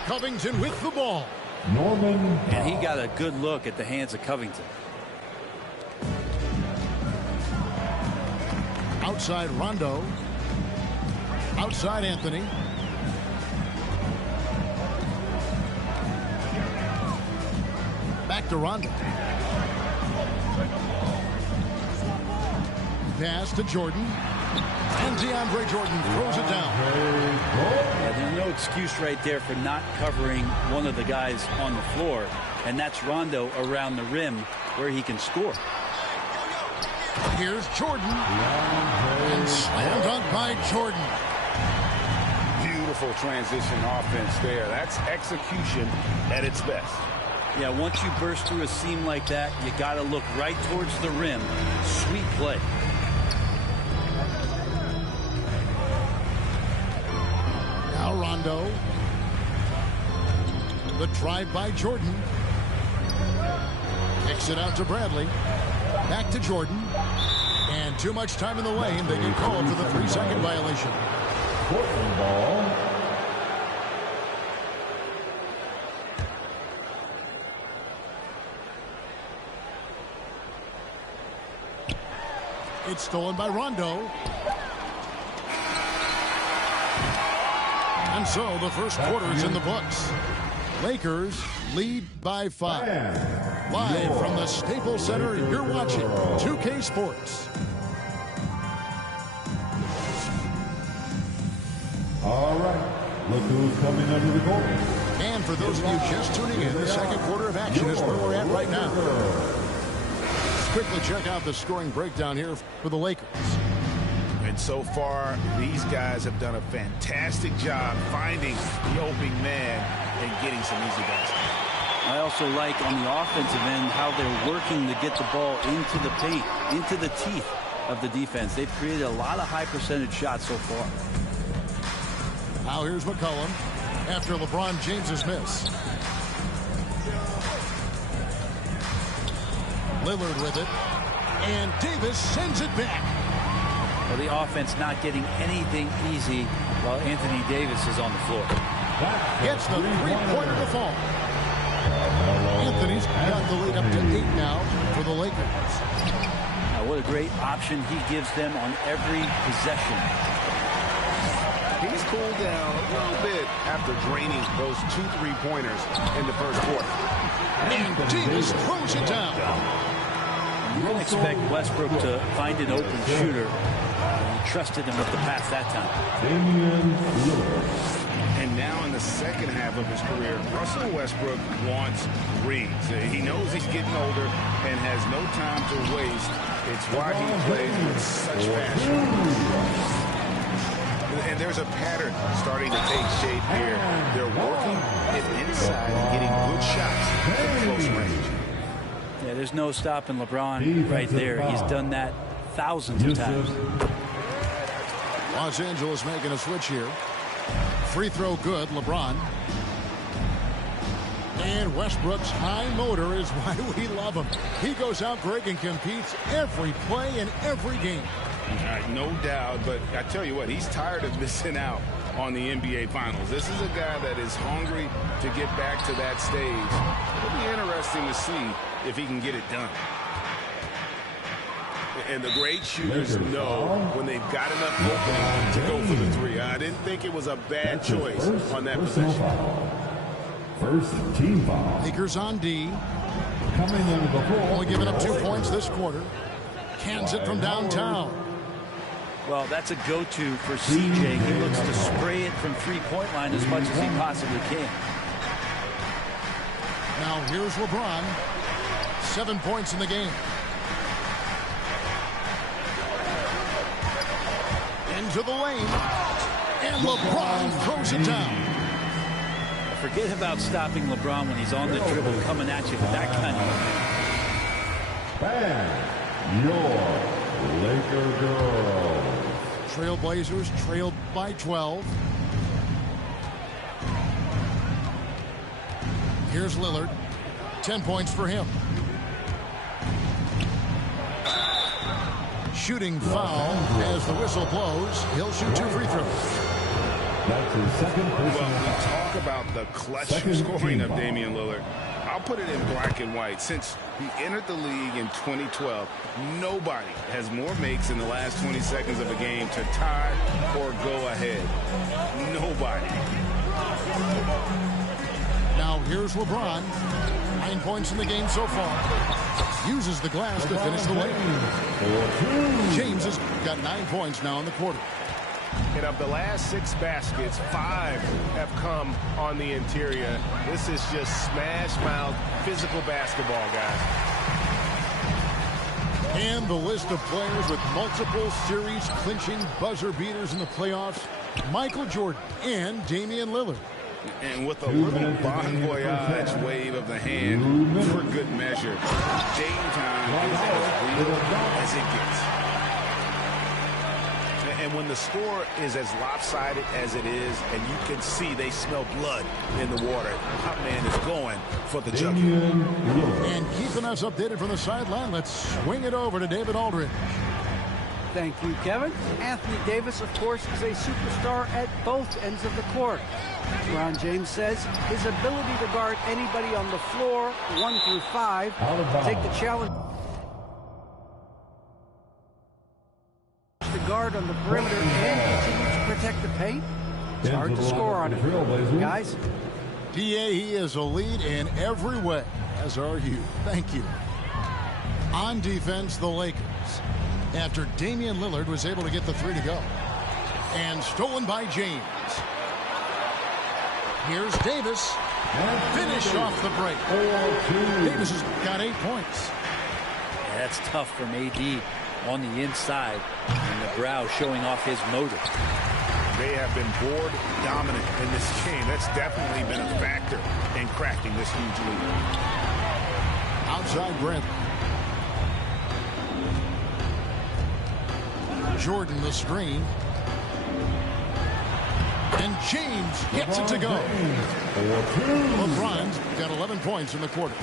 Covington with the ball. Norman. And he got a good look at the hands of Covington. Outside Rondo. Outside Anthony. Back to Rondo. pass to Jordan. And DeAndre Jordan throws it down. Yeah, there's no excuse right there for not covering one of the guys on the floor. And that's Rondo around the rim where he can score. Here's Jordan. And slam dunk by Jordan. Beautiful transition offense there. That's execution at its best. Yeah, once you burst through a seam like that, you got to look right towards the rim. Sweet play. Now Rondo. The drive by Jordan. Kicks it out to Bradley. Back to Jordan. And too much time in the lane. They get called for the 3-second violation. Portland ball. It's stolen by Rondo. And so the first quarter is in the books. Lakers lead by 5. Live from the Staples Center, you're watching 2K Sports. All right. Look who's coming under the court. And for those of you just tuning in, the second quarter of action is where we're at right now. Let's quickly check out the scoring breakdown here for the Lakers. And so far, these guys have done a fantastic job finding the opening man and getting some easy baskets. I also like on the offensive end how they're working to get the ball into the paint, into the teeth of the defense. They've created a lot of high percentage shots so far. Now here's McCollum after LeBron James's miss. Lillard with it. And Davis sends it back. Well, the offense not getting anything easy while Anthony Davis is on the floor. Gets the three-pointer to fall. Anthony's got the lead up to 8 now for the Lakers. Now, what a great option he gives them on every possession. He's cooled down a little bit after draining those 2 3-pointers in the first quarter. And Davis throws it down. You didn't expect Westbrook to find an open shooter. He trusted him with the pass that time. And now in the second half of his career, Russell Westbrook wants rings. He knows he's getting older and has no time to waste. It's why he plays with such passion. And there's a pattern starting to take shape here. They're working it inside and getting good shots from close range. Yeah, there's no stopping LeBron right there. He's done that thousands of times. Los Angeles making a switch here. Free throw good, LeBron. And Westbrook's high motor is why we love him. He goes out, Greg, and competes every play in every game. No doubt, but I tell you what, he's tired of missing out on the NBA Finals. This is a guy that is hungry to get back to that stage. It'll be interesting to see if he can get it done. And the great shooters know when they've got enough opening to go for the 3. I didn't think it was a bad choice on that possession. First team foul. Lakers on D. Coming in the floor. Only giving up 2 points this quarter. Cans it from downtown. Well, that's a go-to for CJ. He looks to spray it from three-point line as much as he possibly can. Now here's LeBron. 7 points in the game. Into the lane. And LeBron throws it down. Forget about stopping LeBron when he's on the dribble coming at you with that kind of... Bang! Your Laker girls. Trailblazers trailed by 12. Here's Lillard. 10 points for him. Shooting foul as the whistle blows. He'll shoot 2 free throws. That's his second person. Well, we talk about the clutch scoring of Damian Lillard. I'll put it in black and white. Since he entered the league in 2012, nobody has more makes in the last 20 seconds of a game to tie or go ahead. Nobody. Now here's LeBron. 9 points in the game so far. uses the glass to finish the lane. James has got 9 points now in the quarter. And of the last 6 baskets, 5 have come on the interior. This is just smash-mouth physical basketball, guys. And the list of players with multiple series-clinching buzzer beaters in the playoffs: Michael Jordan and Damian Lillard. And with a little bon voyage wave of the hand for good measure, Dame time is as real as it gets. And when the score is as lopsided as it is, and you can see they smell blood in the water, my man is going for the jugular. And keeping us updated from the sideline, let's swing it over to David Aldridge. Thank you, Kevin. Anthony Davis, of course, is a superstar at both ends of the court. LeBron James says his ability to guard anybody on the floor, 1 through 5, take the challenge. The guard on the perimeter and continue to protect the paint. It's hard to score on it, guys. He is a lead in every way, as are you. Thank you. On defense, the Lakers, after Damian Lillard was able to get the 3 to go. And stolen by James. Here's Davis. Finish off the break. Davis has got 8 points. Yeah, that's tough from AD on the inside, and the brow showing off his motive. They have been board dominant in this game. That's definitely been a factor in cracking this huge lead. Outside Brent. Jordan the screen. And James gets it to go. LeBron's got 11 points in the quarter.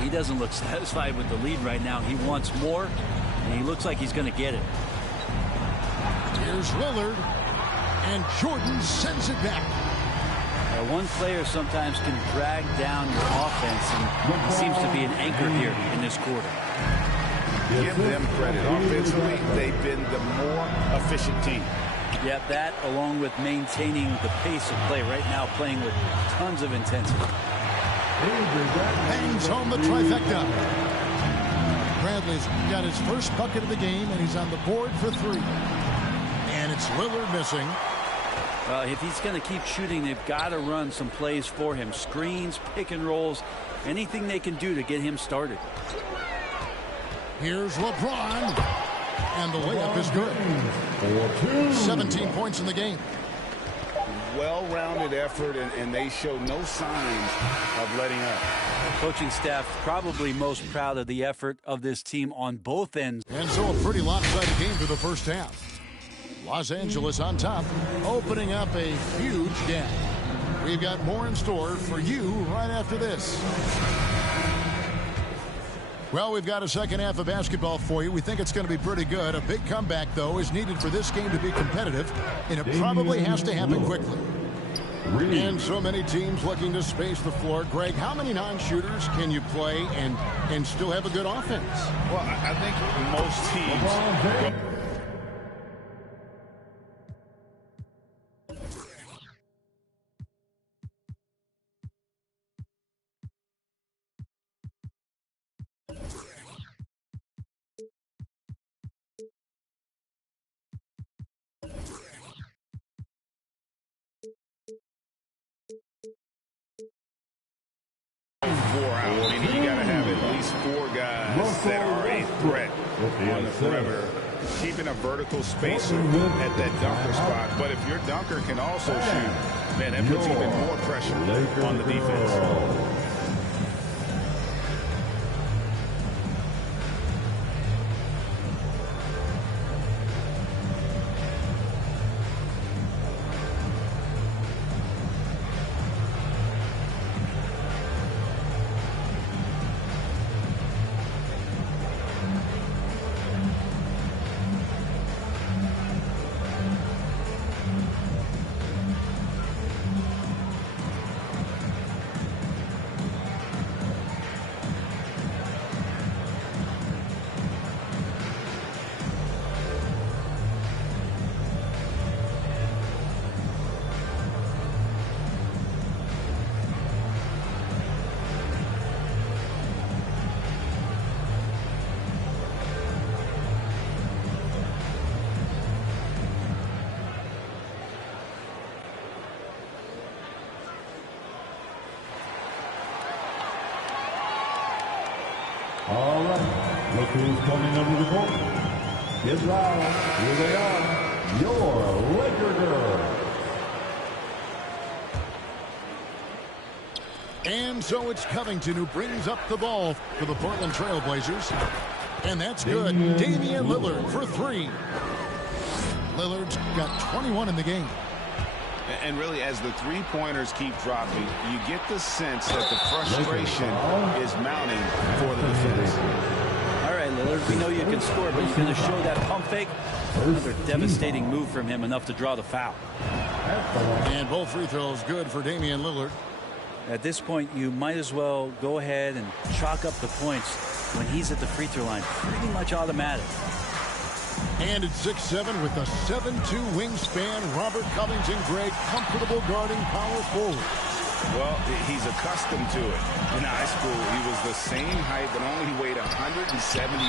He doesn't look satisfied with the lead right now. He wants more, and he looks like he's going to get it. Here's Lillard, and Jordan sends it back. One player sometimes can drag down your offense, and he seems to be an anchor here in this quarter. Give them credit. Offensively, they've been the more efficient team. Yeah, that along with maintaining the pace of play right now, playing with tons of intensity. Bangs home the trifecta. Bradley's got his first bucket of the game, and he's on the board for 3. And it's Lillard missing. If he's going to keep shooting, they've got to run some plays for him. Screens, pick and rolls, anything they can do to get him started. Here's LeBron. And the layup is good. 17 points in the game. Well-rounded effort, and they show no signs of letting up. The coaching staff probably most proud of the effort of this team on both ends. And so a pretty lopsided game for the first half. Los Angeles on top, opening up a huge gap. We've got more in store for you right after this. Well, we've got a second half of basketball for you. We think it's going to be pretty good. A big comeback, though, is needed for this game to be competitive, and it probably has to happen quickly. And so many teams looking to space the floor. Greg, how many non-shooters can you play and still have a good offense? Well, I think most teams... Meaning you got to have at least 4 guys that are a threat on the perimeter, keeping a vertical spacer at that dunker spot. But if your dunker can also shoot, man, that puts even more pressure on the defense. All right, look who's coming under the court. Get loud. Here they are, your Laker girls. And so it's Covington who brings up the ball for the Portland Trail Blazers. And that's good. Damian Lillard for 3. Lillard's got 21 in the game. And really, as the three-pointers keep dropping, you get the sense that the frustration is mounting for the defense. All right, Lillard, we know you can score, but you're going to show that pump fake. Another devastating move from him, enough to draw the foul. And both free throws good for Damian Lillard. At this point, you might as well go ahead and chalk up the points when he's at the free throw line. Pretty much automatic. And it's 6'7" with a 7'2" wingspan. Robert Covington, Greg, comfortable guarding power forward. Well, he's accustomed to it. In high school, he was the same height, but only weighed 170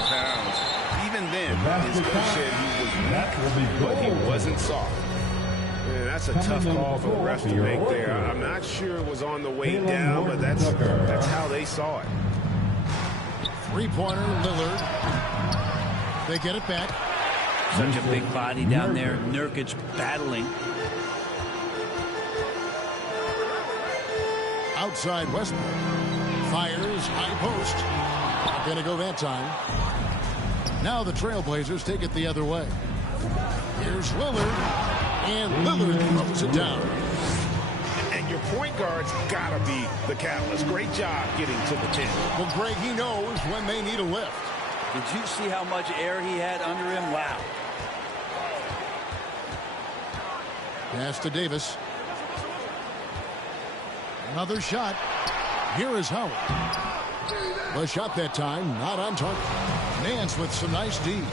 pounds. Even then, his coach said he was weak, but he wasn't soft. Man, that's a tough call for the ref to make there. I'm not sure it was on the way down, but that's how they saw it. Three-pointer, Lillard. They get it back. Such a big body down there. Nurkic battling. Outside Westbrook. Fires, high post. Not going to go that time. Now the Trailblazers take it the other way. Here's Lillard. And Lillard throws it down. And your point guard's got to be the catalyst. Great job getting to the 10. Well, Greg, he knows when they need a lift. Did you see how much air he had under him? Wow. Pass to Davis. Another shot. Here is Howard. The shot that time, not on target. Nance with some nice D.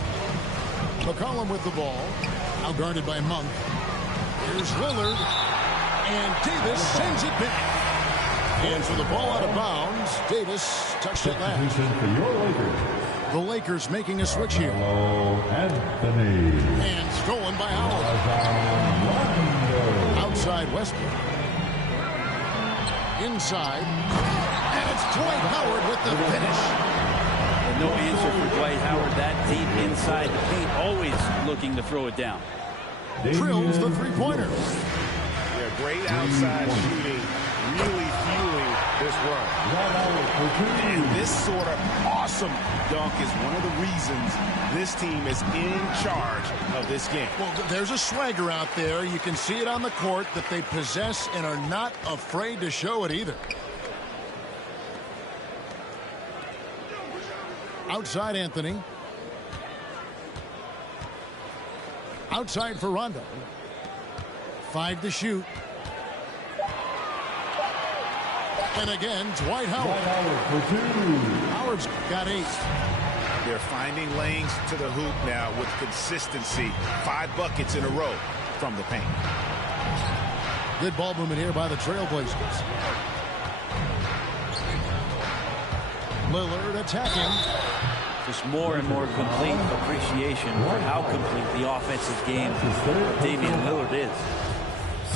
McCollum with the ball. Now guarded by Monk. Here's Lillard. And Davis sends it back. And for the ball out of bounds, Davis touched it last. The Lakers making a switch here. Anthony. And stolen by Howard. Outside Westbrook. Inside. And it's Dwight Howard with the finish. And no answer for Dwight Howard that deep inside the paint. Always looking to throw it down. Drills the three-pointer. Yeah, great outside shooting. Really fueling this run. And this sort of awesome dunk is one of the reasons this team is in charge of this game. Well, there's a swagger out there. You can see it on the court that they possess and are not afraid to show it either. Outside Anthony. Outside for Rondo. 5 to shoot. And again, Dwight Howard. Howard's got 8. They're finding lanes to the hoop now with consistency. 5 buckets in a row from the paint. Good ball movement here by the Trailblazers. Lillard attacking. Just more and more complete appreciation for how complete the offensive game of Damian Lillard is.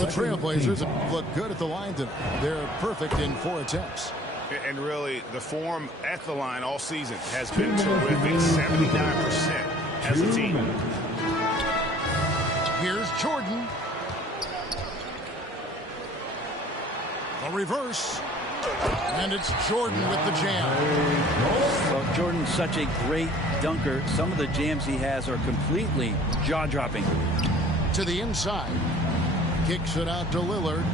The Trailblazers look good at the line tonight. They're perfect in 4 attempts. And really, the form at the line all season has been terrific. 79% as a team. Here's Jordan. A reverse. And it's Jordan with the jam. Well, Jordan's such a great dunker. Some of the jams he has are completely jaw-dropping. To the inside. Kicks it out to Lillard.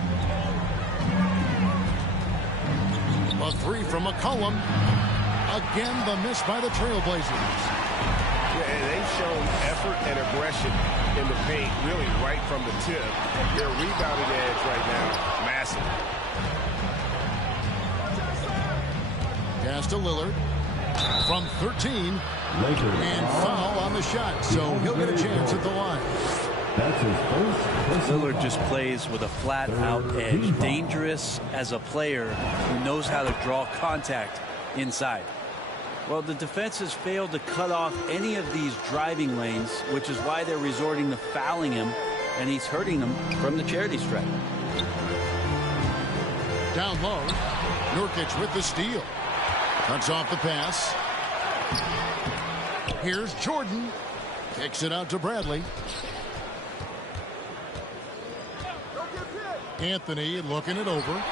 A 3 from McCollum. Again, the miss by the Trailblazers. Yeah, and they've shown effort and aggression in the paint, really right from the tip. Their rebounding edge right now, massive. Pass to Lillard. From 13. And foul on the shot, so he'll get a chance at the line. That's his first. Lillard just plays with a flat-out edge. Dangerous as a player who knows how to draw contact inside. Well, the defense has failed to cut off any of these driving lanes, which is why they're resorting to fouling him, and he's hurting them from the charity stripe. Down low. Nurkic with the steal. Cuts off the pass. Here's Jordan. Kicks it out to Bradley. Anthony looking it over.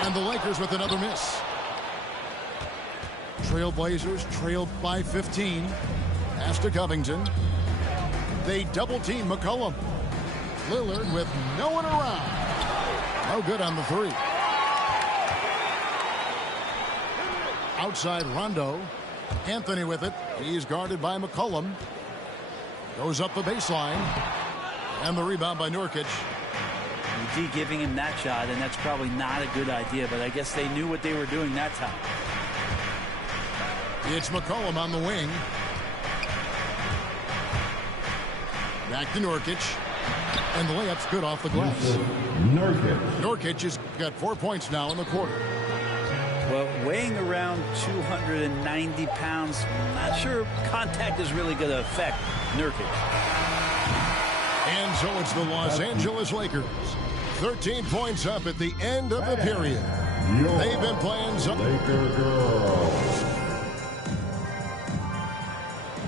And the Lakers with another miss. Trailblazers trailed by 15. Pass to Covington. They double-team McCollum. Lillard with no one around. No good on the three. Outside Rondo. Anthony with it. He's guarded by McCollum. Goes up the baseline. And the rebound by Nurkic. D giving him that shot, and that's probably not a good idea, but I guess they knew what they were doing that time. It's McCollum on the wing. Back to Nurkic. And the layup's good off the glass. Nurkic has got 4 points now in the quarter. Well, weighing around 290 pounds, not sure contact is really going to affect Nurkic. And so it's the Los Angeles Lakers. 13 points up at the end of the period. They've been playing some Laker girls.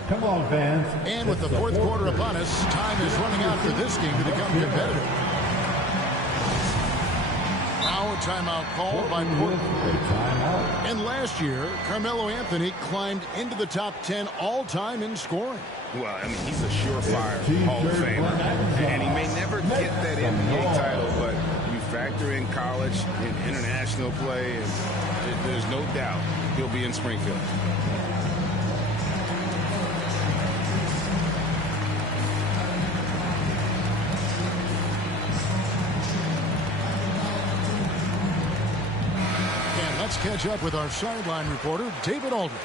Come on, fans. And with the fourth quarter upon us, time is running out for this game to become competitive. Now a timeout called by Portland. And last year, Carmelo Anthony climbed into the top 10 all-time in scoring. Well, I mean, he's a surefire Hall of Famer. And he may never get that NBA title, but you factor in college and international play, and there's no doubt he'll be in Springfield. And let's catch up with our sideline reporter, David Aldridge.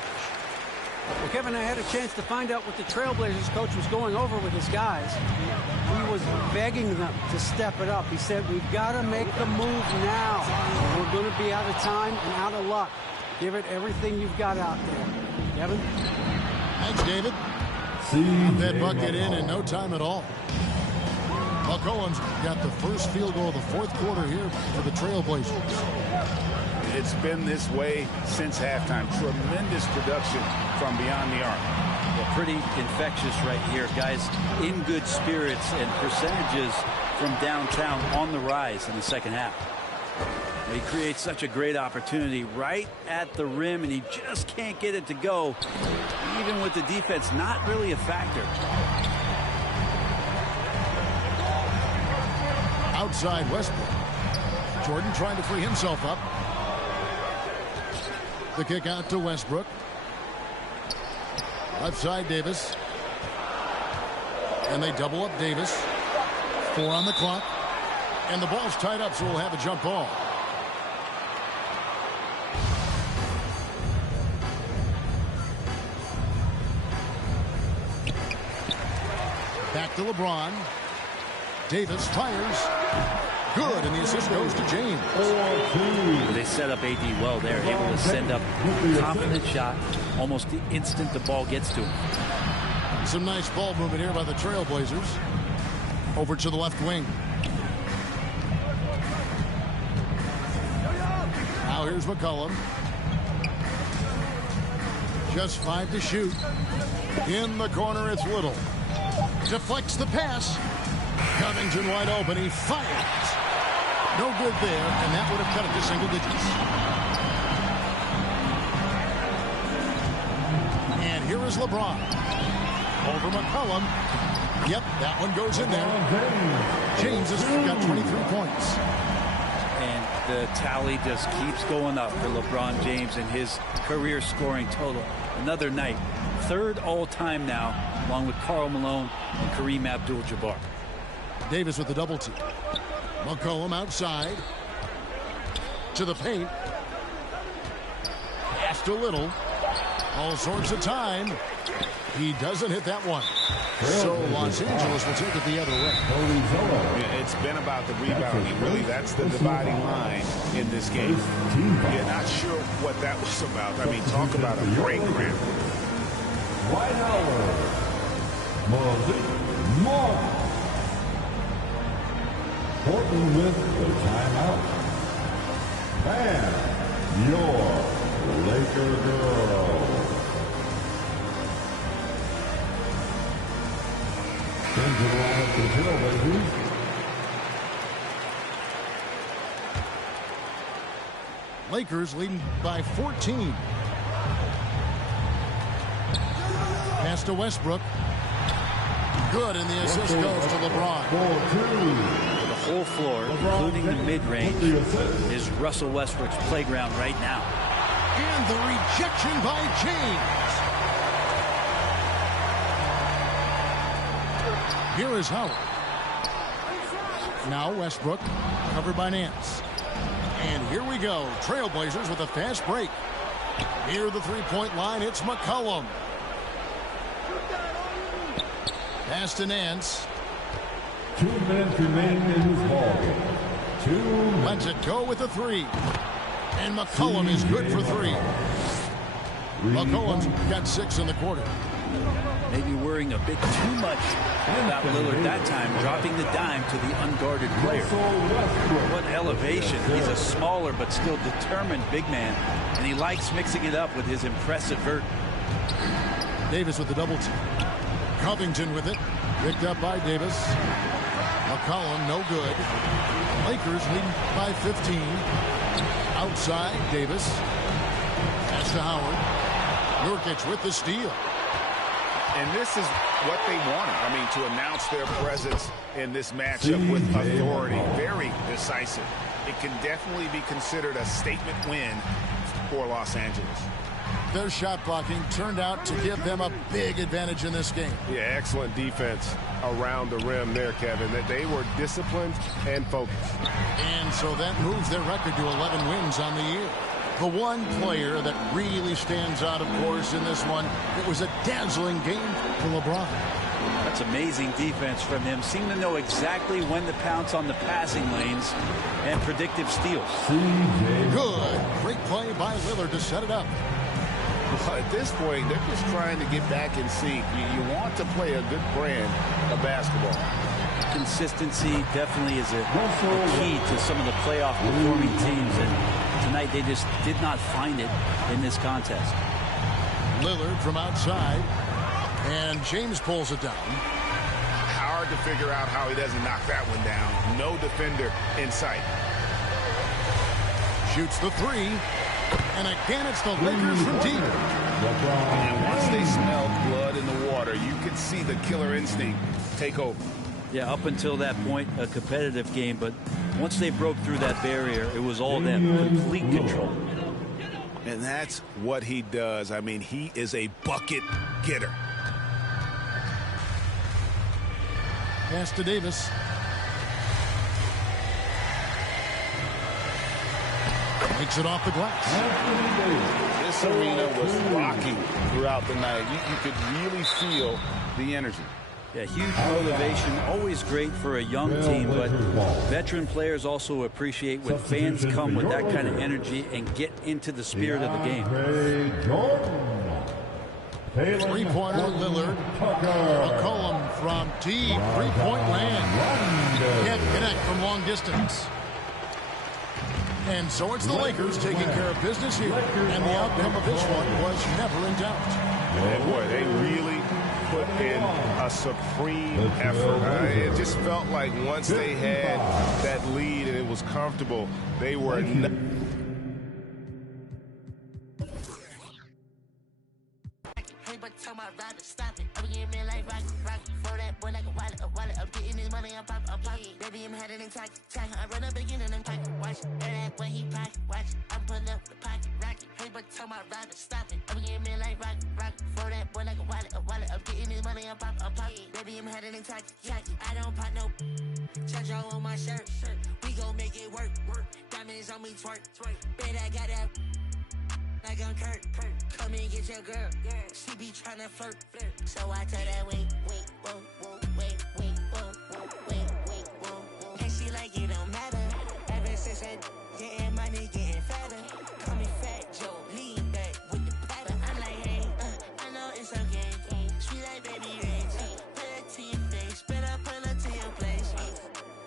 Well, Kevin, I had a chance to find out what the Trailblazers coach was going over with his guys. He was begging them to step it up. He said, we've got to make the move now. We're going to be out of time and out of luck. Give it everything you've got out there. Kevin? Thanks, David. That bucket in no time at all. McCollum's got the first field goal of the fourth quarter here for the Trailblazers. It's been this way since halftime. Tremendous production from beyond the arc. Well, pretty infectious right here. Guys in good spirits and percentages from downtown on the rise in the second half. He creates such a great opportunity right at the rim, and he just can't get it to go, even with the defense not really a factor. Outside Westbrook. Jordan trying to free himself up. The kick out to Westbrook. Left side Davis. And they double up Davis. 4 on the clock. And the ball's tied up, so we'll have a jump ball. Back to LeBron. Davis fires. Good, and the assist goes to James. They set up AD well there, able to send up a confident shot almost the instant the ball gets to him. Some nice ball movement here by the Trailblazers. Over to the left wing. Now here's McCollum. Just 5 to shoot. In the corner, it's Little. Deflects the pass. Covington wide open. He fires. No good there, and that would have cut it to single digits. And here is LeBron. Over McCollum. Yep, that one goes in there. James has got 23 points. And the tally just keeps going up for LeBron James and his career scoring total. Another night. 3rd all-time now, along with Karl Malone and Kareem Abdul-Jabbar. Davis with the double team. McCollum outside. To the paint. Pass to Little. All sorts of time. He doesn't hit that one. So Los Angeles will take it the other way. Yeah, it's been about the rebounding. Really, that's the dividing line in this game. You're not sure what that was about. I mean, talk about a break cramp. Right now, Malik Monk. Portland with the timeout. And your Laker girl. Into the lineup for the Trailblazers. Lakers leading by 14. Pass to Westbrook. Good, and the assist goes to LeBron. The whole floor, including the mid-range, is Russell Westbrook's playground right now. And the rejection by James. Here is Howard. Now Westbrook, covered by Nance. And here we go. Trailblazers with a fast break. Near the three-point line, it's McCollum. Pass to Nance. 2 minutes remaining in this ball game. 2 minutes. Lets it go with a three. And McCollum is good for three. McCollum's got 6 in the quarter. Maybe worrying a bit too much about Lillard that time, dropping the dime to the unguarded player. What elevation. He's a smaller but still determined big man, and he likes mixing it up with his impressive vert. Davis with the double team. Covington with it. Picked up by Davis. McCollum, no good. Lakers leading by 15. Outside, Davis. Pass to Howard. Nurkic with the steal. And this is what they wanted. I mean, to announce their presence in this matchup with authority. Very decisive. It can definitely be considered a statement win for Los Angeles. Their shot blocking turned out to give them a big advantage in this game. Yeah, excellent defense around the rim there, Kevin. That they were disciplined and focused. And so that moves their record to 11 wins on the year. The one player that really stands out, of course, in this one, it was a dazzling game for LeBron. That's amazing defense from him. Seemed to know exactly when to pounce on the passing lanes and predictive steals. Good. Great play by Lillard to set it up. At this point, they're just trying to get back in sync. You want to play a good brand of basketball. Consistency definitely is a key to some of the playoff performing teams, and tonight they just did not find it in this contest. Lillard from outside, and James pulls it down. Hard to figure out how he doesn't knock that one down. No defender in sight. Shoots the three, and again it's the Lakers from deep. And once they smelled blood in the water, you could see the killer instinct take over. Yeah, up until that point, a competitive game, but once they broke through that barrier, it was all them, complete control. And that's what he does. I mean, he is a bucket getter. Pass to Davis. Makes it off the glass. This arena was rocking throughout the night. You could really feel the energy. Yeah, huge motivation, always great for a young team, but veteran players also appreciate when fans come with that kind of energy and get into the spirit of the game. Three-pointer, Lillard. McCollum from deep. Three-point land. Can't connect from long distance. And so it's the Lakers taking care of business here. And the outcome of this one was never in doubt. And boy, they really put in a supreme effort. It just felt like once they had that lead and it was comfortable, they were not. Baby, I'm headed in tack. I run up again and I'm tight. Watch that when he pack. Watch, I'm pulling up the pocket rocket. Hey, but tell my rider stop it. I'm getting me like rock. For that boy like a wallet. I'm getting this money, I'm pop. Baby, I'm headed in tack. I don't pop no. Charge all on my shirt. We gon' make it work. Diamonds on me twerk. Bet I got that. Like I'm Kurt. Come and get your girl. She be tryna flirt. So I tell that wait, whoa, wait, whoa. And she like it don't matter. Ever since I getting money, getting fatter. Call me Fat Joe, lean back with the pattern. I'm like, hey, I know it's okay. Sweet like baby rings. Put it to your face, better pull it to your place.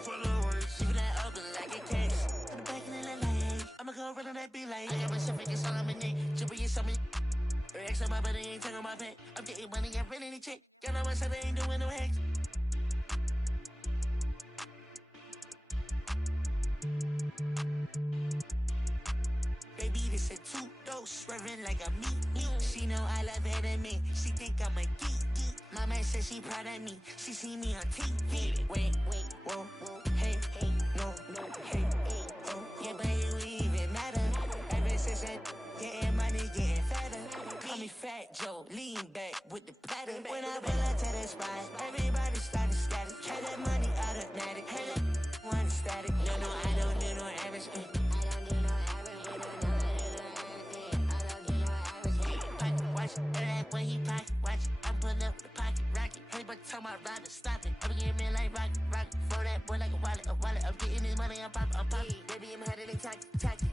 For the words, keep that open like a case. In the back of the like, hey, I'ma go run on that be like. I got myself in this all I'm in it. Jibber, you something. Reaction my body ain't taking my pay. I'm getting money, I'm running the check. Y'all know myself, I ain't doing no hacks. Baby, this a two-dose, swerving like a meat. She know I love her than me. She think I'm a geek. Mama says she proud of me. She see me on TV. Wait, whoa, hey, no, hey, oh, yeah, but it even matter. Ever since that, getting money, getting fatter. Call me Fat Joe, lean back with the pattern. When I pull up to the spot, everybody started scatter. Try that money automatic. Hey, that one static. No, I don't do no average. Watch that when he pocket, watch it. I'm pulling up the pocket rocket. Hey, but tell my rider stop it. I'm getting me like rocket. Throw that boy like a wallet. I'm getting this money, I'm popping. Baby, I'm harder than tacky.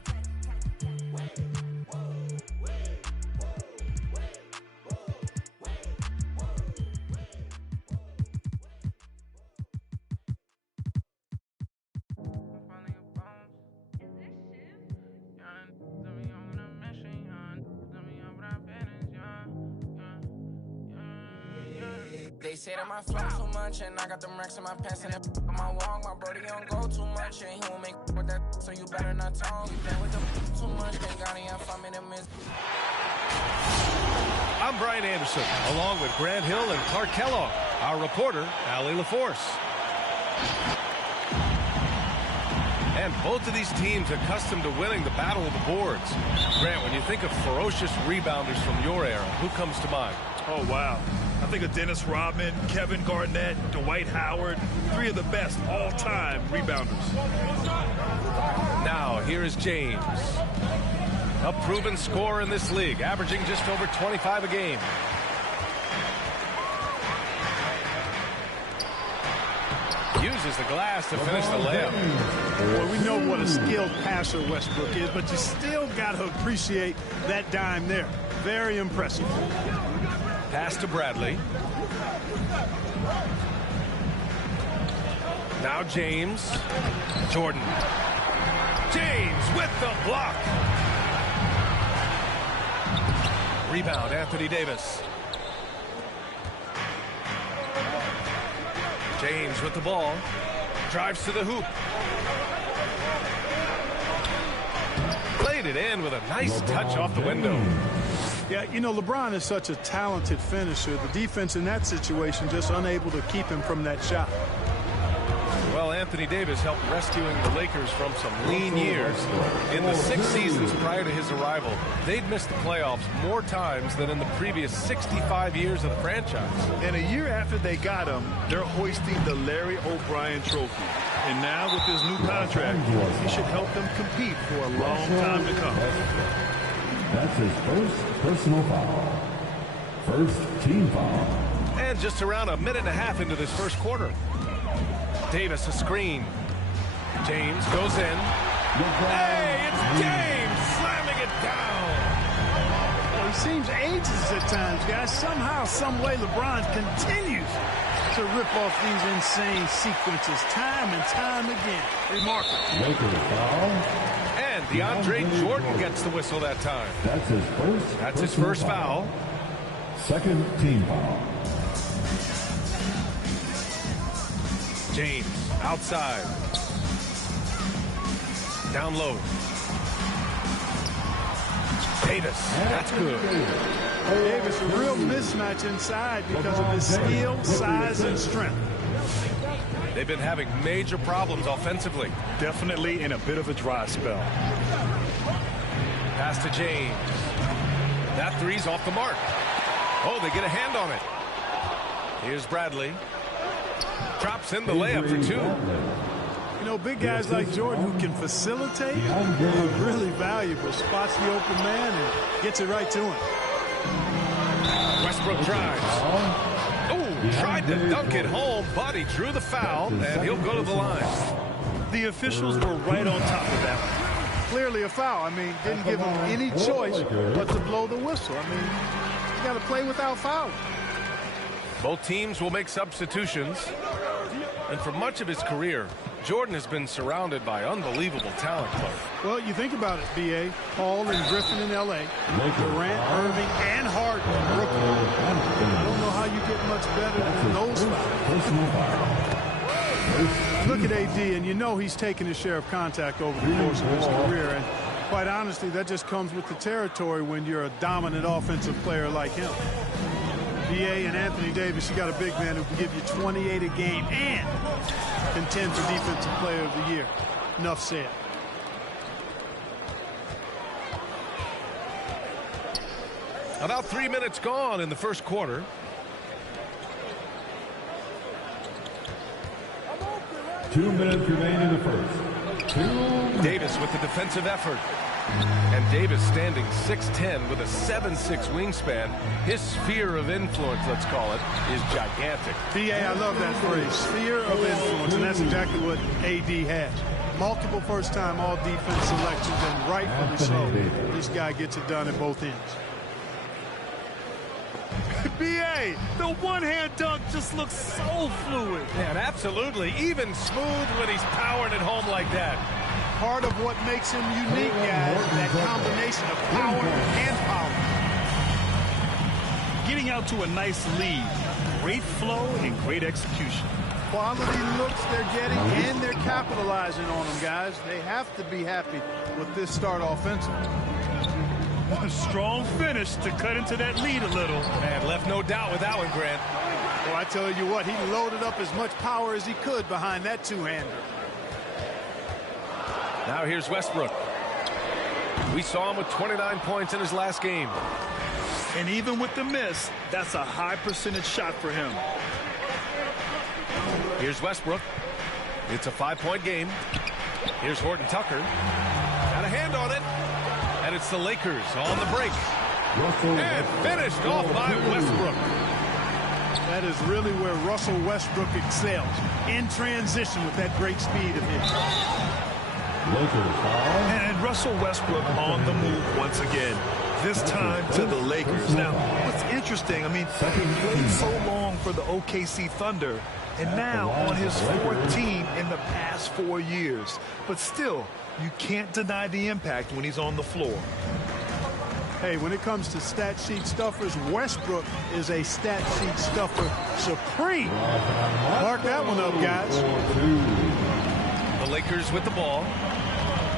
They say that my flow too much, and I got them racks in my pants and on my walk. My brody don't go too much, and he won't make with that, so you better not talk. You play with them too much, they got it, I'm in the midst. I'm Brian Anderson, along with Grant Hill and Clark Kellogg. Our reporter, Allie LaForce. And both of these teams accustomed to winning the battle of the boards. Grant, when you think of ferocious rebounders from your era, who comes to mind? Oh, wow. I think of Dennis Rodman, Kevin Garnett, Dwight Howard, three of the best all-time rebounders. Now, here is James. A proven scorer in this league, averaging just over 25 a game. Uses the glass to finish the layup. Well, we know what a skilled passer Westbrook is, but you still got to appreciate that dime there. Very impressive. Pass to Bradley. Now James. Jordan. James with the block. Rebound, Anthony Davis. James with the ball. Drives to the hoop. Played it in with a nice touch off the window. Yeah, you know, LeBron is such a talented finisher. The defense in that situation just unable to keep him from that shot. Well, Anthony Davis helped rescuing the Lakers from some lean years. In the 6 seasons prior to his arrival, they'd missed the playoffs more times than in the previous 65 years of the franchise. And a year after they got him, they're hoisting the Larry O'Brien Trophy. And now with his new contract, he should help them compete for a long time to come. That's his first personal foul. First team foul. And just around a minute and a half into this first quarter. Davis a screen. James goes in. Hey, it's James slamming it down. Well, he seems ageless at times, guys. Somehow, some way, LeBron continues to rip off these insane sequences time and time again. Remarkable. Lakers foul. And DeAndre Jordan gets the whistle that time. That's his first foul. Second team foul. James outside. Down low. Davis. That's good. Davis, a real mismatch inside because of his skill, size, and strength. They've been having major problems offensively. Definitely in a bit of a dry spell. Pass to James. That three's off the mark. Oh, they get a hand on it. Here's Bradley. Drops in the layup for two. You know, big guys like Jordan who can facilitate are really valuable. Spots the open man and gets it right to him. Westbrook drives. Oh, tried to dunk it home, but he drew the foul, and he'll go to the line. The officials were right on top of that one. Clearly a foul. I mean, didn't give him any choice but to blow the whistle. I mean, you got to play without fouling. Both teams will make substitutions. And for much of his career, Jordan has been surrounded by unbelievable talent. Well, you think about it, B.A. Hall and Griffin in L.A., Durant, Irving, and Harden in Brooklyn. I don't know how you get much better than those five. look at AD, and you know he's taken his share of contact over the course of his career. And quite honestly, that just comes with the territory when you're a dominant offensive player like him. BA and Anthony Davis, you got a big man who can give you 28 a game and contend for Defensive Player of the Year. Enough said. About 3 minutes gone in the first quarter. 2 minutes remain in the first. Davis with the defensive effort. And Davis standing 6'10" with a 7'6" wingspan. His sphere of influence, let's call it, is gigantic. BA, I love that phrase, sphere of influence, and that's exactly what AD has. Multiple first-time all-defense selections, and rightfully so. This guy gets it done at both ends. BA, the one-hand dunk just looks so fluid. Man, absolutely. Even smooth when he's powering it home like that. Part of what makes him unique, guys, that combination of power and power. Getting out to a nice lead. Great flow and great execution. Quality looks they're getting, and they're capitalizing on them, guys. They have to be happy with this start offensively. A strong finish to cut into that lead a little. Man, left no doubt with that one, Grant. Well, I tell you what, he loaded up as much power as he could behind that two-hander. Now here's Westbrook. We saw him with 29 points in his last game. And even with the miss, that's a high percentage shot for him. Here's Westbrook. It's a 5-point game. Here's Horton Tucker. Got a hand on it. And it's the Lakers on the break. And finished off by Westbrook. That is really where Russell Westbrook excels. In transition with that great speed of his. And Russell Westbrook on the move once again. This time to the Lakers. Now, what's interesting, I mean, he played so long for the OKC Thunder, and now on his fourth team in the past 4 years. But still, you can't deny the impact when he's on the floor. Hey, when it comes to stat sheet stuffers, Westbrook is a stat sheet stuffer supreme. Mark that one up, guys. The Lakers with the ball.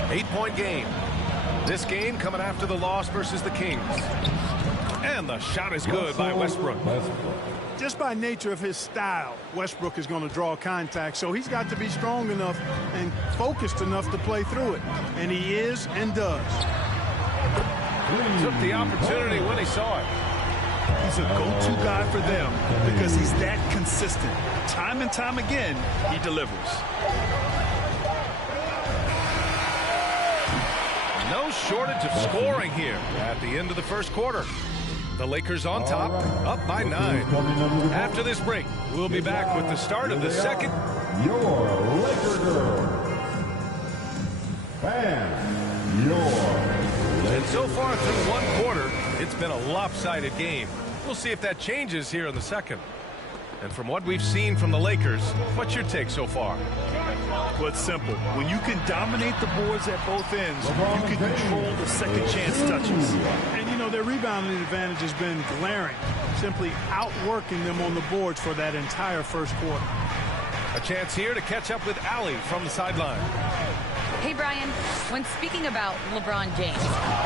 8-point game. This game coming after the loss versus the Kings. And the shot is good by Westbrook. Just by nature of his style, Westbrook is going to draw contact, so he's got to be strong enough and focused enough to play through it. And he is and does. Took the opportunity when he saw it. He's a go-to guy for them because he's that consistent. Time and time again, he delivers. No shortage of scoring here at the end of the first quarter. The Lakers on top, up by 9. After this break, we'll be back with the start of the second. Your Laker girl. Fans, your. And so far through one quarter, it's been a lopsided game. We'll see if that changes here in the second. And from what we've seen from the Lakers, what's your take so far? Well, it's simple. When you can dominate the boards at both ends, you can control the second chance touches. And, you know, their rebounding advantage has been glaring, simply outworking them on the boards for that entire first quarter. A chance here to catch up with Allie from the sideline. Hey, Brian, when speaking about LeBron James,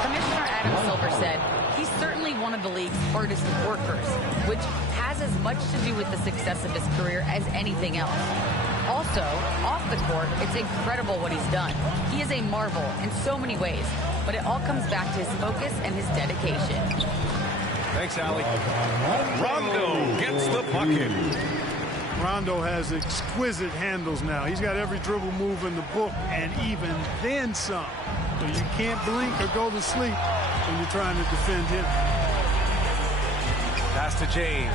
Commissioner Adam Silver said he's certainly one of the league's hardest workers, which has as much to do with the success of his career as anything else. Also, off the court, it's incredible what he's done. He is a marvel in so many ways, but it all comes back to his focus and his dedication. Thanks, Allie. Rondo gets the bucket. Rondo has exquisite handles now. He's got every dribble move in the book, and even then some. So you can't blink or go to sleep when you're trying to defend him. Pass to James.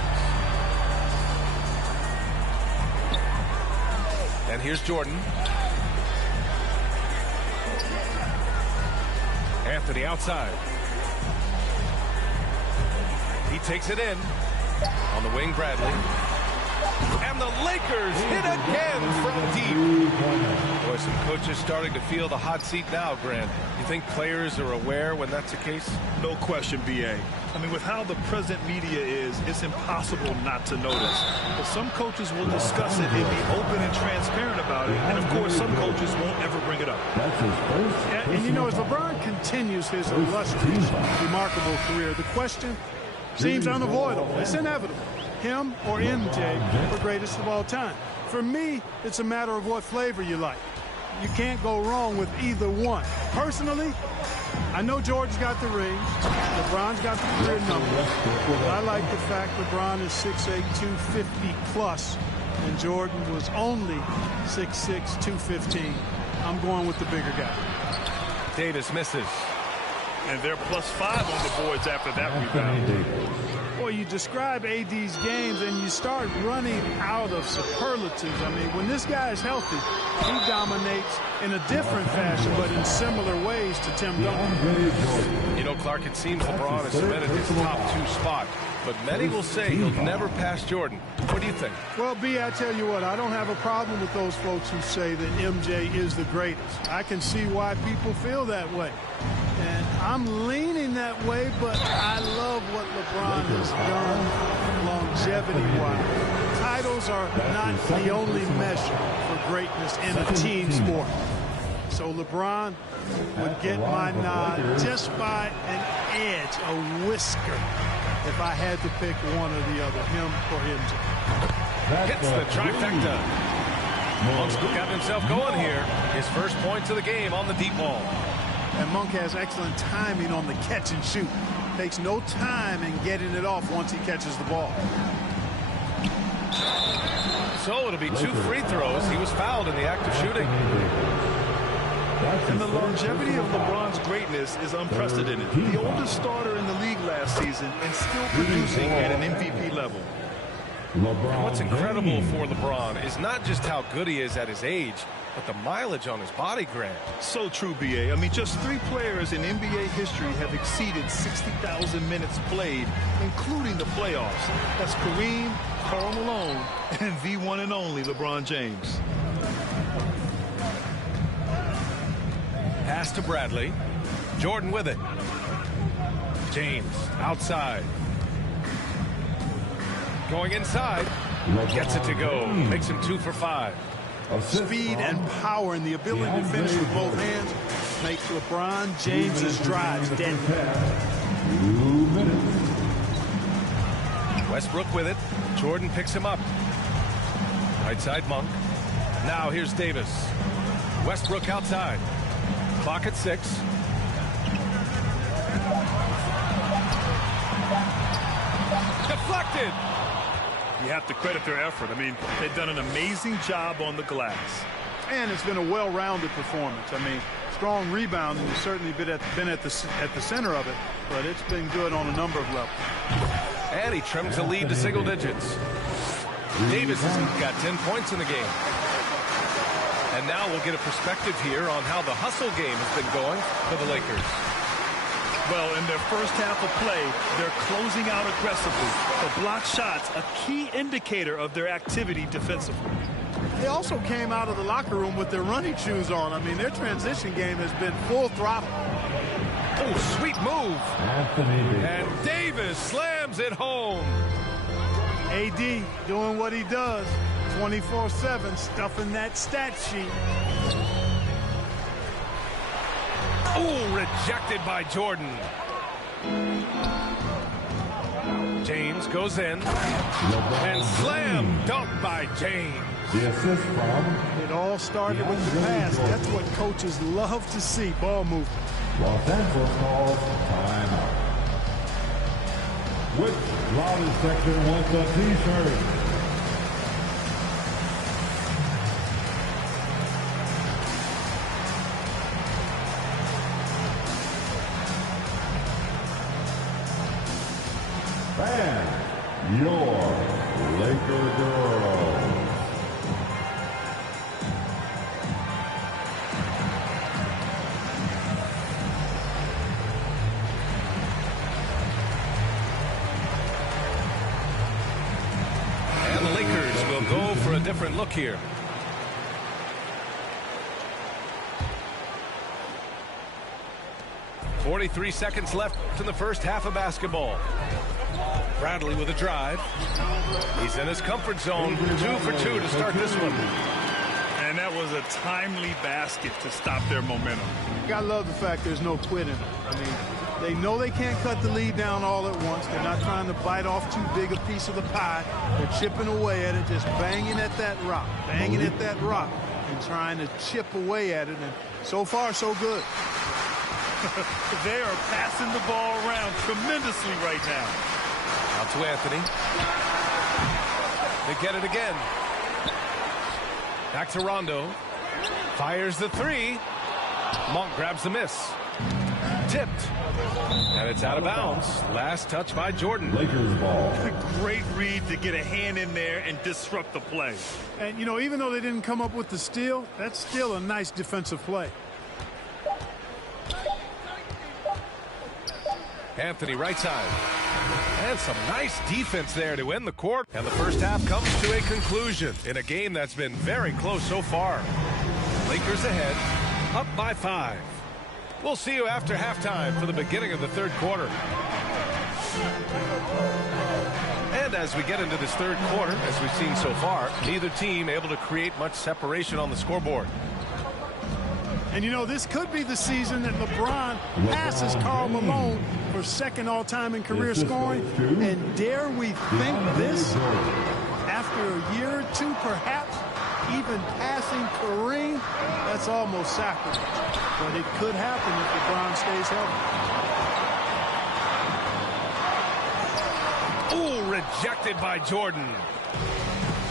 And here's Jordan. Anthony outside. He takes it in. On the wing, Bradley. And the Lakers hit again from deep. Boy, some coaches starting to feel the hot seat now, Grant. You think players are aware when that's the case? No question, B.A. I mean, with how the present media is, it's impossible not to notice. But some coaches will discuss it and be open and transparent about it. And, of course, some coaches won't ever bring it up. And you know, as LeBron continues his illustrious, remarkable career, the question seems unavoidable. It's inevitable. Him or MJ for greatest of all time. For me, it's a matter of what flavor you like. You can't go wrong with either one. Personally, I know Jordan's got the rings. LeBron's got the career numbers. But I like the fact LeBron is 6'8", 250 plus, and Jordan was only 6'6", 215. I'm going with the bigger guy. Davis misses. And they're +5 on the boards after that rebound. Boy, you describe AD's games and you start running out of superlatives. I mean, when this guy is healthy, he dominates in a different fashion, but in similar ways to Tim Duncan. You know, Clark, it seems LeBron has cemented his top 2 spot, but many will say he'll never pass Jordan. What do you think? Well, B, I tell you what, I don't have a problem with those folks who say that MJ is the greatest. I can see why people feel that way. And I'm leaning that way, but I love what LeBron has done longevity-wise. Titles are not the only measure for greatness in a team sport. So LeBron would get my nod just by an edge, a whisker, if I had to pick one or the other, him or MJ. Hits the trifecta. Monk's got himself going here. His first points of the game on the deep ball. And Monk has excellent timing on the catch and shoot. Takes no time in getting it off once he catches the ball. So it'll be 2 free throws. He was fouled in the act of shooting. And the longevity of LeBron's greatness is unprecedented. The oldest starter in the league last season and still producing at an MVP level. And what's incredible for LeBron is not just how good he is at his age, but the mileage on his body, Grant. So true, B.A. I mean, just 3 players in NBA history have exceeded 60,000 minutes played, including the playoffs. That's Kareem, Karl Malone, and the one and only LeBron James. Pass to Bradley. Jordan with it. James outside. Going inside. Gets it to go. Makes him 2 for 5. Speed and power and the ability to finish with both hands makes LeBron James's drives deadly. 2 minutes. Westbrook with it. Jordan picks him up. Right side Monk. Now here's Davis. Westbrook outside. Clock at 6. Deflected. You have to credit their effort. I mean, they've done an amazing job on the glass. And it's been a well-rounded performance. I mean, strong rebounding has certainly been at the center of it, but it's been good on a number of levels. And he trims the lead to single digits. Davis has got 10 points in the game. And now we'll get a perspective here on how the hustle game has been going for the Lakers. Well, in their first half of play, they're closing out aggressively. The block shots, a key indicator of their activity defensively. They also came out of the locker room with their running shoes on. I mean, their transition game has been full throttle. Oh, sweet move. And Davis slams it home. AD doing what he does, 24/7, stuffing that stat sheet. Oh, rejected by Jordan. James goes in. And slam dunk by James. The assist from. It all started with the pass. That's what coaches love to see, ball movement. Los Angeles calls timeout. Which Raleigh section wants a t-shirt? And your Laker girls. And the Lakers different look here. .43 seconds left in the first half of basketball. Bradley with a drive. He's in his comfort zone. 2 for 2 to start this one. And that was a timely basket to stop their momentum. Gotta love the fact there's no quitting. I mean, they know they can't cut the lead down all at once. They're not trying to bite off too big a piece of the pie. They're chipping away at it, just banging at that rock, and trying to chip away at it. And so far, so good. They are passing the ball around tremendously right now. Out to Anthony. They get it again. Back to Rondo. Fires the 3. Monk grabs the miss. Tipped. And it's out of bounds. Last touch by Jordan. Lakers ball. Great read to get a hand in there and disrupt the play. And, you know, even though they didn't come up with the steal, that's still a nice defensive play. Anthony right side. And some nice defense there to end the quarter. And the first half comes to a conclusion in a game that's been very close so far. Lakers ahead, up by 5. We'll see you after halftime for the beginning of the third quarter. And as we get into this third quarter, as we've seen so far, neither team able to create much separation on the scoreboard. And, you know, this could be the season that LeBron passes Karl Malone for second all-time in career scoring. And dare we think this, after a year or two, perhaps even passing Kareem, that's almost sacrilege. But it could happen if LeBron stays healthy. Ooh, rejected by Jordan.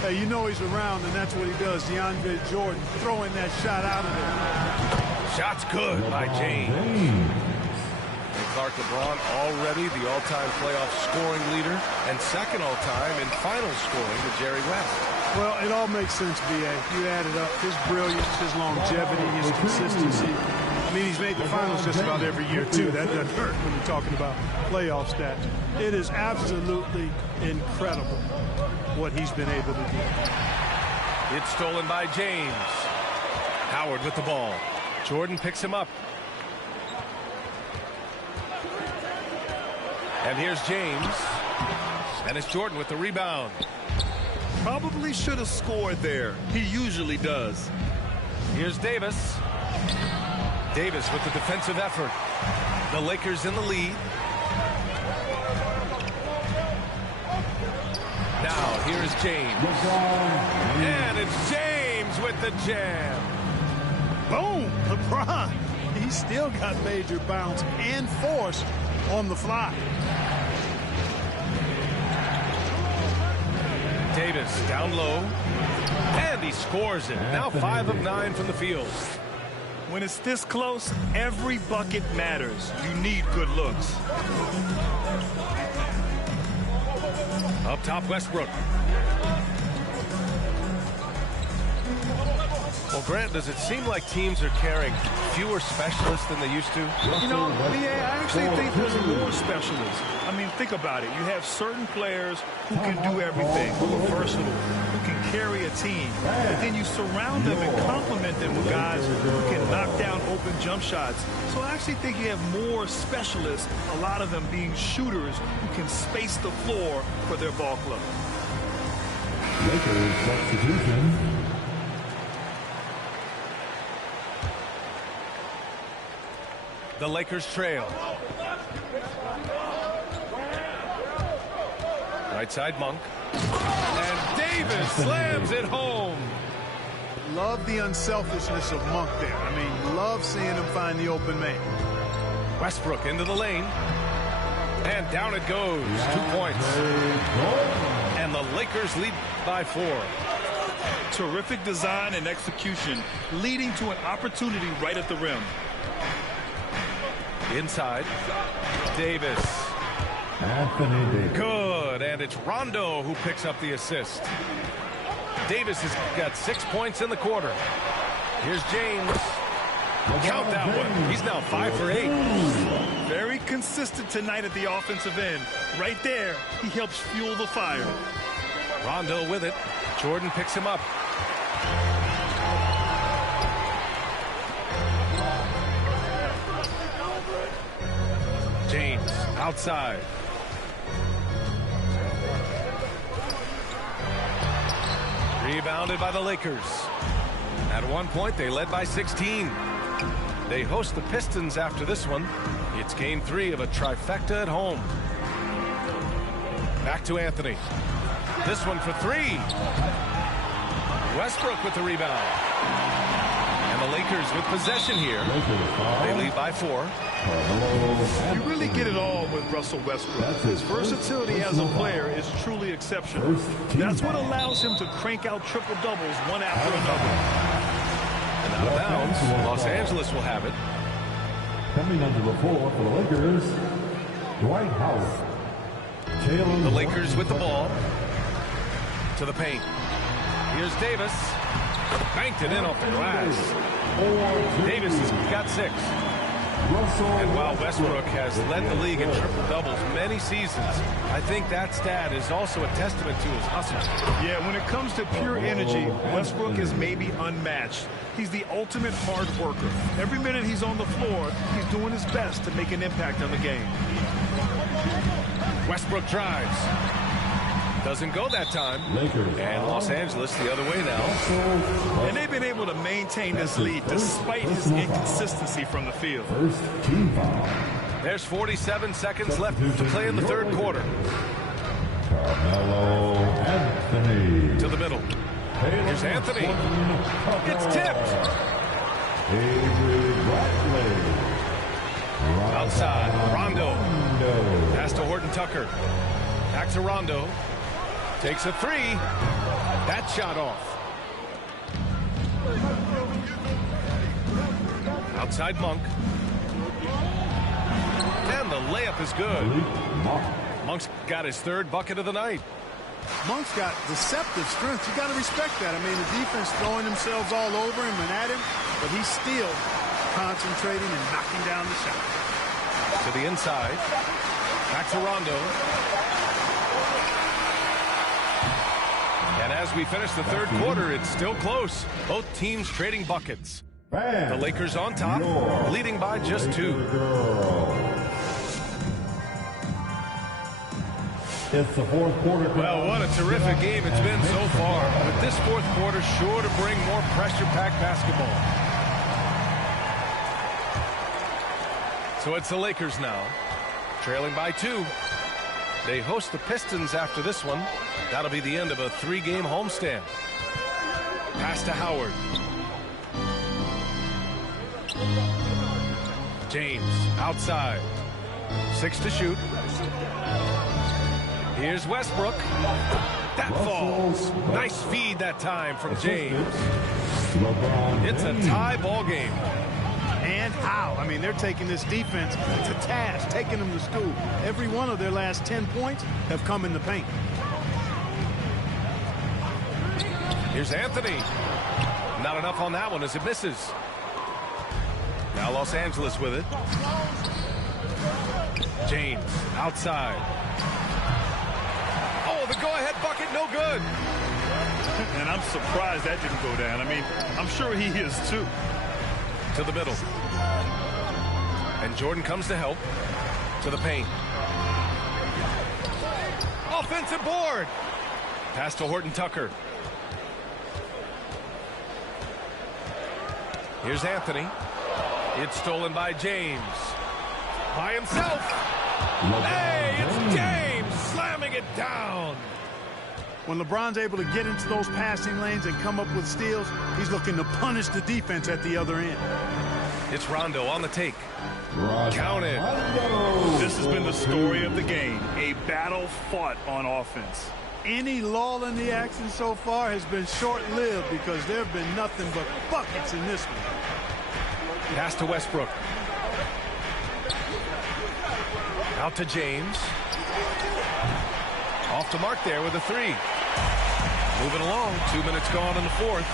Hey, you know he's around, and that's what he does. DeAndre Jordan throwing that shot out of there. Shot's good by James. And Clark, LeBron already the all-time playoff scoring leader and second all-time in final scoring to Jerry West. Well, it all makes sense, B.A. You add it up. His brilliance, his longevity, his consistency. I mean, he's made the finals just about every year, too. That doesn't hurt when you're talking about playoff stats. It is absolutely incredible what he's been able to do. It's stolen by James. Howard with the ball. Jordan picks him up. And here's James. And it's Jordan with the rebound. Probably should have scored there. He usually does. Here's Davis. Davis with the defensive effort. The Lakers in the lead. Now here's James. And it's James with the jam. Boom! LeBron. He's still got major bounce and force on the fly. Davis down low. And he scores it. Now 5 of 9 from the field. When it's this close, every bucket matters. You need good looks. Up top, Westbrook. Well, Grant, does it seem like teams are carrying fewer specialists than they used to? You know, I actually think there's more specialists. I mean, think about it. You have certain players who can do everything, who are versatile, who can carry a team. But then you surround them and complement them with guys who can knock down open jump shots. So I actually think you have more specialists, a lot of them being shooters who can space the floor for their ball club. Lakers substitution. The Lakers trail. Right side, Monk. And Davis slams it home. Love the unselfishness of Monk there. I mean, love seeing him find the open man. Westbrook into the lane. And down it goes. 2 points. And the Lakers lead by 4. Terrific design and execution, leading to an opportunity right at the rim. Inside, Davis. Anthony Davis. Good, and it's Rondo who picks up the assist. Davis has got 6 points in the quarter. Here's James. Count that one. He's now 5 for 8. Very consistent tonight at the offensive end. Right there, he helps fuel the fire. Rondo with it. Jordan picks him up. James outside. Rebounded by the Lakers. At one point, they led by 16. They host the Pistons after this one. It's game 3 of a trifecta at home. Back to Anthony. This one for 3. Westbrook with the rebound. And the Lakers with possession here. They lead by 4. You really get it all with Russell Westbrook. His versatility as a player is truly exceptional. That's what allows him to crank out triple-doubles one after another. And out of bounds, Los Angeles will have it. Coming on to the floor for the Lakers, Dwight Howard. The Lakers with the ball. To the paint. Here's Davis. Banked it in off the glass. Davis has got 6. And while Westbrook has led the league in triple-doubles many seasons, I think that stat is also a testament to his hustle. Yeah, when it comes to pure energy, Westbrook is maybe unmatched. He's the ultimate hard worker. Every minute he's on the floor, he's doing his best to make an impact on the game. Westbrook drives. Doesn't go that time. And Los Angeles the other way now. And they've been able to maintain this lead despite his inconsistency from the field. There's 47 seconds left to play in the third quarter. Carmelo Anthony. To the middle. Here's Anthony. It's tipped. Avery Bradley. Outside. Rondo. Pass to Horton Tucker. Back to Rondo. Takes a 3. That shot off. Outside Monk. And the layup is good. Monk's got his 3rd bucket of the night. Monk's got deceptive strength. You got to respect that. I mean, the defense throwing themselves all over him and at him, but he's still concentrating and knocking down the shot. To the inside. Back to Rondo. And as we finish the third quarter, it's still close. Both teams trading buckets. The Lakers on top, leading by just 2. It's the fourth quarter. Well, what a terrific game it's been so far. But this fourth quarter sure to bring more pressure-packed basketball. So it's the Lakers now, trailing by 2. They host the Pistons after this one. That'll be the end of a 3-game homestand. Pass to Howard. James outside. 6 to shoot. Here's Westbrook. That falls. Nice feed that time from James. It's a tie ball game. And how? I mean, they're taking this defense to task, taking them to school. Every one of their last 10 points have come in the paint. Here's Anthony. Not enough on that one as it misses. Now Los Angeles with it. James outside. Oh, the go-ahead bucket, no good. And I'm surprised that didn't go down. I mean, I'm sure he is too. To the middle. And Jordan comes to help. To the paint. Offensive board. Pass to Horton Tucker. Here's Anthony. It's stolen by James. By himself. Hey, it's James slamming it down. When LeBron's able to get into those passing lanes and come up with steals, he's looking to punish the defense at the other end. It's Rondo on the take. Counted. This has been the story of the game. A battle fought on offense. Any lull in the action so far has been short-lived because there have been nothing but buckets in this one. Pass to Westbrook. Out to James. Off to Mark there with a 3. Moving along. 2 minutes gone in the fourth.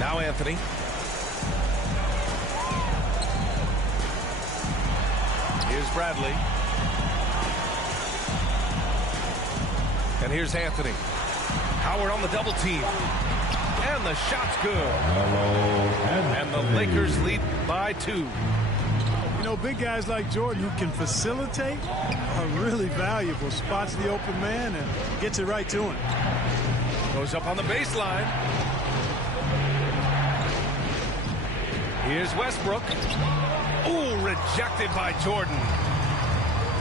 Now Anthony. Here's Bradley. And here's Anthony. Howard on the double team. And the shot's good. And the Lakers lead by 2. You know, big guys like Jordan who can facilitate are really valuable. Spots the open man and gets it right to him. Goes up on the baseline. Here's Westbrook. Ooh, rejected by Jordan.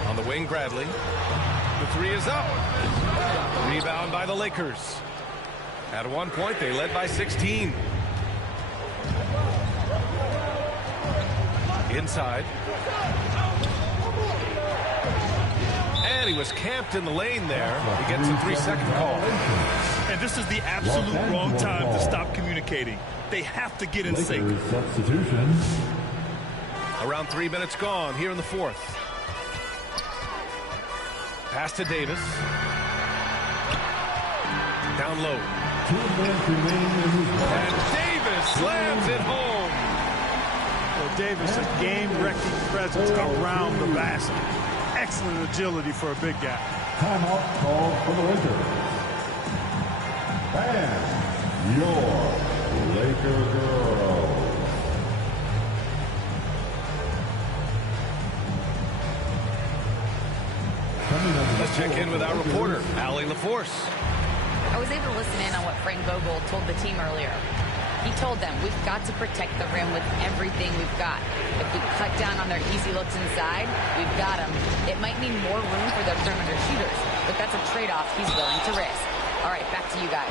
On the wing, Bradley. The 3 is up. Rebound by the Lakers. At one point, they led by 16. Inside. And he was camped in the lane there. He gets a 3-second call. And this is the absolute wrong time to stop communicating. They have to get in sync. Substitution. Around 3 minutes gone here in the 4th. Pass to Davis. Down low. 2 minutes remaining. And Davis slams it home. Well, Davis, a game-wrecking presence around the basket. Excellent agility for a big guy. Timeout called for the Lakers. And your Laker girl. Let's check in with our reporter, Allie LaForce. I was able to listen in on what Frank Vogel told the team earlier. He told them, we've got to protect the rim with everything we've got. If we cut down on their easy looks inside, we've got them. It might mean more room for their perimeter shooters, but that's a trade-off he's willing to risk. All right, back to you guys.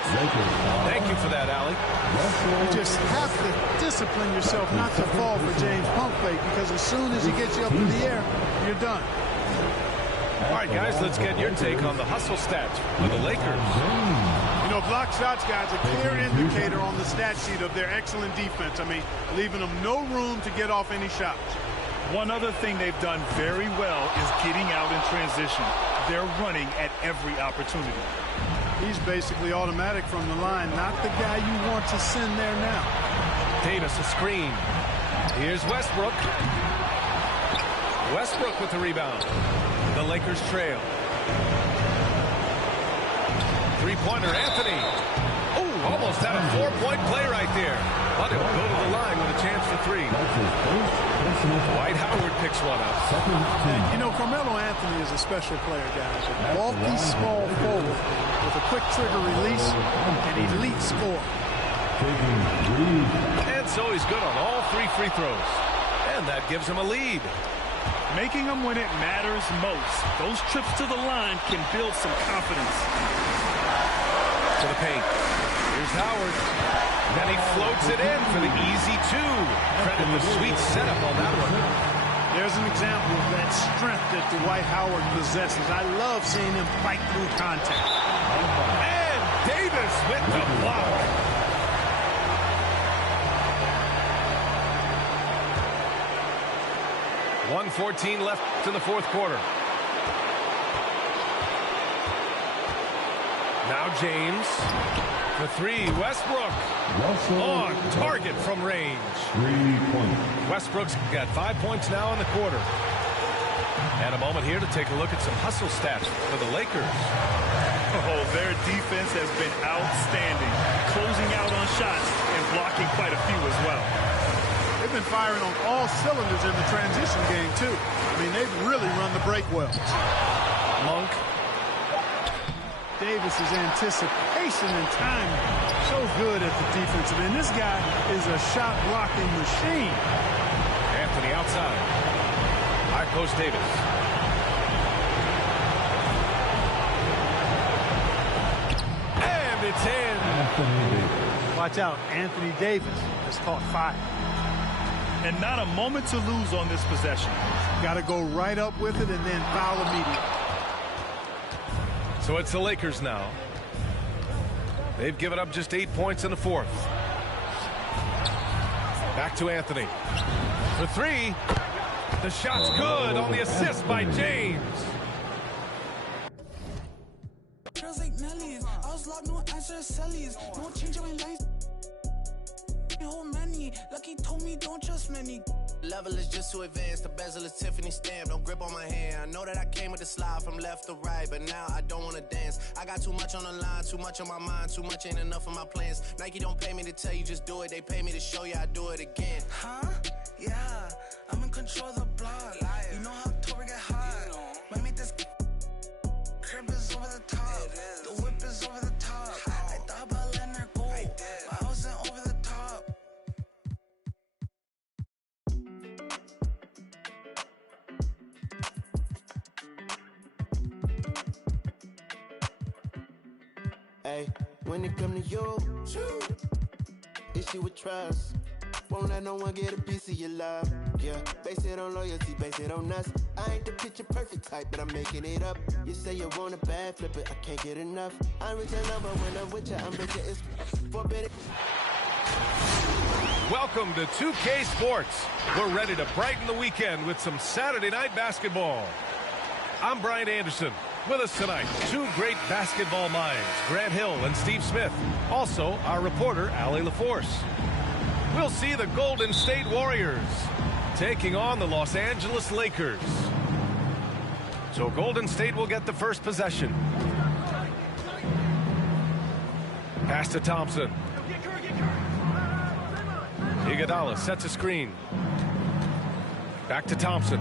Thank you for that, Allie. You just have to discipline yourself not to fall for James' pump fake, because as soon as he gets you up in the air, you're done. All right, guys, let's get your take on the hustle stats for the Lakers. You know, block shots, guys, a clear indicator on the stat sheet of their excellent defense. I mean, leaving them no room to get off any shots. One other thing they've done very well is getting out in transition. They're running at every opportunity. He's basically automatic from the line, not the guy you want to send there now. Davis a screen. Here's Westbrook. Westbrook with the rebound. The Lakers trail. Three-pointer, Anthony. Oh, almost had a 4-point play right there. But he'll go to the line with a chance for 3. Dwight Howard picks one up. And, you know, Carmelo Anthony is a special player, guys. A bulky, small forward with a quick trigger release and elite score. And so he's good on all 3 free throws. And that gives him a lead. Making them when it matters most. Those trips to the line can build some confidence. To the paint. Here's Howard. And he floats it in for the easy 2. Credit the sweet setup on that one. There's an example of that strength that Dwight Howard possesses. I love seeing him fight through contact. And Davis with the block. 1:14 left in the 4th quarter. Now James. The 3, Westbrook. On target from range. 3-point. Westbrook's got 5 points now in the quarter. And a moment here to take a look at some hustle stats for the Lakers. Oh, their defense has been outstanding. Closing out on shots and blocking quite a few as well. They've been firing on all cylinders in the transition game, too. I mean, they've really run the break well. Monk. Davis's anticipation and timing, so good at the defensive end. This guy is a shot-blocking machine. Anthony outside. High post Davis. And it's in. Watch out, Anthony Davis has caught fire. And not a moment to lose on this possession. Got to go right up with it and then foul immediately. So it's the Lakers now. They've given up just 8 points in the 4th. Back to Anthony. For 3. The shot's good on the assist by James. Whole many, Lucky told me don't trust many. Level is just too advanced, the bezel is Tiffany stamped. Don't grip on my hand. I know that I came with the slide from left to right, but now I don't wanna dance. I got too much on the line, too much on my mind, too much ain't enough of my plans. Nike don't pay me to tell you just do it, they pay me to show you I do it again. Huh? Yeah, I'm in control of the block. You know how October get hot. Might make this crib is over the top. The whip is over the top. I thought about letting her go, but I wasn't over the top. Hey, when it come to you, issue with trust. Won't let no one get a piece of your love. Yeah, base it on loyalty, base it on us. I ain't the picture perfect type, but I'm making it up. You say you want a bad flip it, I can't get enough. I'm rich and love, but when I'm with you, I'm richer. It's forbidden. Welcome to 2K Sports. We're ready to brighten the weekend with some Saturday night basketball. I'm Brian Anderson. With us tonight, two great basketball minds, Grant Hill and Steve Smith. Also, our reporter, Allie LaForce. We'll see the Golden State Warriors taking on the Los Angeles Lakers. So Golden State will get the first possession. Pass to Thompson. Iguodala sets a screen. Back to Thompson.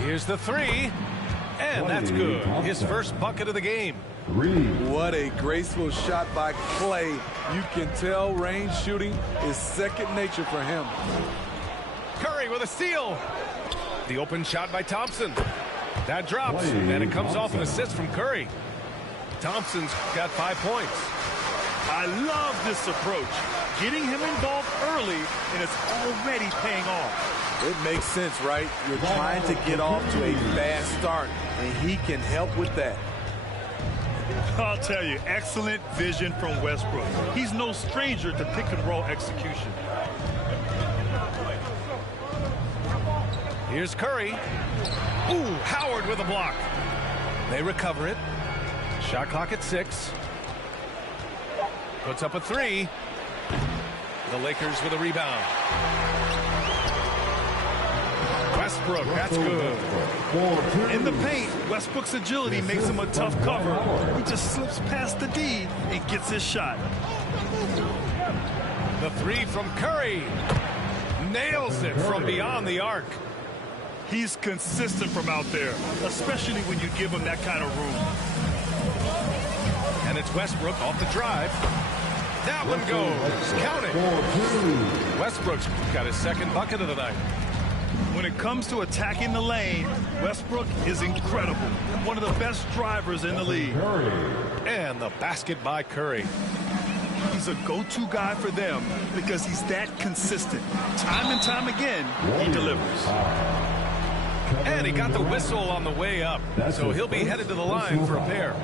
Here's the three. And that's good. His first bucket of the game. What a graceful shot by Clay. You can tell range shooting is second nature for him. Curry with a steal. The open shot by Thompson. That drops, and it comes off an assist from Curry. Thompson's got 5 points. I love this approach. Getting him involved early, and it's already paying off. It makes sense, right? You're trying to get off to a bad start, and he can help with that. I'll tell you, excellent vision from Westbrook. He's no stranger to pick and roll execution. Here's Curry. Ooh, Howard with a block. They recover it. Shot clock at 6. Puts up a 3. The Lakers with a rebound. Westbrook, that's good. In the paint, Westbrook's agility makes him a tough cover. He just slips past the D and gets his shot. The 3 from Curry. Nails it from beyond the arc. He's consistent from out there, especially when you give him that kind of room. And it's Westbrook off the drive. That one goes. Count it. Westbrook's got his second bucket of the night. When it comes to attacking the lane, Westbrook is incredible. One of the best drivers in the league. And the basket by Curry. He's a go-to guy for them because he's that consistent. Time and time again, he delivers. And he got the whistle on the way up, so he'll be headed to the line for a pair.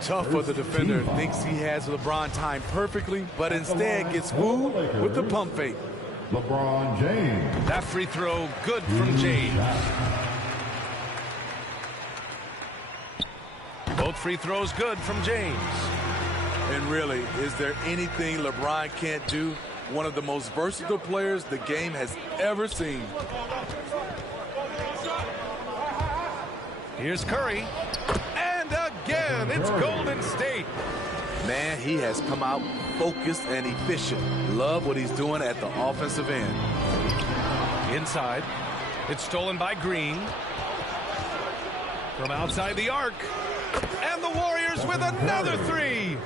Tough for the defender. Thinks he has LeBron timed perfectly, but instead gets fooled with the pump fake. LeBron James. That free throw good from James. Both free throws good from James. And really, is there anything LeBron can't do? One of the most versatile players the game has ever seen. Here's Curry. And again, it's Golden State. Man, he has come out focused and efficient. Love what he's doing at the offensive end. Inside. It's stolen by Green. From outside the arc. And the Warriors with another 3.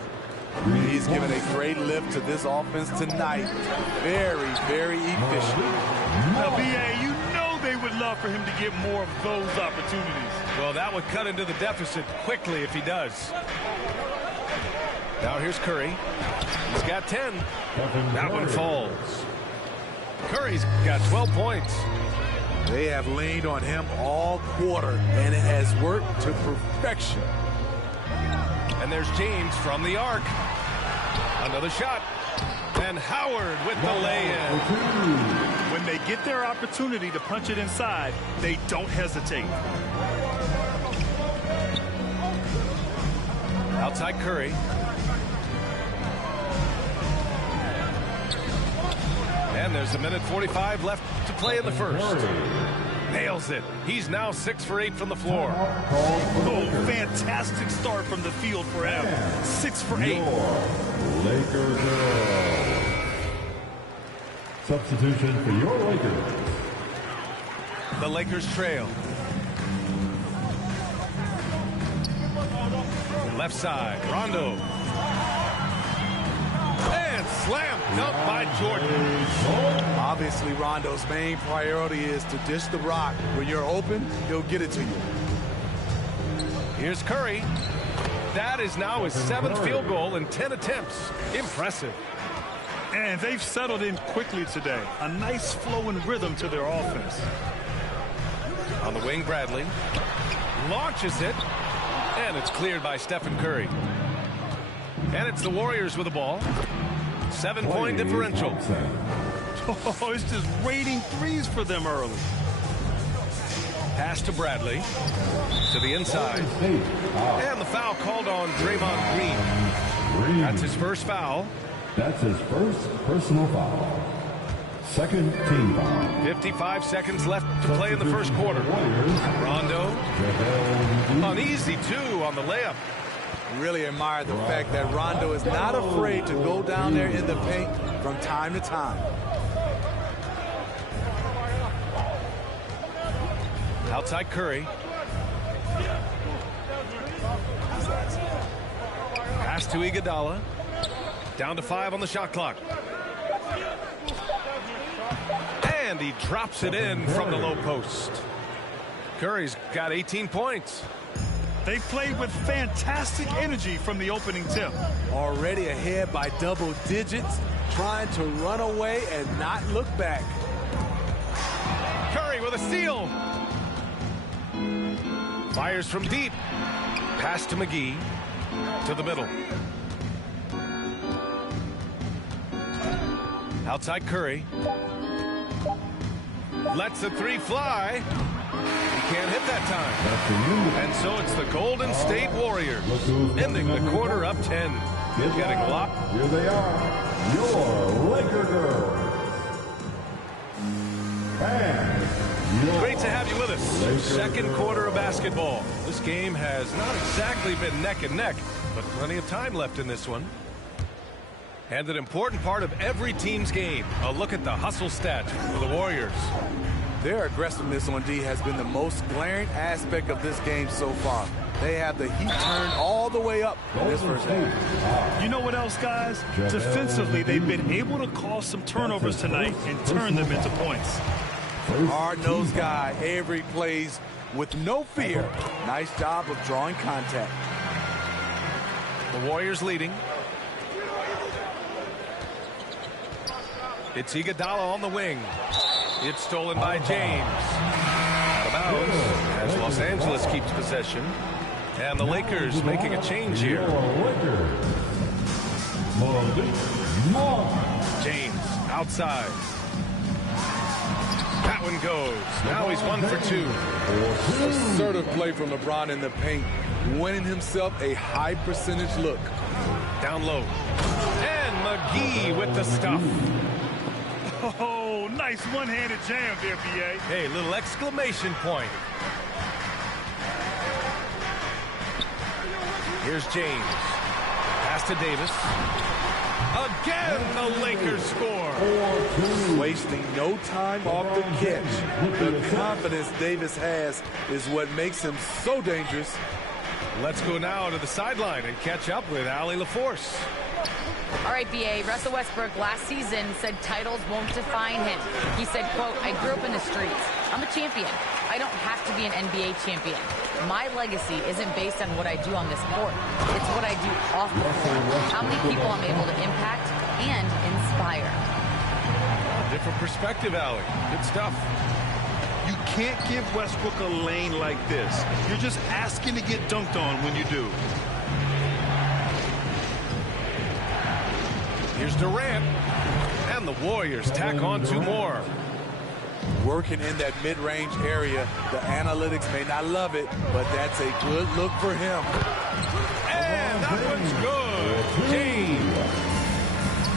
He's given a great lift to this offense tonight. Very, very efficient. Now, B.A., you know they would love for him to get more of those opportunities. Well, that would cut into the deficit quickly if he does. Now here's Curry. He's got 10. That one falls. Curry's got 12 points. They have leaned on him all quarter, and it has worked to perfection. And there's James from the arc. Another shot. And Howard with the lay-in. When they get their opportunity to punch it inside, they don't hesitate. Outside Curry. And there's 1:45 left to play in the first. Nails it. He's now 6 for 8 from the floor. Oh, fantastic start from the field for him. 6 for 8. Laker girl. Substitution for your Lakers. The Lakers trail. Left side, Rondo. And slam dunk by Jordan. Obviously, Rondo's main priority is to dish the rock. When you're open, he'll get it to you. Here's Curry. That is now his 7th field goal in 10 attempts. Impressive. And they've settled in quickly today. A nice flow and rhythm to their offense. On the wing, Bradley launches it, and it's cleared by Stephen Curry. And it's the Warriors with the ball. 7-point differential. Oh, it's just raining threes for them early. Pass to Bradley. To the inside. And the foul called on Draymond Green. That's his first foul. That's his first personal foul. Second team foul. 55 seconds left to play in the first quarter. Rondo. Uneasy, too, on the layup. Really admire the fact that Rondo is not afraid to go down there in the paint from time to time. Outside Curry. Pass to Iguodala. Down to 5 on the shot clock. And he drops it in from the low post. Curry's got 18 points. They played with fantastic energy from the opening tip. Already ahead by double digits, trying to run away and not look back. Curry with a steal. Fires from deep. Pass to McGee. To the middle. Outside Curry. Lets the three fly. He can't hit that time. And so it's the Golden State Warriors ending the quarter up 10. Getting locked. Here they are, your Laker girls. Great to have you with us. Second quarter of basketball. This game has not exactly been neck and neck, but plenty of time left in this one. And an important part of every team's game, a look at the hustle stats for the Warriors. Their aggressiveness on D has been the most glaring aspect of this game so far. They have the heat turned all the way up in this first half. You know what else, guys? Defensively, they've been able to cause some turnovers tonight and turn them into points. Hard-nosed guy. Avery plays with no fear. Nice job of drawing contact. The Warriors leading. It's Iguodala on the wing. It's stolen by James. Out of bounds as Los Angeles keeps possession. And the Lakers making a change here. James outside. That one goes. Now he's 1 for 2. Assertive play from LeBron in the paint, winning himself a high percentage look. Down low. And McGee with the stuff. Oh, nice one-handed jam there, B.A. Hey, little exclamation point. Here's James. Pass to Davis. Again, the Lakers score. Wasting no time off the catch. The confidence Davis has is what makes him so dangerous. Let's go now to the sideline and catch up with Allie LaForce. All right, B.A. Russell Westbrook last season said titles won't define him. He said, quote, I grew up in the streets. I'm a champion. I don't have to be an NBA champion. My legacy isn't based on what I do on this court. It's what I do off the court. How many people I'm able to impact and inspire. Different perspective, Allie. Good stuff. You can't give Westbrook a lane like this. You're just asking to get dunked on when you do. Here's Durant. And the Warriors tack on 2 more. Working in that mid-range area. The analytics may not love it, but that's a good look for him. And that one's good. James.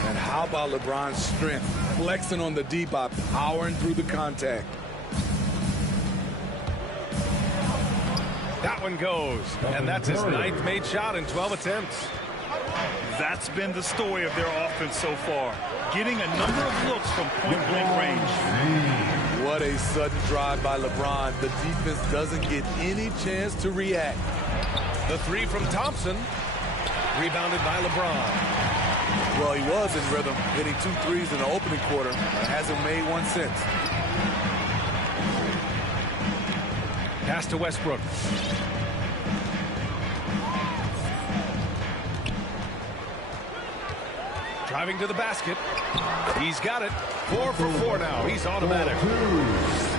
And how about LeBron's strength? Flexing on the D-bop, powering through the contact. That one goes, and that's his 9th made shot in 12 attempts. That's been the story of their offense so far, getting a number of looks from point-blank range. What a sudden drive by LeBron. The defense doesn't get any chance to react. The three from Thompson, rebounded by LeBron. Well, he was in rhythm, hitting 2 threes in the opening quarter, but hasn't made one since. Pass to Westbrook. Driving to the basket. He's got it. 4 for 4 now. He's automatic.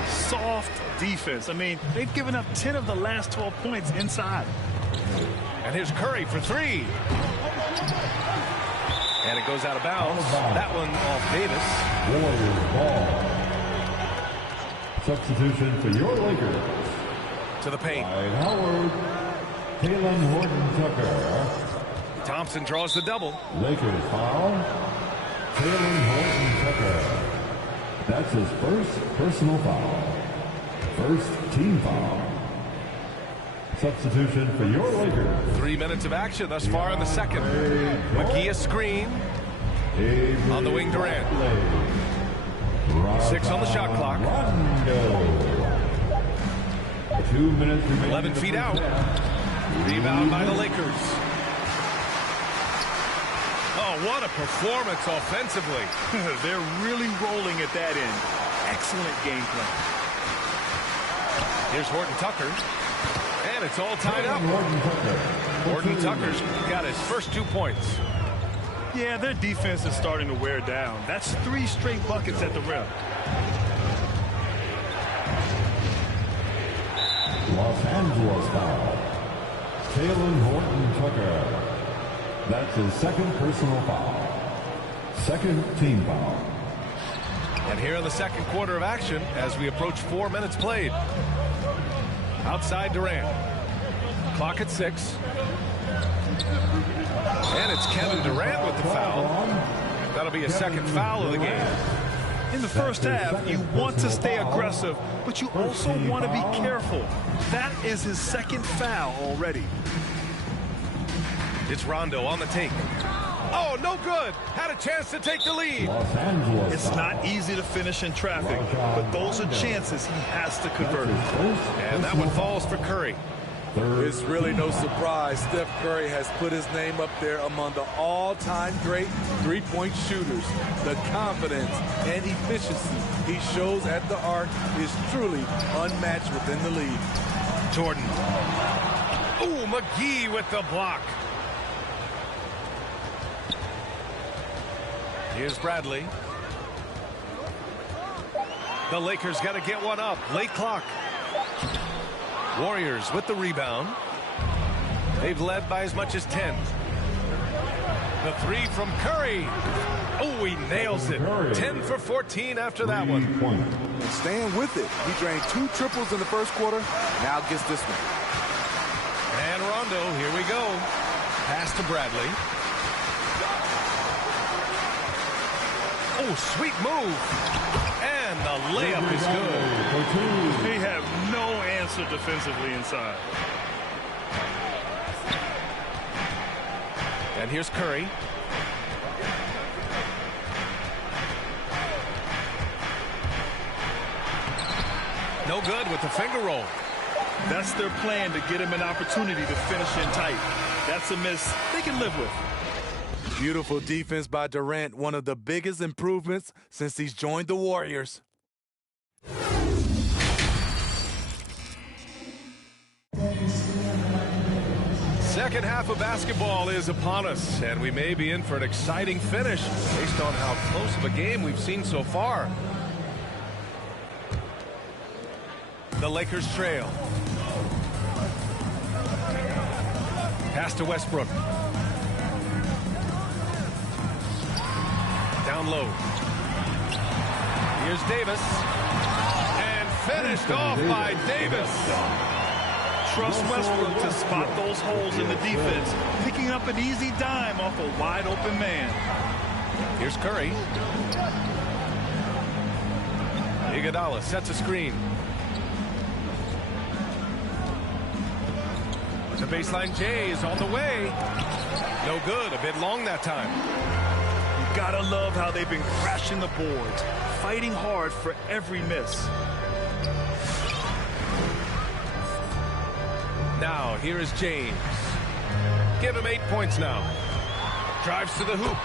Soft defense. I mean, they've given up 10 of the last 12 points inside. And here's Curry for 3. And it goes out of bounds. That one off Davis. Warriors ball. Substitution for your Lakers. To the paint. Dwight Howard, Taylor Horton-Tucker. Thompson draws the double. Lakers foul. Taylor Horton-Tucker. That's his first personal foul. First team foul. Substitution for your Lakers. 3 minutes of action thus far in the second. McGee a screen. On the wing, Durant. 6 on the shot clock. 2 minutes remaining. 11 feet out. Rebound by the Lakers. Oh, what a performance offensively. They're really rolling at that end. Excellent game plan. Here's Horton-Tucker. And it's all tied up. Horton-Tucker's got his first 2 points. Yeah, their defense is starting to wear down. That's 3 straight buckets at the rim. Los Angeles foul. Taylor Horton-Tucker. That's his second personal foul. Second team foul. And here in the second quarter of action as we approach 4 minutes played. Outside Durant. Clock at 6. And it's Kevin Durant with the foul. That'll be a second foul of the game. In the first half, you want to stay aggressive, but you also want to be careful. That is his second foul already. It's Rondo on the take. Oh, no good. Had a chance to take the lead. It's not easy to finish in traffic, but those are chances he has to convert. And that one falls for Curry. It's really no surprise Steph Curry has put his name up there among the all-time great three-point shooters. The confidence and efficiency he shows at the arc is truly unmatched within the league. Jordan. Ooh, McGee with the block. Here's Bradley. The Lakers got to get one up. Late clock. Warriors with the rebound. They've led by as much as 10. The 3 from Curry. Oh, he nails it. 10 for 14 after that one. And staying with it. He drained 2 triples in the first quarter. Now gets this one. And Rondo, here we go. Pass to Bradley. Oh, sweet move. And the layup is good. They have no answer defensively inside. And here's Curry. No good with the finger roll. That's their plan, to get him an opportunity to finish in tight. That's a miss they can live with. Beautiful defense by Durant, one of the biggest improvements since he's joined the Warriors. Second half of basketball is upon us, and we may be in for an exciting finish based on how close of a game we've seen so far. The Lakers trail. Pass to Westbrook. Down low. Here's Davis. And finished off by Davis. Trust Westbrook to spot those holes in the defense, picking up an easy dime off a wide open man. Here's Curry. Iguodala sets a screen. The baseline J is on the way. No good. A bit long that time. You gotta love how they've been crashing the boards, fighting hard for every miss. Now, here is James. Give him 8 points now. Drives to the hoop.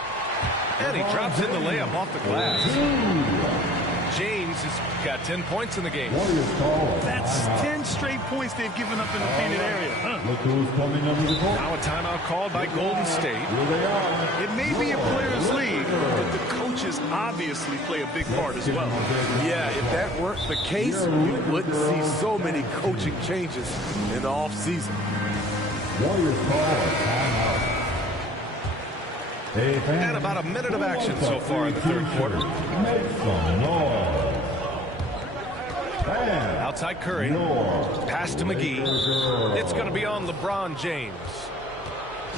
And he drops in the layup off the glass. James has got 10 points in the game. That's 10 straight points they've given up in the painted area. Look who's coming under the court. Now a timeout called by Golden State. Here they are. It may be a players' league, but the coaches obviously play a big part as well. Yeah, if that weren't the case, you wouldn't see so many coaching changes in the offseason. Warriors call a timeout. And about a minute of action so far in the third quarter. Make some noise. Outside Curry. Pass to McGee. It's going to be on LeBron James.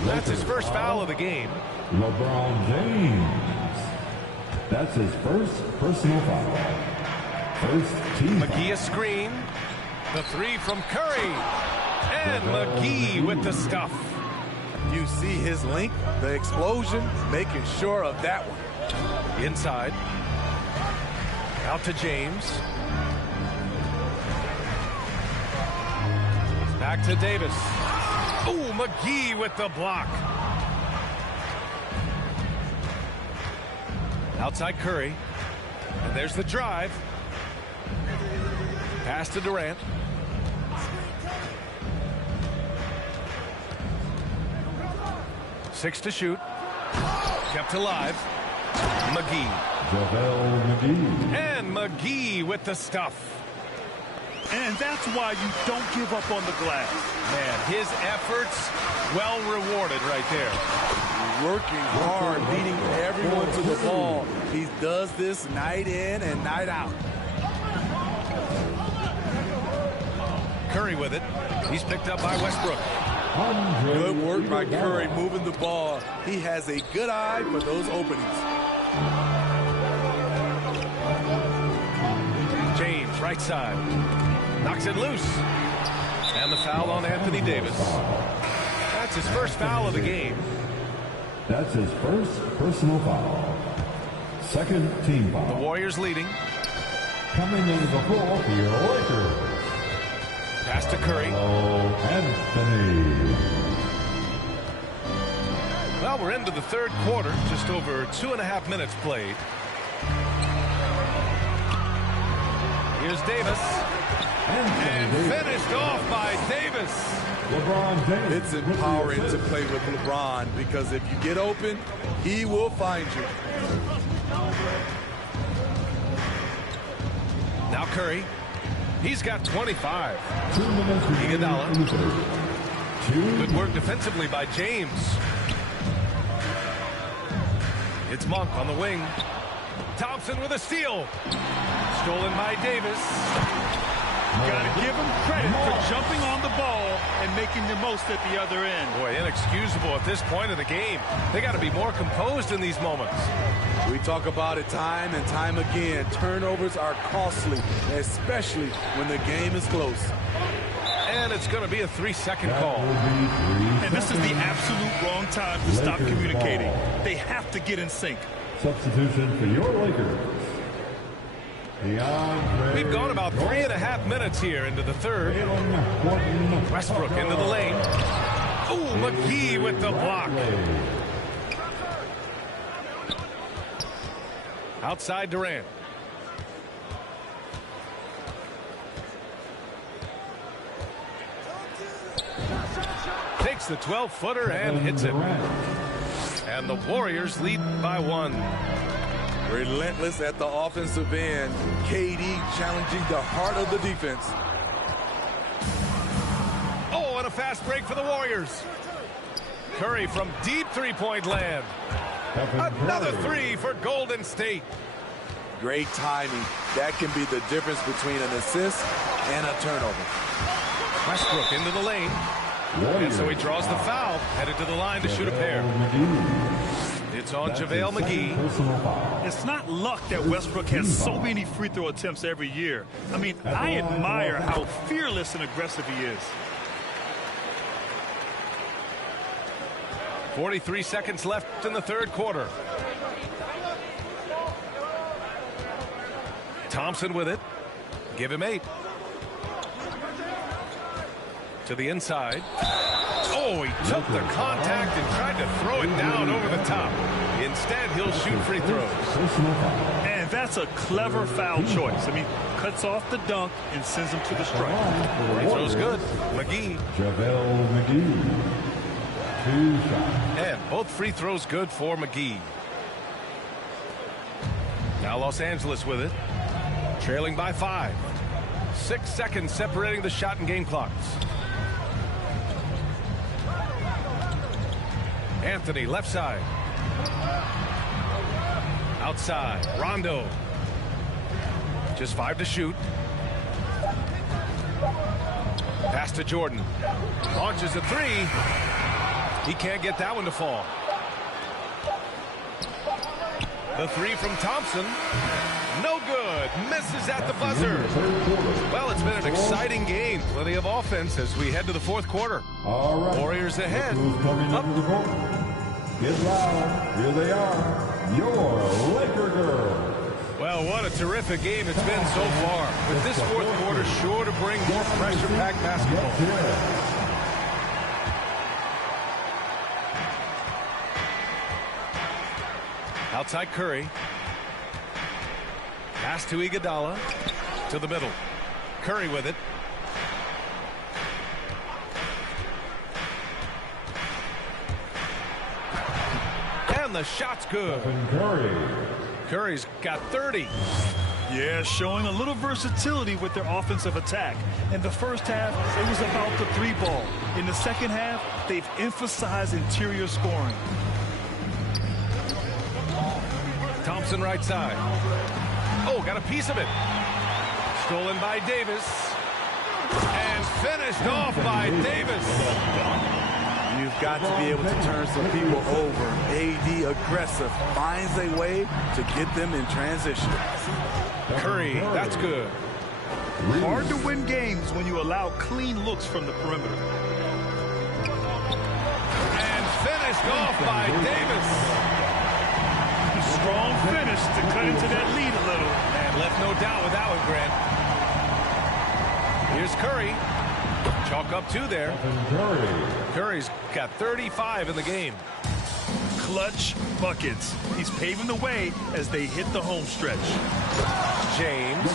That's his first foul of the game. LeBron James. That's his first personal foul. First team. McGee a screen. The three from Curry. And McGee with the stuff. You see his length, the explosion, making sure of that one. Inside. Out to James. Back to Davis. Oh, McGee with the block. Outside Curry. And there's the drive. Pass to Durant. Six to shoot. Kept alive. McGee. And McGee with the stuff. And that's why you don't give up on the glass. Man, his efforts well rewarded right there. Working hard, leading everyone to the ball. He does this night in and night out. Curry with it. He's picked up by Westbrook. Good work by Curry moving the ball. He has a good eye for those openings. James, right side. Knocks it loose. And the foul on Anthony Davis. That's his first foul of the game. That's his first personal foul. Second team foul. The Warriors leading. Coming into the floor for your Lakers. Pass to Curry. Anthony. Well, we're into the third quarter. Just over 2.5 minutes played. Here's Davis. And finished off by Davis. LeBron James. It's empowering to play with LeBron because if you get open, he will find you. Now Curry. He's got 25. Iguodala. Good work defensively by James. It's Monk on the wing. Thompson with a steal. Stolen by Davis. Got to give him credit for jumping on the ball and making the most at the other end. Boy, inexcusable at this point of the game. They got to be more composed in these moments. We talk about it time and time again. Turnovers are costly, especially when the game is close. And it's going to be a 3-second call. And this is the absolute wrong time to stop communicating. They have to get in sync. Substitution for your Lakers. We've gone about 3.5 minutes here into the third. Westbrook into the lane. Oh, McGee with the block. Outside Durant. Takes the 12-footer and hits it. And the Warriors lead by 1. Relentless at the offensive end. KD challenging the heart of the defense. Oh, and a fast break for the Warriors. Curry from deep three-point land. Another three for Golden State. Great timing. That can be the difference between an assist and a turnover. Westbrook into the lane. And so he draws the foul. Headed to the line to shoot a pair. It's on JaVale McGee. It's not luck that Westbrook has so many free throw attempts every year. I mean, I admire how fearless and aggressive he is. 43 seconds left in the third quarter. Thompson with it. Give him 8. To the inside. Oh, he took the contact and tried to throw it down over the top. Instead, he'll shoot free throws. And that's a clever foul choice. I mean, cuts off the dunk and sends him to the strike. Free throw's good. McGee. JaVale McGee. 2 shots. And both free throws good for McGee. Now Los Angeles with it. Trailing by 5. 6 seconds separating the shot and game clocks. Anthony, left side. Outside. Rondo. Just 5 to shoot. Pass to Jordan. Launches a 3. He can't get that one to fall. The 3 from Thompson. No good. Misses at the buzzer. Well, it's been an exciting game. Plenty of offense as we head to the fourth quarter. All right. Warriors ahead. Up. Get loud. Here they are. Your Laker girls. Well, what a terrific game it's been so far. But this fourth quarter sure to bring more pressure-packed basketball. Outside Curry. Pass to Iguodala. To the middle. Curry with it. And the shot's good. Curry's got 30. Yeah, showing a little versatility with their offensive attack. In the first half, it was about the 3 ball. In the second half, they've emphasized interior scoring. Thompson right side. Oh, got a piece of it. Stolen by Davis. And finished off by Davis. You've got to be able to turn some people over. AD aggressive. Finds a way to get them in transition. Curry, that's good. Hard to win games when you allow clean looks from the perimeter. And finished off by Davis. Strong finish to cut into that lead a little. And left no doubt with that one, Grant. Here's Curry. Chalk up 2 there. Curry's got 35 in the game. Clutch buckets. He's paving the way as they hit the home stretch. James.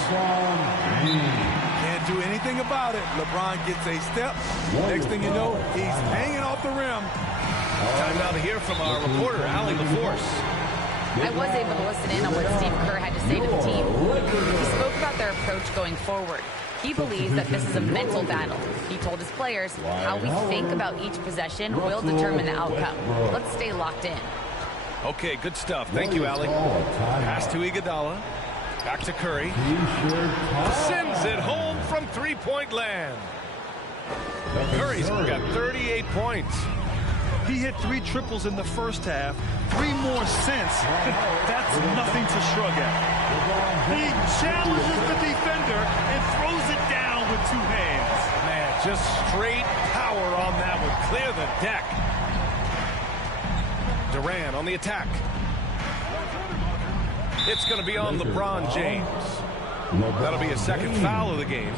Can't do anything about it. LeBron gets a step. Next thing you know, he's hanging off the rim. Time now to hear from our reporter, Allie LaForce. I was able to listen in on what Steve Kerr had to say to the team. He spoke about their approach going forward. He believes that this is a mental battle. He told his players how we think about each possession will determine the outcome. Let's stay locked in. Okay, good stuff. Thank you, Allie. Pass to Iguodala. Back to Curry. Sends it home from 3-point land. Curry's got 38 points. He hit 3 triples in the first half, 3 more since. That's nothing to shrug at. He challenges the defender and throws it down with 2 hands. Man, just straight power on that one. Clear the deck. Durant on the attack. It's going to be on LeBron James. That'll be his second foul of the game.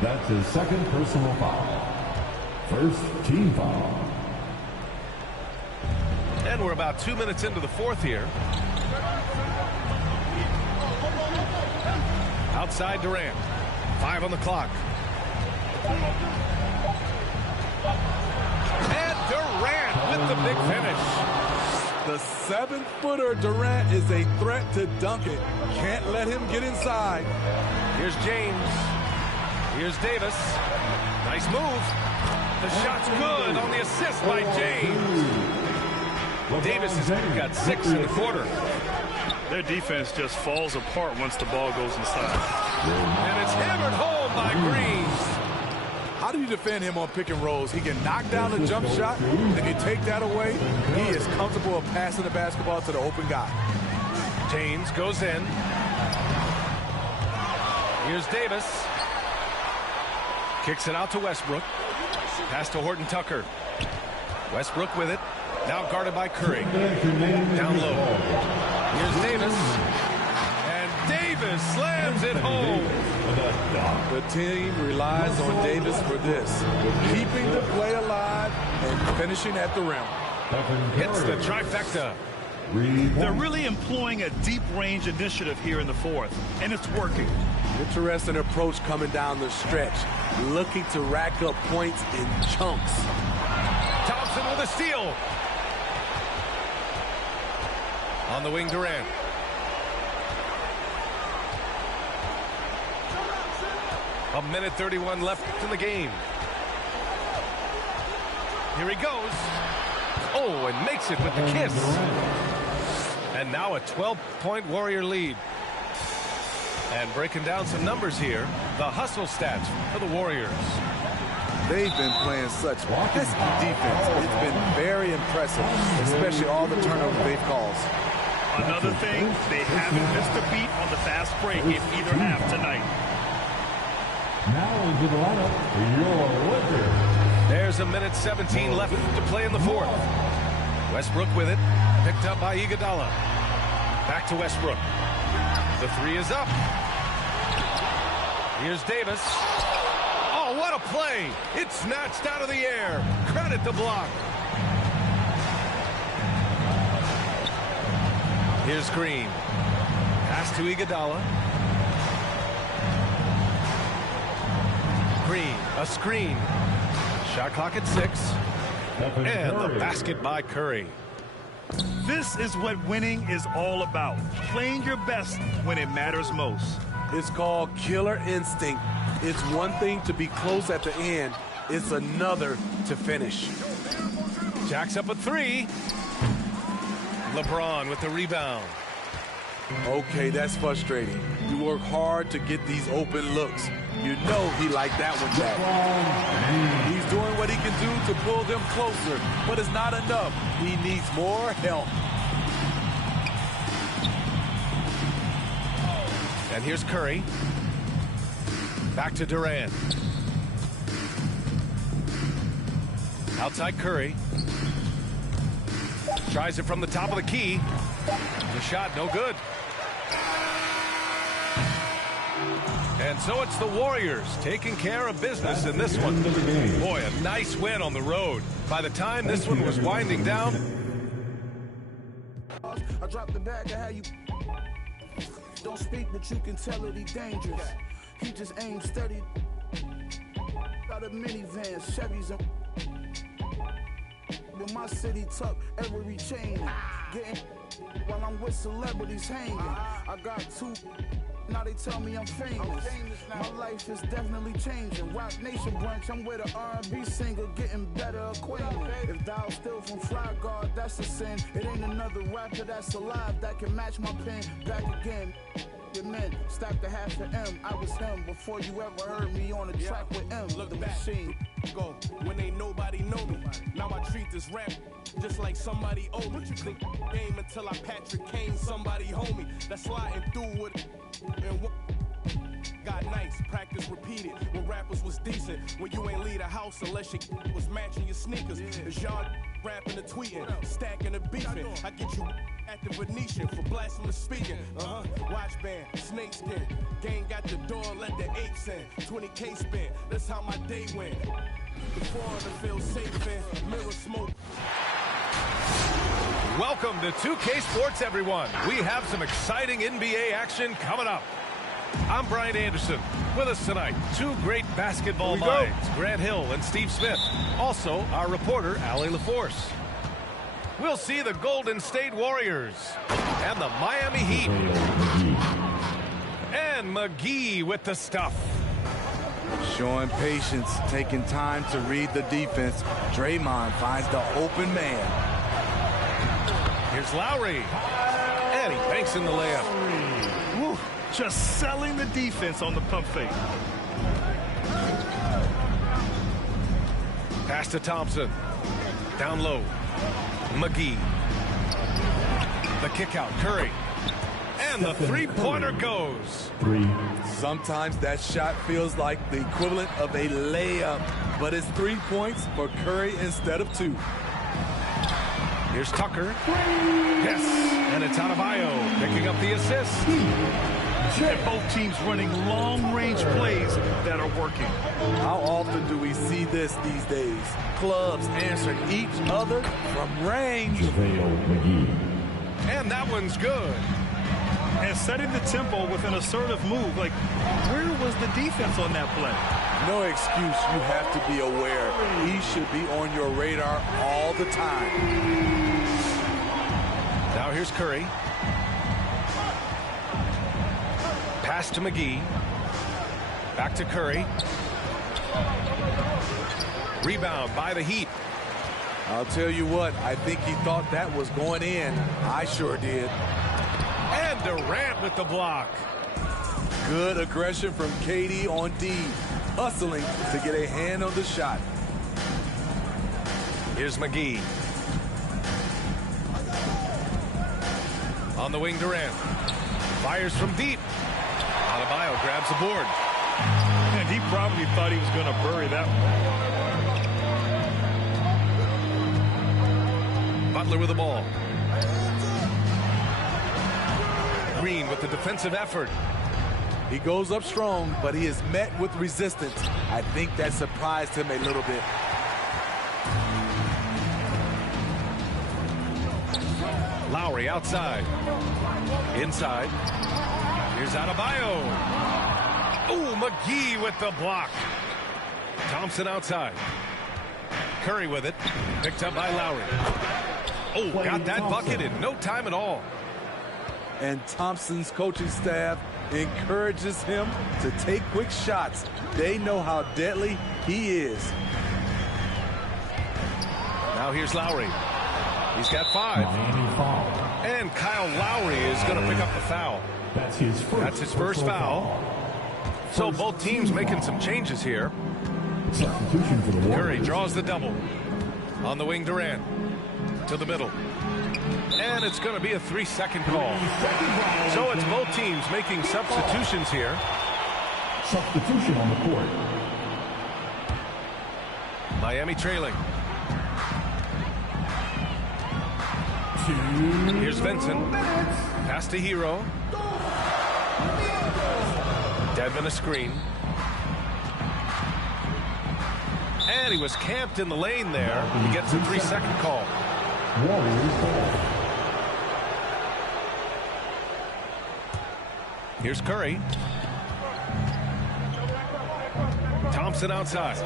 That's his second personal foul. First team foul. And we're about 2 minutes into the fourth here. Outside Durant. 5 on the clock. And Durant with the big finish. The 7-footer Durant is a threat to dunk it. Can't let him get inside. Here's James. Here's Davis. Nice move. The shot's good on the assist by James. Davis has got 6 in the quarter. Their defense just falls apart once the ball goes inside. And it's hammered home by Green. How do you defend him on pick and rolls? He can knock down the jump shot. If you take that away, he is comfortable of passing the basketball to the open guy. James goes in. Here's Davis. Kicks it out to Westbrook. Pass to Horton Tucker. Westbrook with it. Now guarded by Curry. Down low. Here's Davis. And Davis slams it home. The team relies on Davis for this. Keeping the play alive and finishing at the rim. Hits the trifecta. They're really employing a deep range initiative here in the fourth, and it's working. Interesting approach coming down the stretch. Looking to rack up points in chunks. Thompson with a steal. On the wing, Durant. A minute 31 left in the game. Here he goes. Oh, and makes it with the kiss. And now a 12-point Warrior lead. And breaking down some numbers here, the hustle stats for the Warriors. They've been playing such pesky defense. It's been very impressive, especially all the turnovers they've caused. Another thing, they haven't missed a beat on the fast break in either half tonight. Now into the lineup for your Lakers. There's a minute 17 left to play in the fourth. Westbrook with it, picked up by Iguodala. Back to Westbrook. The three is up. Here's Davis. Oh, what a play! It's snatched out of the air. Credit the block. Here's Green. Pass to Iguodala. Green, a screen. Shot clock at 6. And the basket by Curry. This is what winning is all about. Playing your best when it matters most. It's called killer instinct. It's one thing to be close at the end. It's another to finish. Jack's up a 3. LeBron with the rebound. Okay, that's frustrating. You work hard to get these open looks. You know he liked that one back. He's doing what he can do to pull them closer, but it's not enough. He needs more help. And here's Curry. Back to Durant. Outside Curry. Tries it from the top of the key. The shot no good. And so it's the Warriors taking care of business in this one. Boy, a nice win on the road. By the time this one was winding down. I dropped the bag, I had you. Don't speak, but you can tell that he dangerous. He just aims steady. Got a minivan, Chevys, and with my city tuck, every chain. Getting while I'm with celebrities hanging. I got 2. Now they tell me I'm famous. My life is definitely changing. Rock Nation brunch, I'm with an R&B singer, getting better acquainted. If thou still from Fly Guard, that's a sin. It ain't another rapper that's alive that can match my pen. Back again. Your men stacked a half of M. I was him before you ever heard me on a track with M. Look, the machine. Go when ain't nobody know me. Now I treat this rap just like somebody owe me. Think game until I Patrick Kane, somebody homie that's sliding through with and what got nice, practice repeated when rappers was decent. When you ain't leave a house unless your was matching your sneakers. As y'all rapping and tweeting, stacking and beefing. I get you at the Venetian for blasphemous speaking. Watch band, snakeskin. Gang got the door, let the apes in. 20K spent, that's how my day went. The foreigner feels safe in mirror smoke. Welcome to 2K Sports, everyone. We have some exciting NBA action coming up. I'm Brian Anderson. With us tonight, 2 great basketball minds, Grant Hill and Steve Smith. Also, our reporter, Allie LaForce. We'll see the Golden State Warriors and the Miami Heat. And McGee with the stuff. Showing patience, taking time to read the defense. Draymond finds the open man. Here's Lowry. And he banks in the layup. Woo, just selling the defense on the pump fake. Pass to Thompson. Down low. McGee. The kick out. Curry. And the three-pointer goes. Sometimes that shot feels like the equivalent of a layup, but it's 3 points for Curry instead of 2. Here's Tucker. Yes, and it's Adebayo picking up the assist. And both teams running long-range plays that are working. How often do we see this these days? Clubs answering each other from range. And that one's good. And setting the tempo with an assertive move. Like, where was the defense on that play? No excuse. You have to be aware. He should be on your radar all the time. Now here's Curry. Pass to McGee. Back to Curry. Rebound by the Heat. I'll tell you what, I think he thought that was going in. I sure did. And Durant with the block. Good aggression from KD on D. Hustling to get a hand on the shot. Here's McGee. On the wing, Durant. Fires from deep. Adebayo grabs the board. And he probably thought he was going to bury that one. Butler with the ball. Green with the defensive effort. He goes up strong, but he is met with resistance. I think that surprised him a little bit. Lowry outside. Inside. Here's Adebayo. Ooh, McGee with the block. Thompson outside. Curry with it. Picked up by Lowry. Oh, got that bucket in no time at all. And Thompson's coaching staff encourages him to take quick shots. They know how deadly he is. Now here's Lowry. He's got 5. And Kyle Lowry is going to pick up the foul. That's his first foul. So both teams making some changes here. Substitution for the Warriors. Curry draws the double. On the wing, Durant. To the middle. And it's going to be a 3-second call. So it's both teams making substitutions here. Substitution on the court. Miami trailing. Here's Vincent. Pass to Hero. Devin a screen. And he was camped in the lane there. He gets a 3-second call. Warriors ball. Here's Curry. Thompson outside.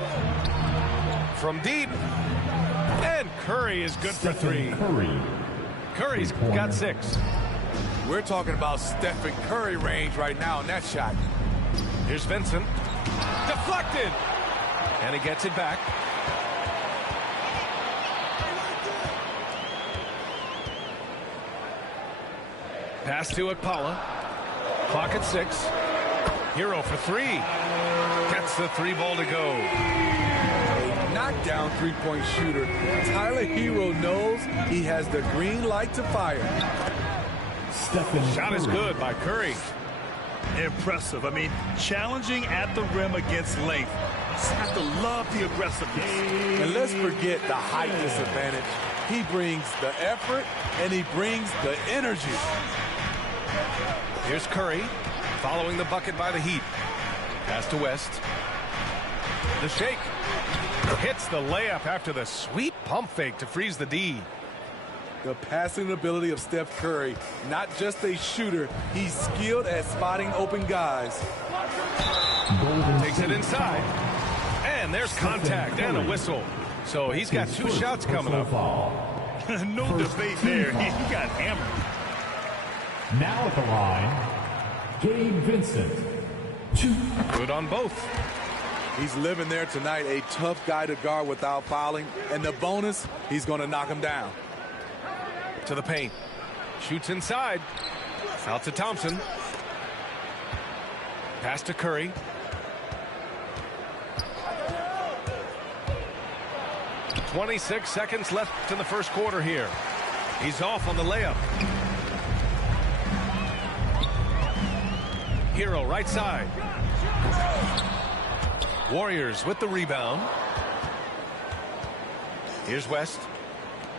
From deep. And Curry is good for 3. Curry's got 6. We're talking about Stephen Curry range right now in that shot. Here's Vincent. Deflected. And he gets it back. Pass to Akpala. Clock at 6. Hero for 3. Gets the 3 ball to go. A knockdown three-point shooter. Tyler Hero knows he has the green light to fire. Shot is good by Curry. Impressive. I mean, challenging at the rim against length. Just have to love the aggressiveness. And let's forget the height disadvantage. He brings the effort and he brings the energy. Here's Curry following the bucket by the Heat. Pass to West. The shake. Hits the layup after the sweet pump fake to freeze the D. The passing ability of Steph Curry, not just a shooter, he's skilled at spotting open guys. Takes it inside. And there's contact and a whistle. So he's got 2 shots coming up. No debate there. He got hammered. Now at the line, Gabe Vincent. 2. Good on both. He's living there tonight, a tough guy to guard without fouling. And the bonus, he's going to knock him down. To the paint. Shoots inside. Out to Thompson. Pass to Curry. 26 seconds left in the first quarter here. He's off on the layup. Hero right side. Warriors with the rebound. Here's West.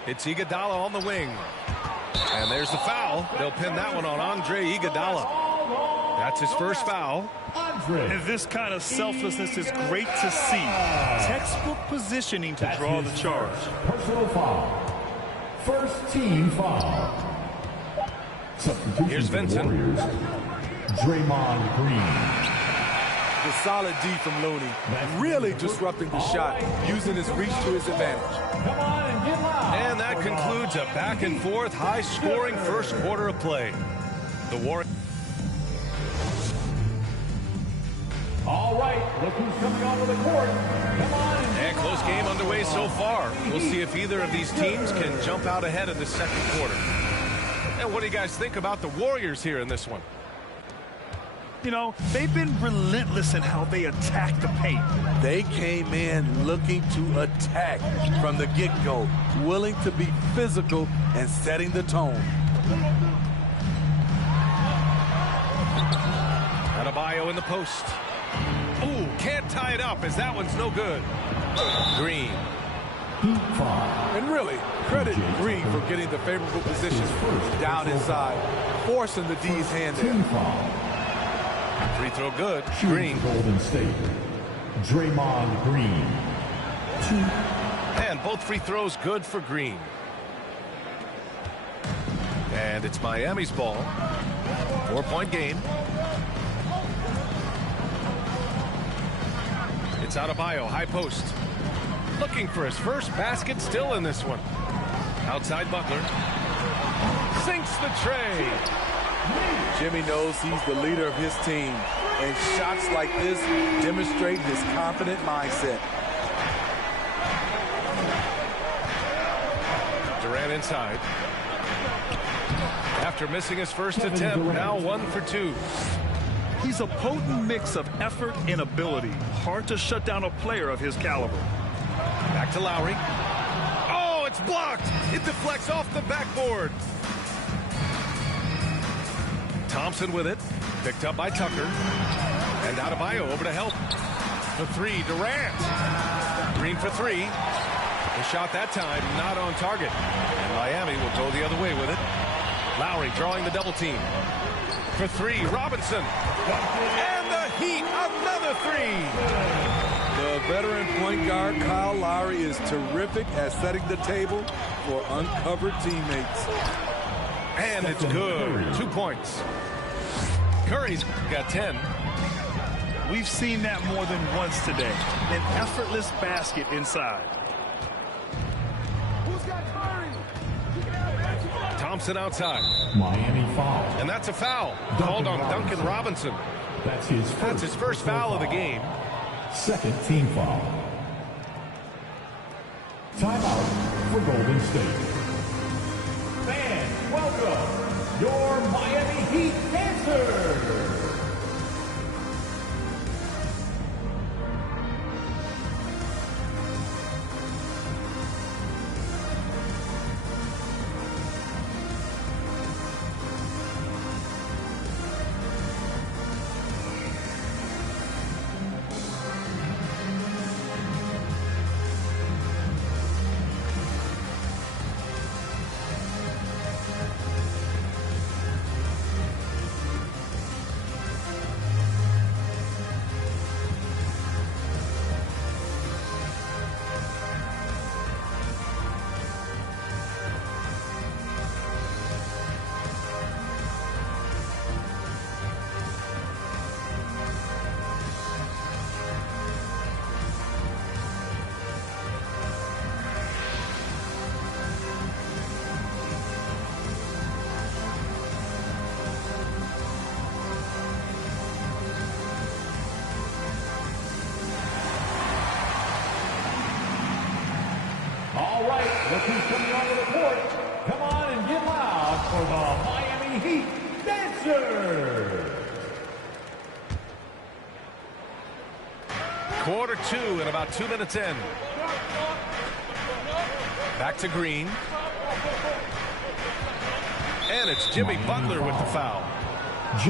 It's Iguodala on the wing. And there's the foul. They'll pin that one on Andre Iguodala. That's his first foul. And this kind of selflessness is great to see. Textbook positioning to draw the charge. Personal foul. First team foul. Here's Vincent. Warriors. Draymond Green. The solid D from Looney, really disrupting the shot, using his reach to his advantage. And that concludes a back-and-forth, high-scoring first quarter of play. The Warriors. All right, look who's coming onto the court. Come on. And close game underway so far. We'll see if either of these teams can jump out ahead of the second quarter. And what do you guys think about the Warriors here in this one? You know, they've been relentless in how they attack the paint. They came in looking to attack from the get-go, willing to be physical and setting the tone. Adebayo in the post. Ooh, can't tie it up as that one's no good. Green. And really, credit Green for getting the favorable position down inside, forcing the D's hand there. Free throw good. Green. Golden State. Draymond Green. And both free throws good for Green. And it's Miami's ball. 4-point game. It's Adebayo, high post. Looking for his first basket, still in this one. Outside Butler. Sinks the tray. Jimmy knows he's the leader of his team, and shots like this demonstrate his confident mindset. Durant inside. After missing his first attempt, now 1 for 2. He's a potent mix of effort and ability. Hard to shut down a player of his caliber. Back to Lowry. Oh, it's blocked. It deflects off the backboard. Thompson with it. Picked up by Tucker. And Adebayo over to help. For three, Durant. Green for three. The shot that time not on target. And Miami will go the other way with it. Lowry drawing the double team. For three, Robinson. And the Heat, another three. The veteran point guard, Kyle Lowry, is terrific at setting the table for uncovered teammates. And it's good. 2 points. Curry's got 10. We've seen that more than once today. An effortless basket inside. Who's got Curry? Thompson outside. Miami foul. And that's a foul. Called on Duncan Robinson. That's his first foul of the game. Second team foul. Timeout for Golden State. Fans, welcome your Miami Heat dancers. All right, look who's coming onto the court. Come on and get loud for the Miami Heat Dancers. Quarter two and about 2 minutes in. Back to Green. And it's Jimmy Butler with the foul.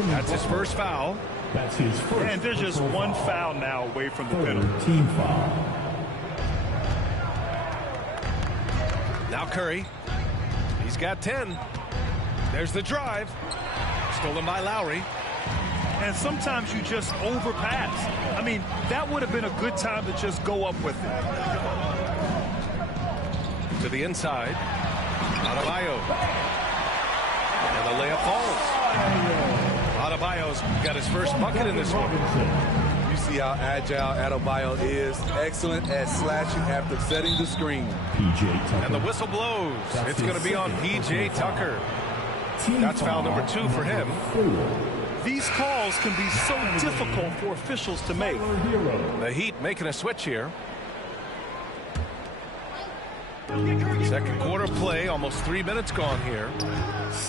That's his first foul. That's his first. And there's just one foul now away from the penalty. Team foul. Now Curry. He's got 10. There's the drive. Stolen by Lowry. And sometimes you just overpass. I mean, that would have been a good time to just go up with it. To the inside. Adebayo. And the layup falls. Adebayo's got his first bucket in this one. You see how agile Adebayo is. Excellent at slashing after setting the screen. P.J. Tucker. And the whistle blows. It's going to be on P.J. Tucker. That's foul number 2 for him. These calls can be so difficult for officials to make. The Heat making a switch here. Second quarter play, almost 3 minutes gone here.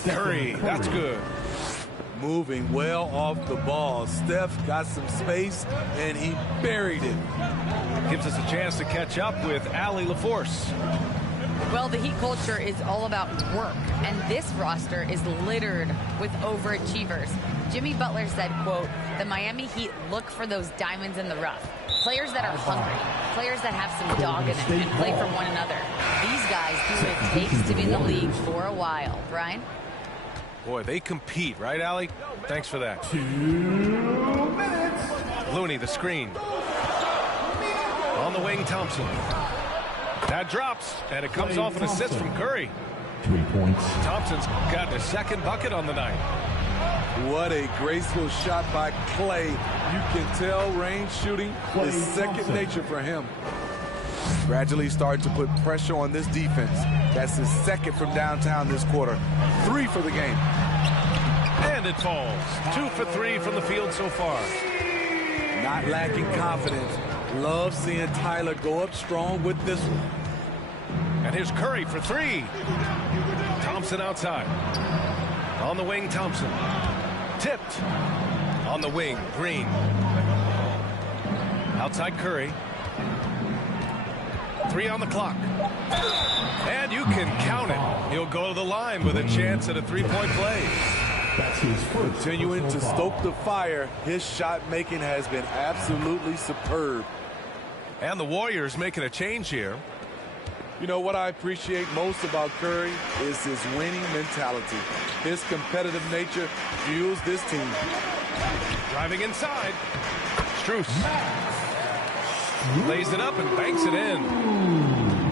Curry, that's good. Moving well off the ball. Steph got some space, and he buried it. Gives us a chance to catch up with Allie LaForce. Well, the Heat culture is all about work, and this roster is littered with overachievers. Jimmy Butler said, quote, "The Miami Heat look for those diamonds in the rough. Players that are hungry, players that have some dog in them and play for one another. These guys do what it takes to be in the league for a while." Brian? Boy, they compete, right, Allie? Thanks for that. 2 minutes. Looney, the screen. On the wing, Thompson. That drops, and it comes off an assist from Curry. 3 points. Thompson's got his second bucket on the night. What a graceful shot by Clay. You can tell range shooting is second nature for him. Gradually starting to put pressure on this defense. That's his second from downtown this quarter. 3 for the game. And it falls. 2 for 3 from the field so far. Not lacking confidence. Love seeing Tyler go up strong with this one. And here's Curry for 3. Thompson outside. On the wing, Thompson. Tipped. On the wing, Green. Outside Curry. 3 on the clock. And you can count it. He'll go to the line with a chance at a 3-point play. That's his first. Continuing to stoke the fire, his shot making has been absolutely superb. And the Warriors making a change here. You know, what I appreciate most about Curry is his winning mentality. His competitive nature fuels this team. Driving inside. Strus. Lays it up and banks it in.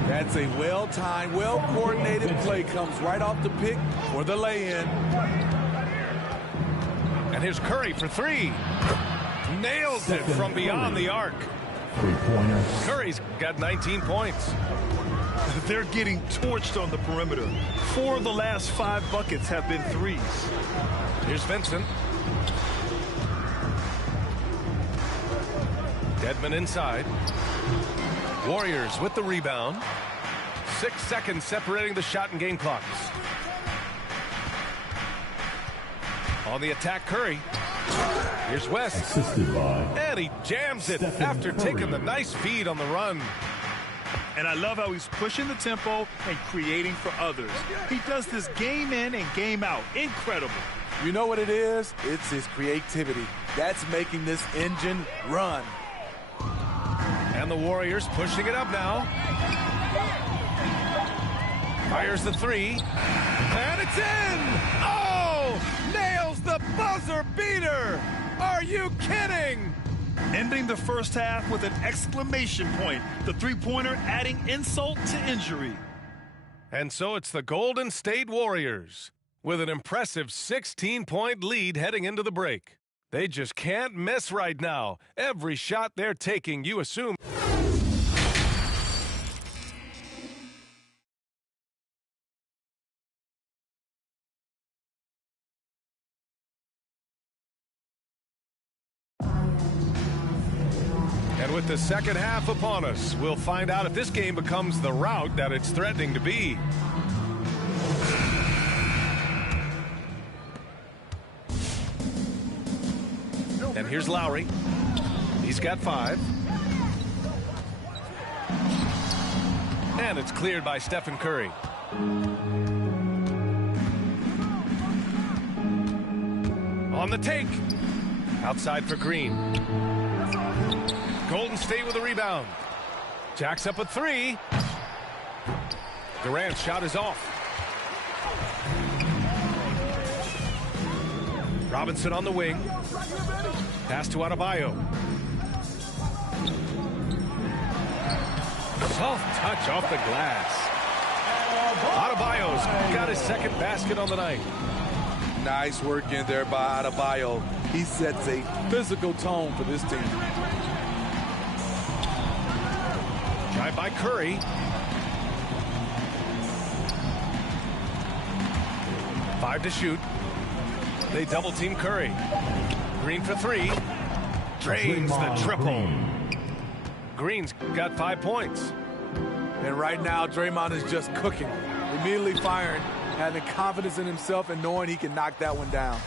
That's a well-timed, well-coordinated play. Comes right off the pick for the lay-in. And here's Curry for 3. Nails it from beyond the arc. 3-pointer. Curry's got 19 points. They're getting torched on the perimeter. 4 of the last 5 buckets have been threes. Here's Vincent. Dedmon inside. Warriors with the rebound. 6 seconds separating the shot and game clocks. On the attack, Curry. Here's West. Assisted by. And he jams it after taking the nice feed on the run. And I love how he's pushing the tempo and creating for others. He does this game in and game out. Incredible. You know what it is? It's his creativity. That's making this engine run. And the Warriors pushing it up now. Fires the 3. And it's in! Oh! Nails the buzzer beater! Are you kidding? Ending the first half with an exclamation point. The three-pointer adding insult to injury. And so it's the Golden State Warriors with an impressive 16-point lead heading into the break. They just can't miss right now. Every shot they're taking, you assume. And with the second half upon us, we'll find out if this game becomes the rout that it's threatening to be. And here's Lowry. He's got 5. And it's cleared by Stephen Curry. On the take. Outside for Green. Golden State with a rebound. Jacks up a three. Durant's shot is off. Robinson on the wing. Pass to Adebayo. Soft touch off the glass. Adebayo's got his second basket on the night. Nice work in there by Adebayo. He sets a physical tone for this team. Drive by Curry. Five to shoot. They double team Curry. Green for three. Drains the triple. Green's got 5 points. And right now, Draymond is just cooking. Immediately firing, having confidence in himself and knowing he can knock that one down.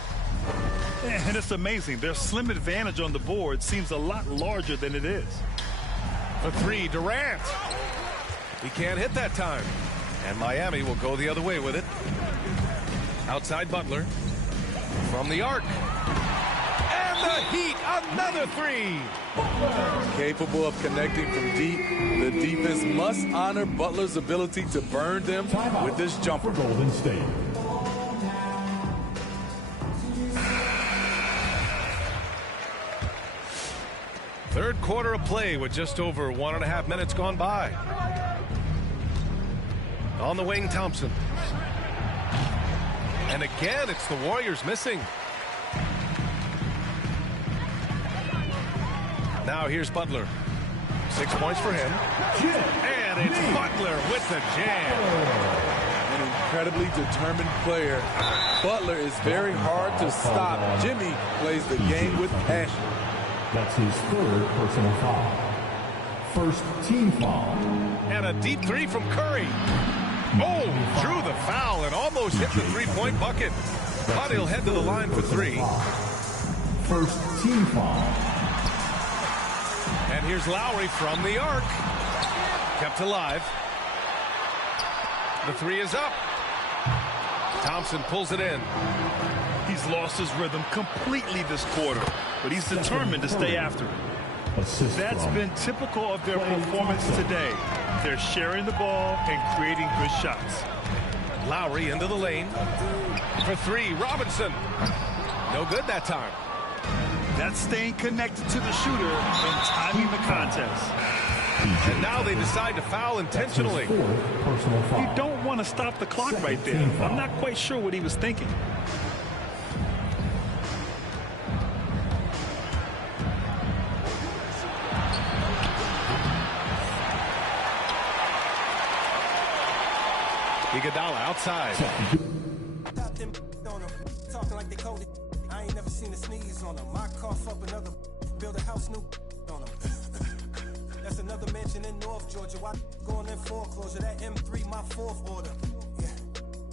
And it's amazing. Their slim advantage on the board seems a lot larger than it is. For three, Durant. He can't hit that time. And Miami will go the other way with it. Outside Butler. From the arc. And the Heat, another three. Capable of connecting from deep, the defense must honor Butler's ability to burn them with this jumper. Golden State. Third quarter of play with just over 1.5 minutes gone by. On the wing, Thompson. And again, it's the Warriors missing. Now here's Butler. 6 points for him. And it's Butler with the jam. An incredibly determined player. Butler is very hard to stop. Jimmy plays the game with passion. That's his third personal foul. First team foul. And a deep three from Curry. Oh, drew the foul and almost hit the three-point bucket. But he'll head to the line for three. First team foul. And here's Lowry from the arc. Kept alive. The three is up. Thompson pulls it in. He's lost his rhythm completely this quarter, but he's determined to stay after it. That's been typical of their performance today. They're sharing the ball and creating good shots. Lowry into the lane. For three, Robinson. No good that time. That's staying connected to the shooter and timing the contest. And now they decide to foul intentionally. You don't want to stop the clock right there. I'm not quite sure what he was thinking. Iguodala outside. Talking like they coded. I ain't never seen a sneeze on them. I cough up another, build a house new on them. That's another mansion in North Georgia. Why going in foreclosure? That M3, my fourth order. Yeah,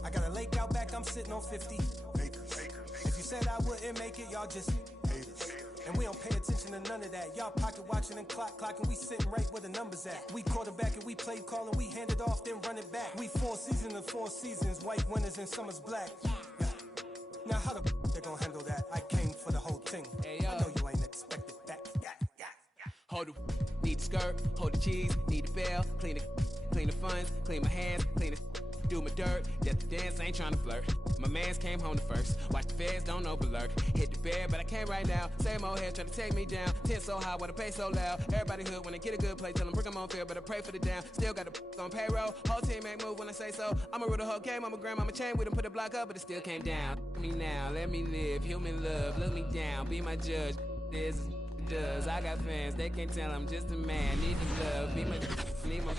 I got a lake out back. I'm sitting on 50 acres. If you said I wouldn't make it, y'all just haters. And we don't pay attention to none of that. Y'all pocket watching and clocking. We sitting right where the numbers at. We quarterback and we play call and we hand it off, then run it back. We 4 seasons and 4 seasons. White winners and summer's black. Yeah. Now how the they gonna handle that? I came for the whole thing. Hey, I know you ain't expected that. Hold the need the skirt, hold the cheese, need the bell, clean the funds, clean my hands, clean the do my dirt. Death the dance, ain't trying to flirt. My mans came home the first. Watch the feds, don't overlurk. Hit the bed, but I can't right now. Same old head trying to take me down. Tent so high, wanna pay so loud. Everybody hood when they get a good play, tell them bring them on field, but I pray for the down. Still got the on payroll. Whole team ain't move when I say so. I'ma rule the whole game, I'ma grab, I'ma chain with them, put a block up, but it still came down. Me now, let me live, human love, look me down, be my judge. This is does. I got fans, they can't tell I'm just a man. Need the love, be my, need my.